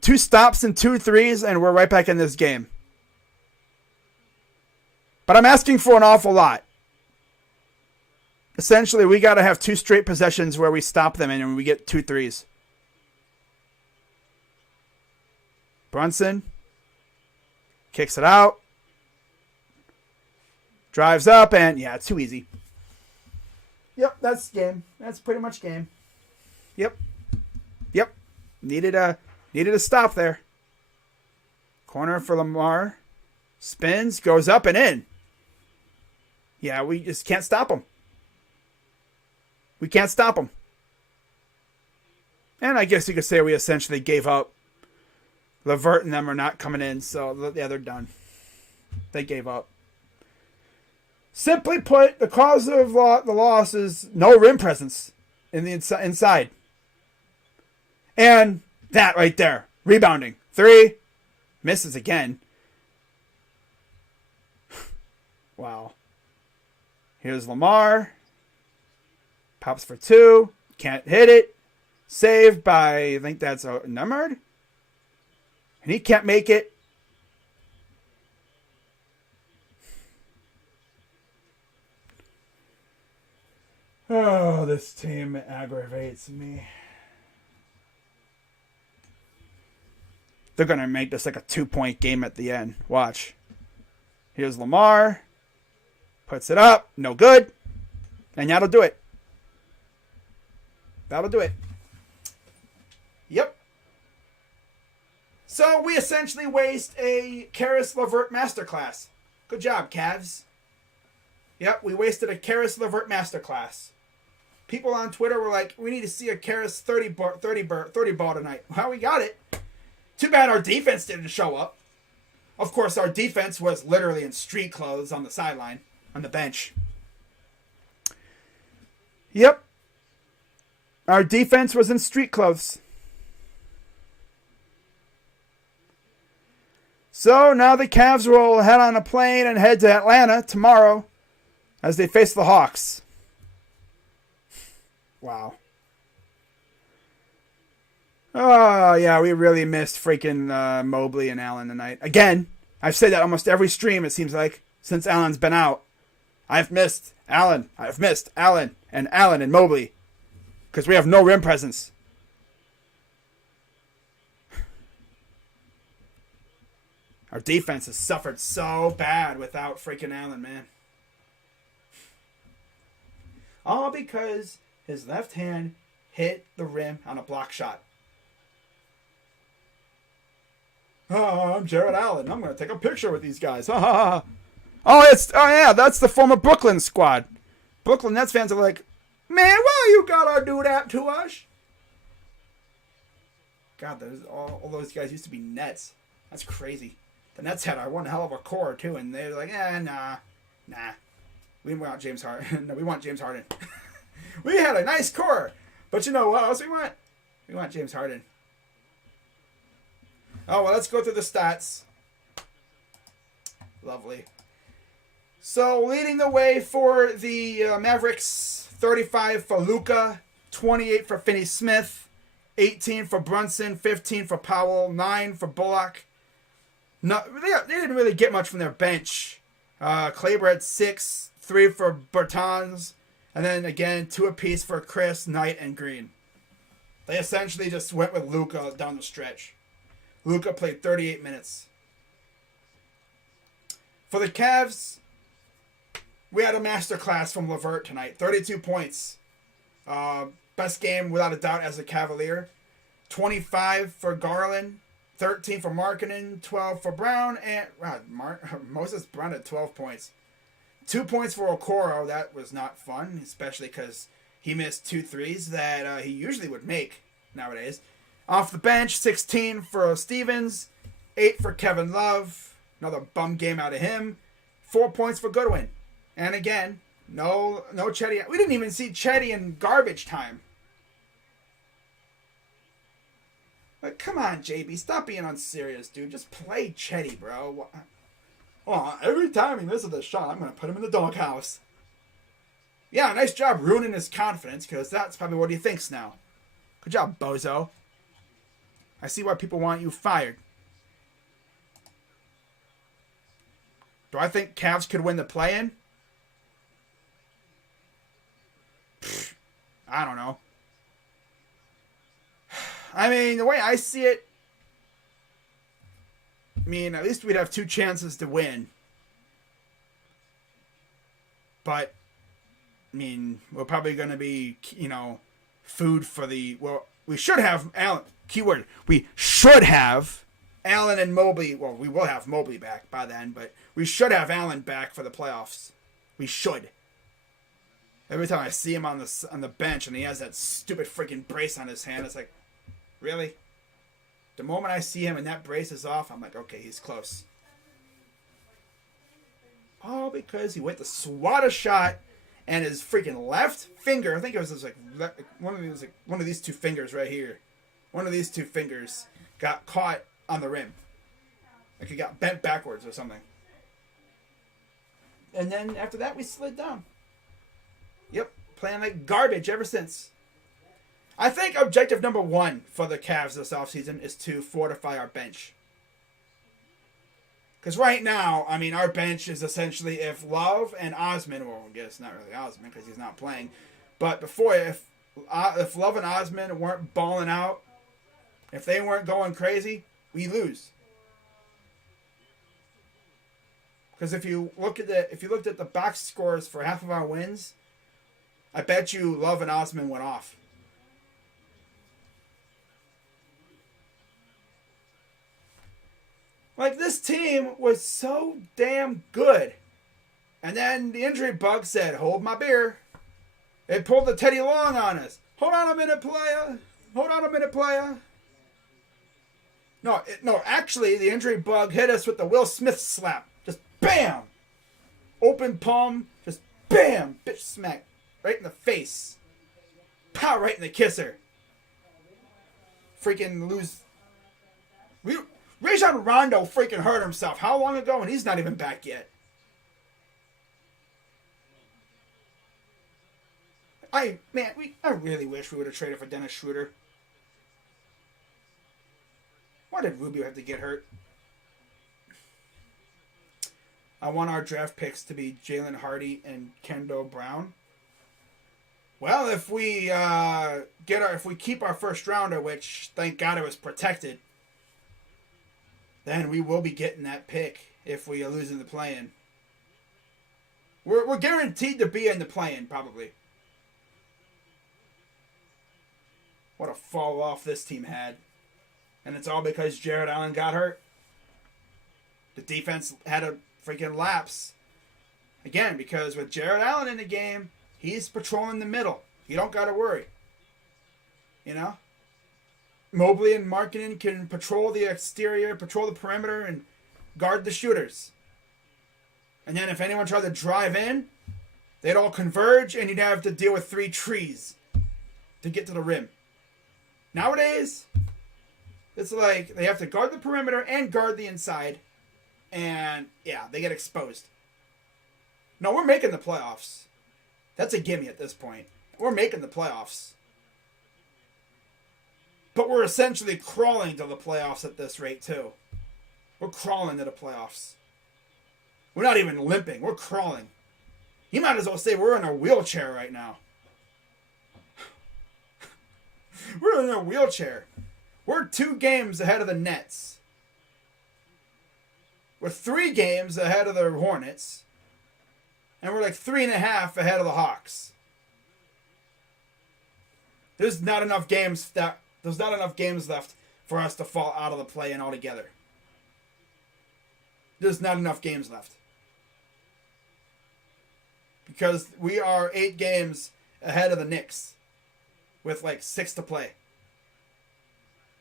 2 stops and 2 threes, and we're right back in this game. But I'm asking for an awful lot. Essentially, we got to have 2 straight possessions where we stop them and we get 2 threes. Brunson. Kicks it out. Drives up, and yeah, too easy. Yep, that's game. That's pretty much game. Yep. Needed a stop there. Corner for Lamar. Spins, goes up and in. Yeah, we just can't stop him. We can't stop him. And I guess you could say we essentially gave up. LeVert and them are not coming in, so yeah, they're done. They gave up. Simply put, the cause of the loss is no rim presence in the inside. And that right there. Rebounding. 3. Misses again. Wow. Here's Lamar. Pops for 2. Can't hit it. Saved by, I think that's Nemard. And he can't make it. Oh, this team aggravates me. They're going to make this like a 2-point game at the end. Watch. Here's Lamar. Puts it up. No good. And that'll do it. That'll do it. Yep. So we essentially waste a Karis LeVert masterclass. Good job, Cavs. Yep, we wasted a Karis LeVert masterclass. People on Twitter were like, we need to see a Karis 30 ball tonight. Well, we got it. Too bad our defense didn't show up. Of course, our defense was literally in street clothes on the sideline, on the bench. Yep. Our defense was in street clothes. So now the Cavs will head on a plane and head to Atlanta tomorrow as they face the Hawks. Wow. Oh, yeah, we really missed freaking Mobley and Allen tonight. Again, I've said that almost every stream, it seems like, since Allen's been out. I've missed Allen. I've missed Allen and Mobley. Because we have no rim presence. Our defense has suffered so bad without freaking Allen, man. All because his left hand hit the rim on a block shot. Oh, I'm Jared Allen. I'm going to take a picture with these guys. Oh, yeah, that's the former Brooklyn squad. Brooklyn Nets fans are like, man, why you gotta do that to us? God, all those guys used to be Nets. That's crazy. The Nets had one hell of a core, too, and they're like, nah. We want James Harden. No, we want James Harden. We had a nice core. But you know what else we want? We want James Harden. Oh, well, let's go through the stats. Lovely. So, leading the way for the Mavericks, 35 for Luka, 28 for Finney-Smith, 18 for Brunson, 15 for Powell, 9 for Bullock. No, they didn't really get much from their bench. Kleber had 6, 3 for Bertans, and then again 2 apiece for Chris, Knight, and Green. They essentially just went with Luka down the stretch. Luka played 38 minutes. For the Cavs, we had a masterclass from LeVert tonight. 32 points. Best game without a doubt as a Cavalier. 25 for Garland. 13 for Markkanen. 12 for Brown. And Moses Brown had 12 points. 2 points for Okoro. That was not fun, especially because he missed 2 threes that he usually would make nowadays. Off the bench, 16 for Stevens. 8 for Kevin Love. Another bum game out of him. 4 points for Goodwin. And again, no Chetty. We didn't even see Chetty in garbage time. Like, come on, JB. Stop being unserious, dude. Just play Chetty, bro. Oh, every time he misses a shot, I'm going to put him in the doghouse. Yeah, nice job ruining his confidence, because that's probably what he thinks now. Good job, bozo. I see why people want you fired. Do I think Cavs could win the play-in? I don't know. I mean, the way I see it, at least we'd have 2 chances to win. But, we're probably going to be, food for the... Well, we should have Allen. Keyword. We should have Allen and Mobley. Well, we will have Mobley back by then, but we should have Allen back for the playoffs. We should. Every time I see him on the bench and he has that stupid freaking brace on his hand, it's like, really? The moment I see him and that brace is off, I'm like, okay, he's close. All because he went to swat a shot and his freaking left finger, I think it was like one of these 2 fingers right here. One of these 2 fingers got caught on the rim. Like it got bent backwards or something. And then after that, we slid down. Yep, playing like garbage ever since. I think objective number 1 for the Cavs this offseason is to fortify our bench. Because right now, our bench is essentially if Love and Osman, well, I guess not really Osman because he's not playing, but before, if Love and Osman weren't balling out, if they weren't going crazy, we lose. Because if you looked at the box scores for half of our wins, I bet you Love and Osman went off. Like, this team was so damn good. And then the injury bug said, hold my beer. It pulled the Teddy Long on us. Hold on a minute, player. Hold on a minute, player. No, actually, the injury bug hit us with the Will Smith slap. Just bam! Open palm, just bam! Bitch smack. Right in the face. Pow! Right in the kisser. Freaking lose. Rajon Rondo freaking hurt himself. How long ago? And he's not even back yet. I really wish we would have traded for Dennis Schroeder. Why did Rubio have to get hurt? I want our draft picks to be Jalen Hardy and Kendall Brown. Well, if we keep our first rounder, which thank God it was protected, then we will be getting that pick if we are losing the play-in. We're guaranteed to be in the play-in, probably. What a fall off this team had. And it's all because Jared Allen got hurt. The defense had a freaking lapse. Again, because with Jared Allen in the game, he's patrolling the middle. You don't got to worry. You know? Mobley and Markkanen can patrol the exterior, patrol the perimeter, and guard the shooters. And then if anyone tried to drive in, they'd all converge, and you'd have to deal with 3 trees to get to the rim. Nowadays, it's like they have to guard the perimeter and guard the inside. And, yeah, they get exposed. No, we're making the playoffs. That's a gimme at this point. We're making the playoffs. But we're essentially crawling to the playoffs at this rate, too. We're crawling to the playoffs. We're not even limping. We're crawling. You might as well say we're in a wheelchair right now. We're in a wheelchair. We're 2 games ahead of the Nets. We're 3 games ahead of the Hornets. And we're like 3.5 ahead of the Hawks. There's not enough games left for us to fall out of the play-in altogether. There's not enough games left. Because we are 8 games ahead of the Knicks. With like 6 to play.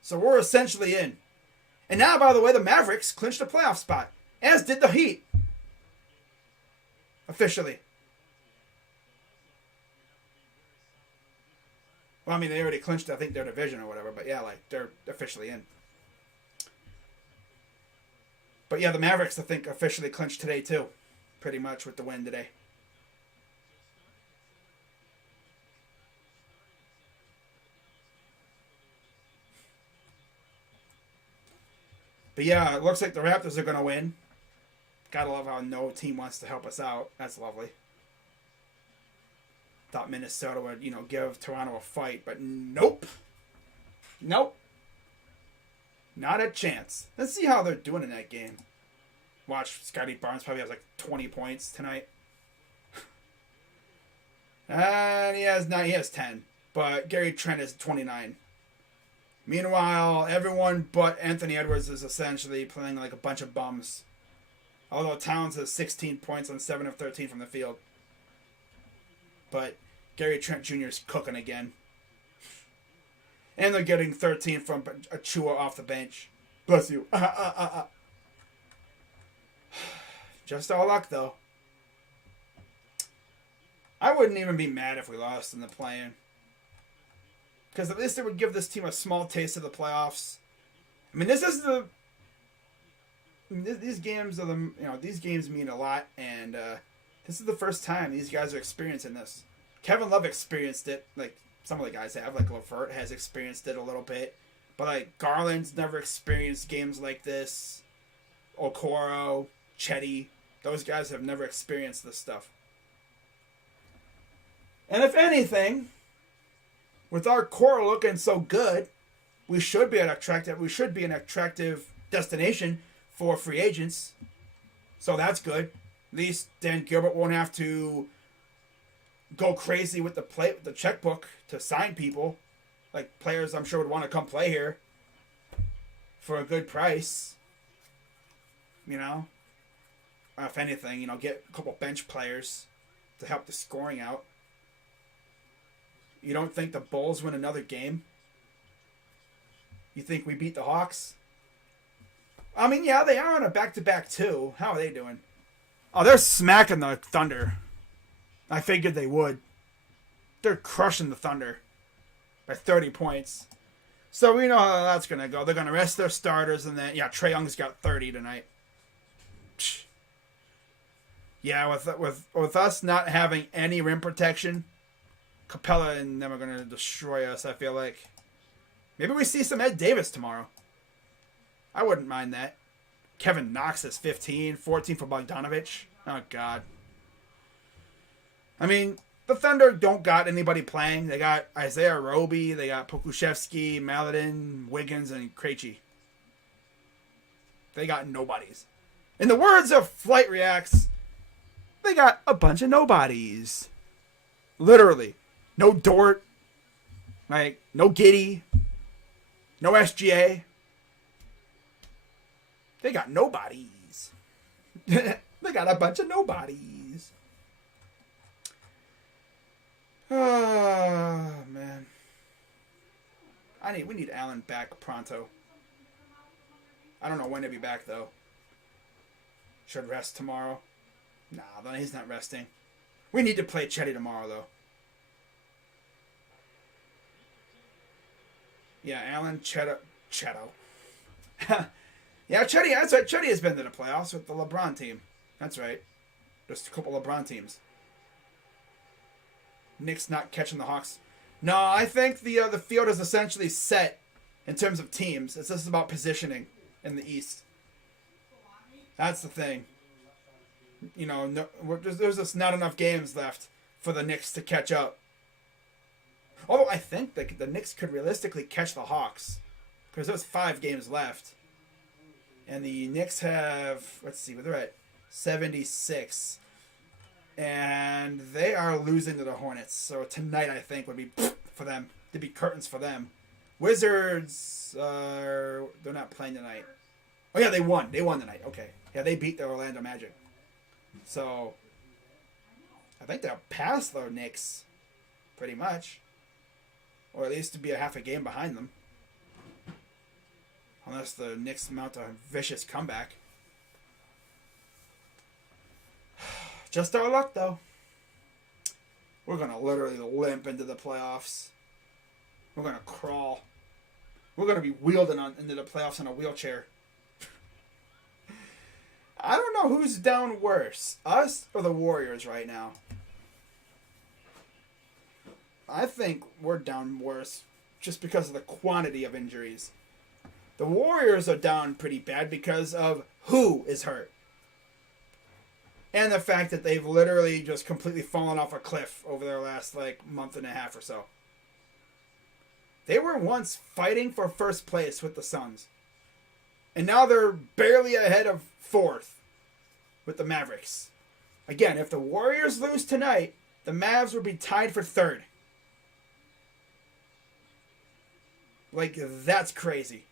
So we're essentially in. And now, by the way, the Mavericks clinched a playoff spot. As did the Heat. Officially. Well, I mean, they already clinched, I think, their division or whatever. But yeah, like, they're officially in. But yeah, the Mavericks, I think, officially clinched today, too. Pretty much with the win today. But yeah, it looks like the Raptors are going to win. Gotta love how no team wants to help us out. That's lovely. Thought Minnesota would, give Toronto a fight, but nope. Nope. Not a chance. Let's see how they're doing in that game. Watch, Scotty Barnes probably has like 20 points tonight. And he has 10. But Gary Trent is 29. Meanwhile, everyone but Anthony Edwards is essentially playing like a bunch of bums. Although Towns has 16 points on 7 of 13 from the field. But Gary Trent Jr. is cooking again. And they're getting 13 from Achua off the bench. Bless you. Just all luck, though. I wouldn't even be mad if we lost in the play-in. Because at least it would give this team a small taste of the playoffs. I mean, this is the... These games are these games mean a lot, and this is the first time these guys are experiencing this. Kevin Love experienced it, like some of the guys have, like LeVert has experienced it a little bit, but like Garland's never experienced games like this. Okoro, Chetty, those guys have never experienced this stuff. And if anything, with our core looking so good, we should be an attractive destination for free agents. So that's good. At least Dan Gilbert won't have to go crazy with the checkbook to sign people. Like players I'm sure would want to come play here for a good price. You know? Or if anything, get a couple bench players to help the scoring out. You don't think the Bulls win another game? You think we beat the Hawks? I mean, yeah, they are on a back-to-back too. How are they doing? Oh, they're smacking the Thunder. I figured they would. They're crushing the Thunder by 30 points. So we know how that's going to go. They're going to rest their starters, and then, Trae Young's got 30 tonight. Psh. Yeah, with us not having any rim protection, Capella and them are going to destroy us, I feel like. Maybe we see some Ed Davis tomorrow. I wouldn't mind that. Kevin Knox is 15, 14 for Bogdanovich. Oh, God. I mean, the Thunder don't got anybody playing. They got Isaiah Roby, they got Pokuševski, Maledon, Wiggins, and Krejci. They got nobodies. In the words of Flight Reacts, they got a bunch of nobodies. Literally. No Dort. No Giddey. No SGA. They got nobodies. They got a bunch of nobodies. Oh, man. We need Allen back pronto. I don't know when he'll be back, though. Should rest tomorrow. Nah, then he's not resting. We need to play Chetty tomorrow, though. Yeah, Allen, Chetto. Yeah, Chetty, that's right. Chetty has been to the playoffs with the LeBron team. That's right. Just a couple LeBron teams. Knicks not catching the Hawks. No, I think the field is essentially set in terms of teams. It's just about positioning in the East. That's the thing. There's just not enough games left for the Knicks to catch up. Although I think the Knicks could realistically catch the Hawks because there's 5 games left. And the Knicks have, let's see, what they're at, 76. And they are losing to the Hornets. So tonight, I think, would be for them. There'd be curtains for them. Wizards, they're not playing tonight. Oh, yeah, they won. They won tonight. Okay. Yeah, they beat the Orlando Magic. So, I think they'll pass the Knicks, pretty much. Or at least to be a half a game behind them. Unless the Knicks mount a vicious comeback. Just our luck, though. We're going to literally limp into the playoffs. We're going to crawl. We're going to be wheeled into the playoffs in a wheelchair. I don't know who's down worse, us or the Warriors right now. I think we're down worse just because of the quantity of injuries. The Warriors are down pretty bad because of who is hurt. And the fact that they've literally just completely fallen off a cliff over their last, month and a half or so. They were once fighting for first place with the Suns. And now they're barely ahead of 4th with the Mavericks. Again, if the Warriors lose tonight, the Mavs would be tied for 3rd. That's crazy.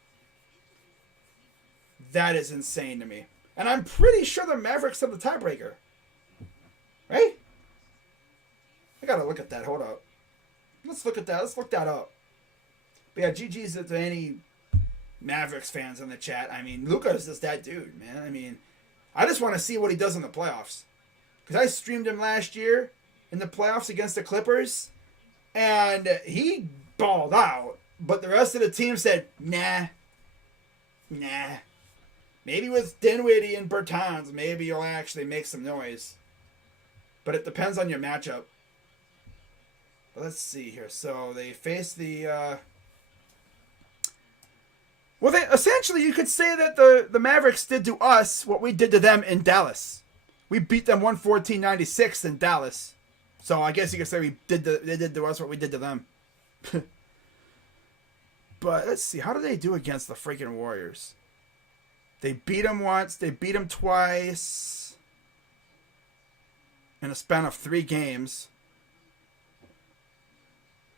That is insane to me. And I'm pretty sure the Mavericks have the tiebreaker. Right? I gotta look at that. Hold up. Let's look at that. Let's look that up. But yeah, GG's to any Mavericks fans in the chat. I mean, Luka's just that dude, man. I mean, I just want to see what he does in the playoffs. Because I streamed him last year in the playoffs against the Clippers. And he balled out. But the rest of the team said, nah. Maybe with Dinwiddie and Bertans, maybe you'll actually make some noise. But it depends on your matchup. But let's see here. So they face the... Well, essentially, you could say that the Mavericks did to us what we did to them in Dallas. We beat them 114-96 in Dallas. So I guess you could say they did to us what we did to them. But let's see, how do they do against the freaking Warriors? They beat them once, they beat them twice in a span of 3 games.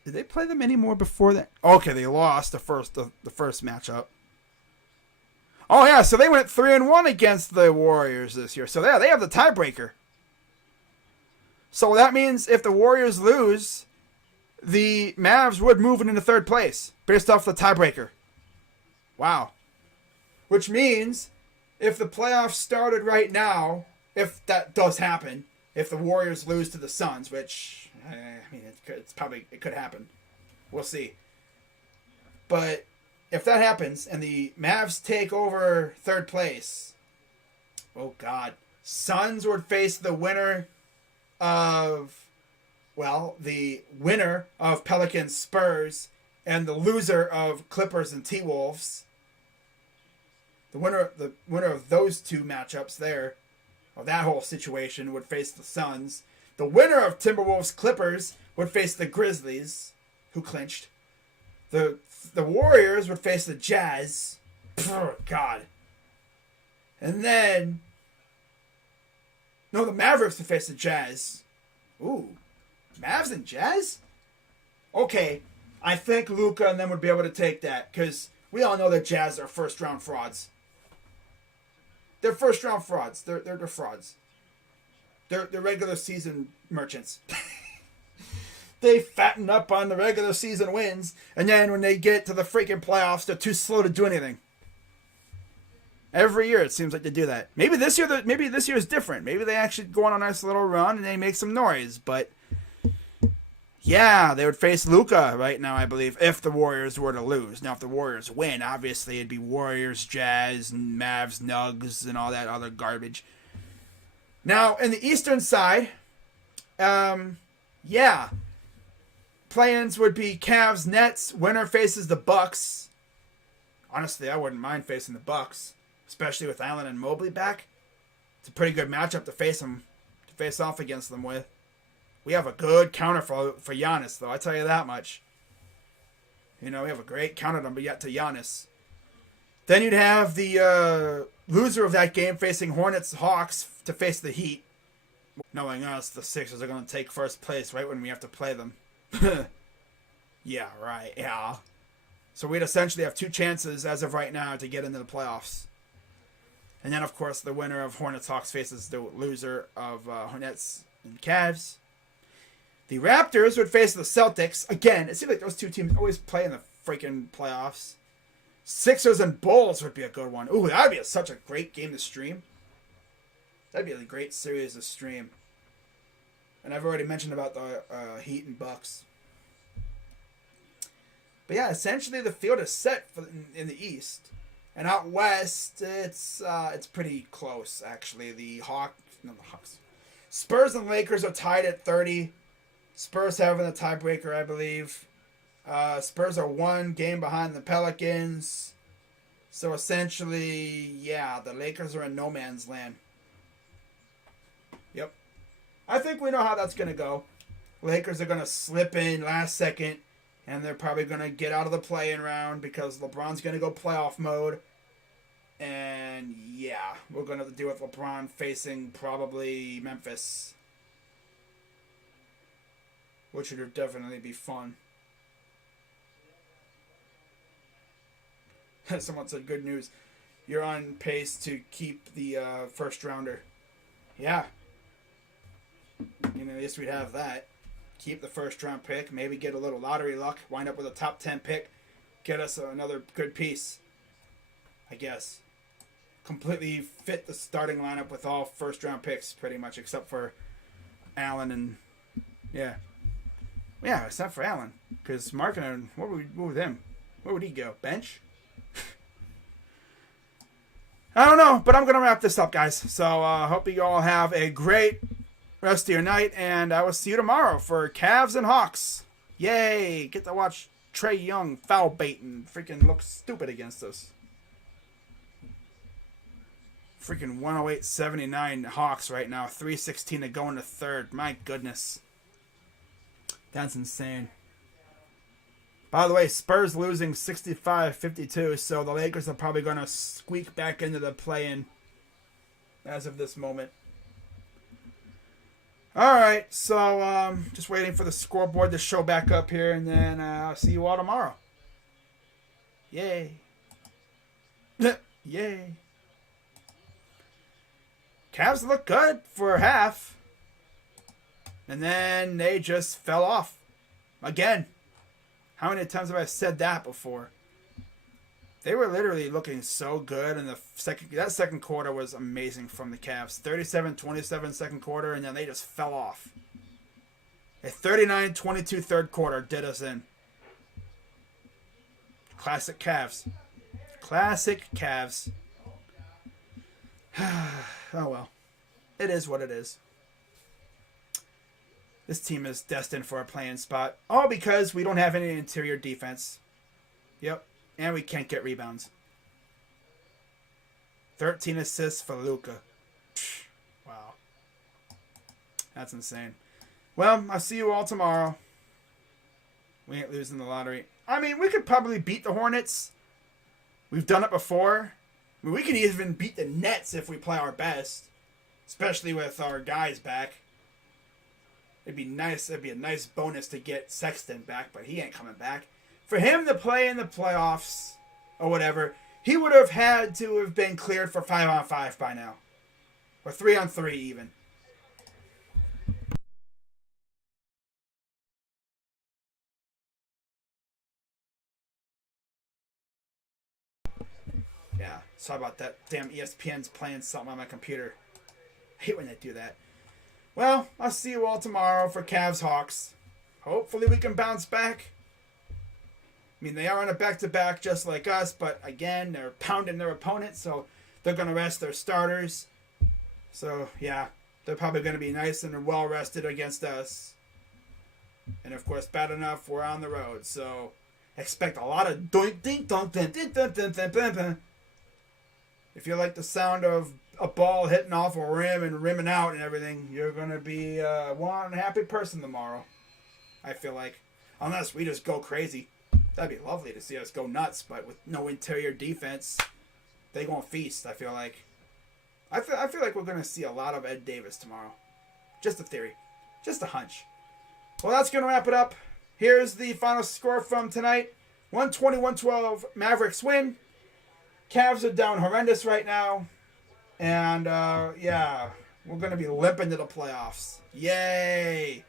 Did they play them anymore before that? Okay, they lost the first matchup. Oh yeah, so they went 3-1 against the Warriors this year. So yeah, they have the tiebreaker. So that means if the Warriors lose, the Mavs would move into 3rd place based off the tiebreaker. Wow. Which means if the playoffs started right now, if that does happen, if the Warriors lose to the Suns, which, I mean, it could happen. We'll see. But if that happens and the Mavs take over 3rd place, oh God, Suns would face the winner of, well, the winner of Pelicans Spurs and the loser of Clippers and T-Wolves. The winner of those 2 matchups there, of that whole situation, would face the Suns. The winner of Timberwolves Clippers would face the Grizzlies, who clinched. The Warriors would face the Jazz. God. And then, no, the Mavericks would face the Jazz. Ooh, Mavs and Jazz? Okay, I think Luka and them would be able to take that, because we all know that Jazz are first-round frauds. They're first-round frauds. They're frauds. They're regular season merchants. They fatten up on the regular season wins, and then when they get to the freaking playoffs, they're too slow to do anything. Every year it seems like they do that. Maybe this year is different. Maybe they actually go on a nice little run and they make some noise. But yeah, they would face Luka right now, I believe, if the Warriors were to lose. Now, if the Warriors win, obviously it'd be Warriors, Jazz, Mavs, Nugs, and all that other garbage. Now, in the Eastern side, yeah, play-ins would be Cavs, Nets. Winner faces the Bucks. Honestly, I wouldn't mind facing the Bucks, especially with Allen and Mobley back. It's a pretty good matchup to face off against them with. We have a good counter for Giannis, though. I tell you that much. You know, we have a great counter number yet to Giannis. Then you'd have the loser of that game facing Hornets, Hawks to face the Heat. Knowing us, the Sixers are going to take first place right when we have to play them. Yeah, right. Yeah. So we'd essentially have 2 chances as of right now to get into the playoffs. And then, of course, the winner of Hornets, Hawks faces the loser of Hornets and Cavs. The Raptors would face the Celtics. Again, it seems like those 2 teams always play in the freaking playoffs. Sixers and Bulls would be a good one. Ooh, that would be such a great game to stream. That'd be a great series to stream. And I've already mentioned about the Heat and Bucks. But yeah, essentially the field is set in the East. And out West, it's pretty close, actually. The Hawks. Spurs and Lakers are tied at 30. Spurs having the tiebreaker, I believe. Spurs are 1 game behind the Pelicans. So essentially, yeah, the Lakers are in no man's land. Yep. I think we know how that's going to go. Lakers are going to slip in last second, and they're probably going to get out of the play-in round because LeBron's going to go playoff mode. And yeah, we're going to deal with LeBron facing probably Memphis, which would definitely be fun. Someone said, good news. You're on pace to keep the first rounder. Yeah. You know, at least we'd have that. Keep the first round pick. Maybe get a little lottery luck. Wind up with a top 10 pick. Get us another good piece. I guess. Completely fit the starting lineup with all first round picks pretty much, except for Allen and... Yeah. Yeah, except for Allen. Because Markkanen, what would him? Where would he go? Bench? I don't know, but I'm going to wrap this up, guys. So I hope you all have a great rest of your night, and I will see you tomorrow for Cavs and Hawks. Yay! Get to watch Trae Young foul bait and freaking look stupid against us. Freaking 108-79 Hawks right now. 3:16 to go in the third. My goodness. That's insane. By the way, Spurs losing 65-52, so the Lakers are probably going to squeak back into the play-in as of this moment. All right, so just waiting for the scoreboard to show back up here, and then I'll see you all tomorrow. Yay. Yay. Cavs look good for half, and then they just fell off. Again. How many times have I said that before? They were literally looking so good, and that second quarter was amazing from the Cavs. 37-27 second quarter, and then they just fell off. A 39-22 third quarter did us in. Classic Cavs. Classic Cavs. Oh well. It is what it is. This team is destined for a play-in spot. All because we don't have any interior defense. Yep. And we can't get rebounds. 13 assists for Luka. Wow. That's insane. Well, I'll see you all tomorrow. We ain't losing the lottery. I mean, we could probably beat the Hornets. We've done it before. I mean, we could even beat the Nets if we play our best. Especially with our guys back. It'd be nice. It'd be a nice bonus to get Sexton back, but he ain't coming back. For him to play in the playoffs or whatever, he would have had to have been cleared for 5-on-5 by now. Or 3-on-3 even. Yeah, sorry about that. Damn ESPN's playing something on my computer. I hate when they do that. Well, I'll see you all tomorrow for Cavs Hawks. Hopefully we can bounce back. I mean, they are on a back-to-back just like us, but again, they're pounding their opponent, so they're going to rest their starters. So, yeah, they're probably going to be nice and well-rested against us. And, of course, bad enough, we're on the doink, so expect a lot of doink, dink, donk, dun, dun, dun, dun, dun, dun, dun. If you like the sound of a ball hitting off a rim and rimming out and everything, you're going to be one happy person tomorrow, I feel like. Unless we just go crazy. That'd be lovely to see us go nuts, but with no interior defense, they gonna feast, I feel like. I feel like we're going to see a lot of Ed Davis tomorrow. Just a theory. Just a hunch. Well, that's going to wrap it up. Here's the final score from tonight. 120-112, Mavericks win. Cavs are down horrendous right now. And, yeah, we're going to be limping to the playoffs. Yay!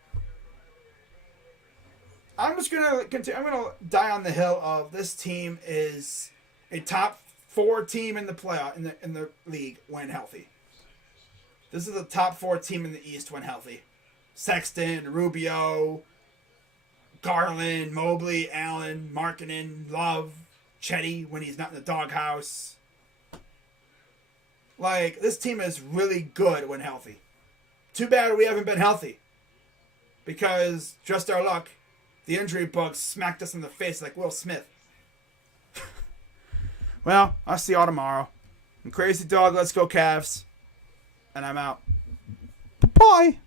I'm just going to continue. I'm going to die on the hill of this team is a top 4 team in the playoff in the league when healthy. This is the top 4 team in the East when healthy. Sexton, Rubio, Garland, Mobley, Allen, Markkanen, Love, Chetty when he's not in the doghouse. Like, this team is really good when healthy. Too bad we haven't been healthy. Because, just our luck, the injury bug smacked us in the face like Will Smith. Well, I'll see y'all tomorrow. And Crazy Dog, let's go Cavs. And I'm out. Bye.